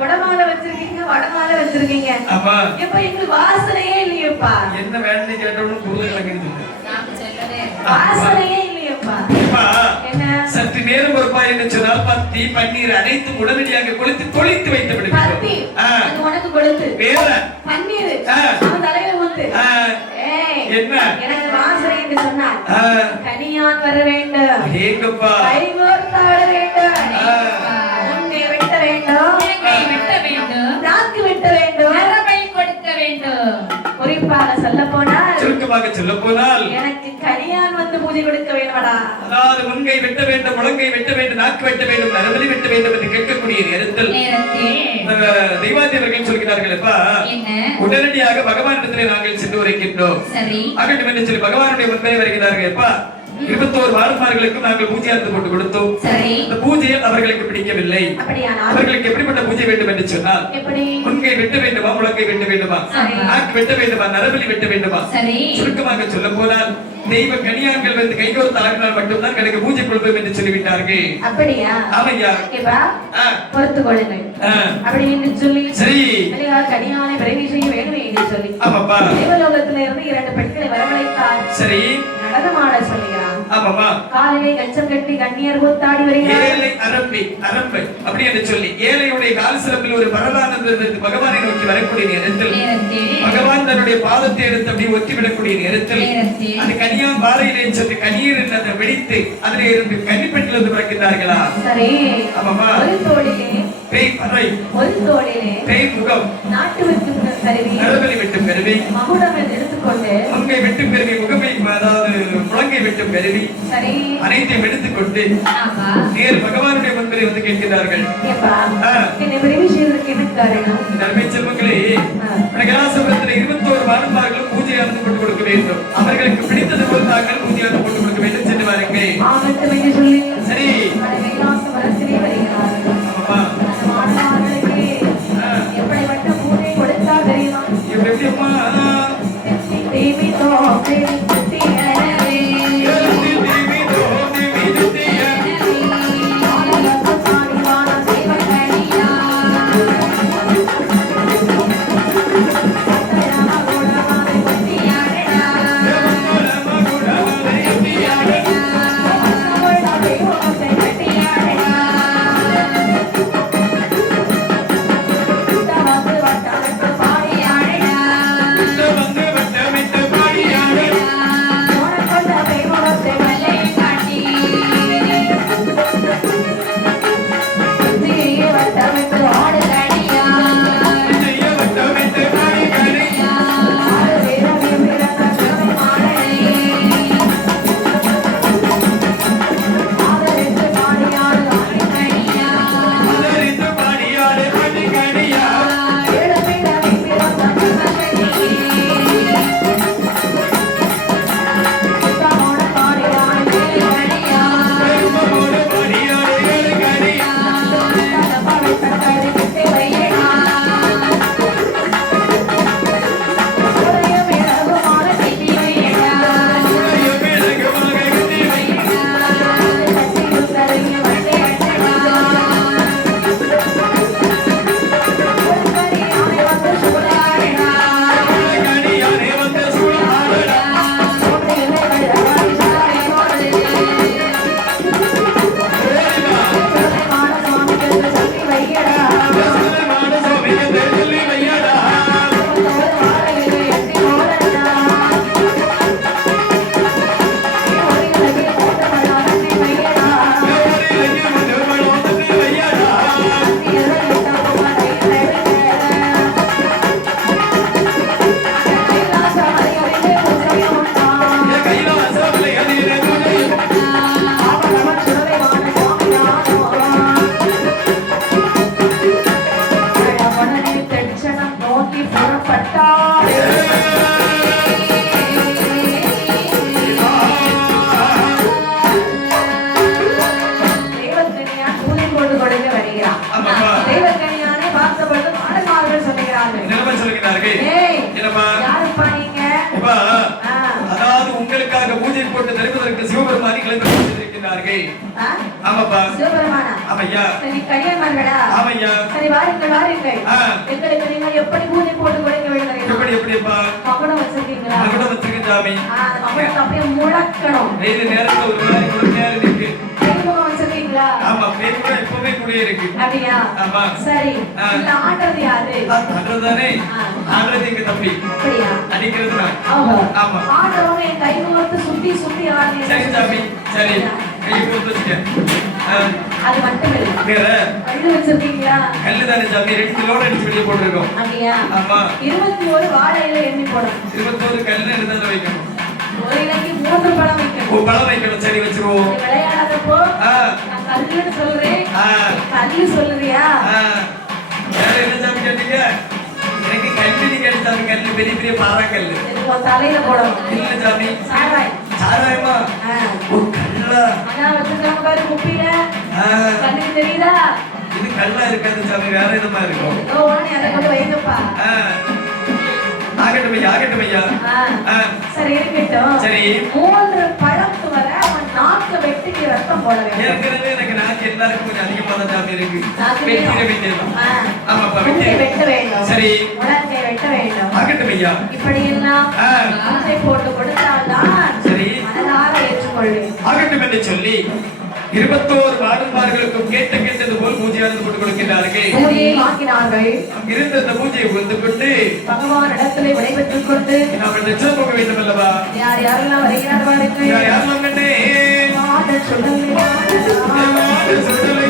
குடமாலை வச்சிருக்கீங்க வடமாலை வச்சிருக்கீங்க. இப்ப எங்களுக்கு வாசனையே இல்லையப்பா. என்ன வேணும்னு கேட்டோம்னு புரிதல் வாசனையே இல்லையப்பா. என்ன சற்று நேரம் ஒருப்பா என்று சொன்னால் பத்தி பன்னீர் அனைத்தும் உடனடியாக கொளித்து வைத்து விடுகிறோம். உனக்கு கொடுத்து வேற பன்னீர் அவன் தலையில ஊத்து. என்ன எனக்கு வாசனை என்று சொன்னார் கனியான் வர வேண்டும். ஏங்கப்பா கைகோர்த்து ஆட வேண்டும். உன்னை வெட்ட வேண்டும். வெட்ட வேண்டும். நாக்கு வெட்ட வேண்டும். நரம்பை கொடுக்க வேண்டும். குறிப்பாக சொல்ல போனால் சுருக்கமாக சொல்ல போனால் எனக்கு கனியான் வந்து பூஜை கொடுக்க வேண்டும்டா. அதாவது முன்கை வெட்ட வேண்டும், முழங்கை வெட்ட வேண்டும், நாக்கு வெட்ட வேண்டும், நரம்பலி வெட்ட வேண்டும் என்று கேட்கக்கூடிய நேரத்தில் தெய்வாதிபர்கள் சொல்கிறார்கள் அப்பா உடனடியாக பகவானிடத்திலே நாங்கள் சென்று உரைக்கின்றோம். ஆகட்டும் என்று சொல்லி பகவானுடைய முன்பே வருகிறார்கள். அப்பா 21 மாடன்மார்களுக்கு நாங்கள் பூஜையார்த்து போட்டு கொடுத்தோம். இந்த பூஜையில் அவர்களுக்கு பிடிக்கவில்லை. அவர்களுக்கு எப்படிப்பட்ட பூஜை வேண்டும் என்று சொன்னால் முன்கை வெட்ட வேண்டுமா, முழங்கை வெட்ட வேண்டுமா, நாக்கு வெட்ட வேண்டுமா, நரம்பலி வெட்ட வேண்டுமா? சுருக்கமாக சொல்ல போனால் தெய்வ கனியான்கள் வந்து கைகோர்த்து ஆடினால் மட்டும்தான் எனக்கு பூஜை கொடுப்போம் என்று சொல்லிவிட்டார்கள். அப்படியா? ஆமையா பொறுத்துக் கொள்ளுங்கள் அப்படி என்று சொல்லி சரி கனியானை விரைவி செய்ய வேண்டும் என்று சொல்லி ஆமாப்பா தேவலோகத்தில இருந்து 2 பெண்களை வரவழைத்தார். சரி நடனமாட சொல்லுகிறான். ஆமாமா காலிலே கச்சம் கட்டி கண்ணியர் கூத்தாடி வருகிறார். ஏழை அரம்பு அப்படி என்று சொல்லி ஏழையுடைய கால் சிறப்பில் ஒரு பரதானந்த பகவானை நோக்கி வரக்கூடிய நேரத்தில் பகவான் தன்னுடைய பாதத்தை எடுத்து அப்படி ஒட்டி விடக்கூடிய நேரத்தில் அது கனியான் பாறையிலே சென்று கண்ணீர் அதை வெடித்து அதிலே இருந்து கன்னிப்பெண்கள் வந்து பிறக்கிறார்களா? சரி ஆமாமா ஒரு தோளிலே பேய் பறை, ஒரு தோளிலே பேய் முகம், நாட்டு வெட்டும் கருவி, நரம்பலி வெட்டும் கருவி, மகுடம் எடுத்துக்கொண்டு முங்கை வெட்டும் கருவி, முகமை அதாவது முழங்கை வெட்டும் கருவி அனைத்தையும் எடுத்துக்கொண்டு நேர் பகவானுடைய முன்பிலே வந்து கேட்கிறார்கள். செல்வங்களே கலாசபுரத்தில் 21 மாடன்மார்களும் பூஜை நடந்து கொண்டு கொடுக்க வேண்டும். அவர்களுக்கு பிடித்தது போல் தாங்கள் பூஜை நடந்து கொண்டு கொடுக்க வேண்டும். சென்று வாருங்கள். சரி எப்படிப்பட்ட பூஜை கொடுத்தா தெரியுமா? எப்படியம்மா இருக்கின்றார்கள். ஆ? ஆமாப்பா. சிவபெருமானா? ஆமையா. சரி, கன்னியன்மார்களா? ஆமையா. சரி, வாருங்கள் வாருங்கள். ஆ. எங்களுக்கு நீங்கள் எப்படி பூஜை போட்டு கொடுக்க வேண்டும்? எப்படிப்பா? மகுடம் வச்சிருக்கீங்களா? மகுடம் வச்சிருக்கேன் சாமி. மகுடத்தை அப்படியே முழக்கணும். வெயில் நேரத்துல ஒரு மாதிரி குளிர்ச்சியா இருக்கு. கைமுகம் வச்சிருக்கீங்களா? ஆமா, பேருகூட எப்பவுமே கூடயே இருக்கு. அப்படியா? ஆமா. சரி, இல்ல ஆடுறது யாரு? ஆடுறதுதானே? ஆடுறது எங்க தம்பி. அப்படியா? அடிக்கிறது நான். ஆமா. ஆமா. ஆடுறவங்க என் கைமுகத்தை சுத்தி சுத்தி ஆடுறீங்க. சரி சாமி, சரி. கையை போட்டு வச்சுக்க. அது மட்டும் இல்ல. வேற? கல்லு வச்சிருக்கீங்களா? கல்லு தானே சாமி, 2 கிலோட அடிச்சு வெளியே போட்டுருக்கோம். அப்படியா? ஆமா. 21 வாழையில எண்ணி போடும். 21 கல்லு எடுத்து வைக்கணும். ஒரு இலைக்கு 3 பழம் வைக்கணும். பழம் வைக்கணும். சரி, வச்சிருவோம். விளையாடாதப்போ நான் கல்லுன்னு சொல்றேன், கல்லு சொல்றியா? வேற என்ன சாமி கேட்டீங்க? எனக்கு கல்லு நீங்க சாமி, கல்லு பெரிய பெரிய பாறை கல்லு. உன் தலையில போடும். இல்ல சாமி. சாராய். சாராயமா? ஓ, கல்லா. ஆனா வச்சிருக்காங்க பாரு குப்பியில. கண்ணுக்கு தெரியுதா? இது கல்லா இருக்காது சாமி, வேற விதமா இருக்கும். ஓ, உடனே அதை கொண்டு வைங்கப்பா. ஆகட்டும் ஐயா, ஆகட்டும் ஐயா. சரி, இருக்கட்டும். சரி. 3 பழத்து வர அவன் நாக்கு வெட்டிக்கு ரத்தம் போட வேண்டும். ஏற்கனவே எனக்கு நாக்கு எல்லாருக்கும் கொஞ்சம் அதிகமா தான் சாமி இருக்கு. வெட்டிட வேண்டியதுதான். ஆமாப்பா, வெட்ட வேண்டும். சரி. உடற்கை வெட்ட வேண்டும். ஆகட்டும் ஐயா. இப்படி எல்லாம் பூஜை போட்டு கொடுத்தால்தான் சரி மனதார ஏற்றுக்கொள்வேன். ஆகட்டும் என்று சொல்லி 21 வாடுமார்களுக்கும் கேட்டது போல் பூஜையானது போட்டு கொடுக்கிறார்கள். பூஜையை வாங்கினார்கள். அங்கிருந்து அந்த பூஜையை புரிந்து கொண்டு பகவான் இடத்திலே விடைபெற்றுக் கொண்டு நாம் லட்சம் போக வேண்டும் அல்லவா? யார் யாரெல்லாம் வருகிறார் பாருங்கள். யாரெல்லாம் கண்டே சொல்லலை சொல்லலை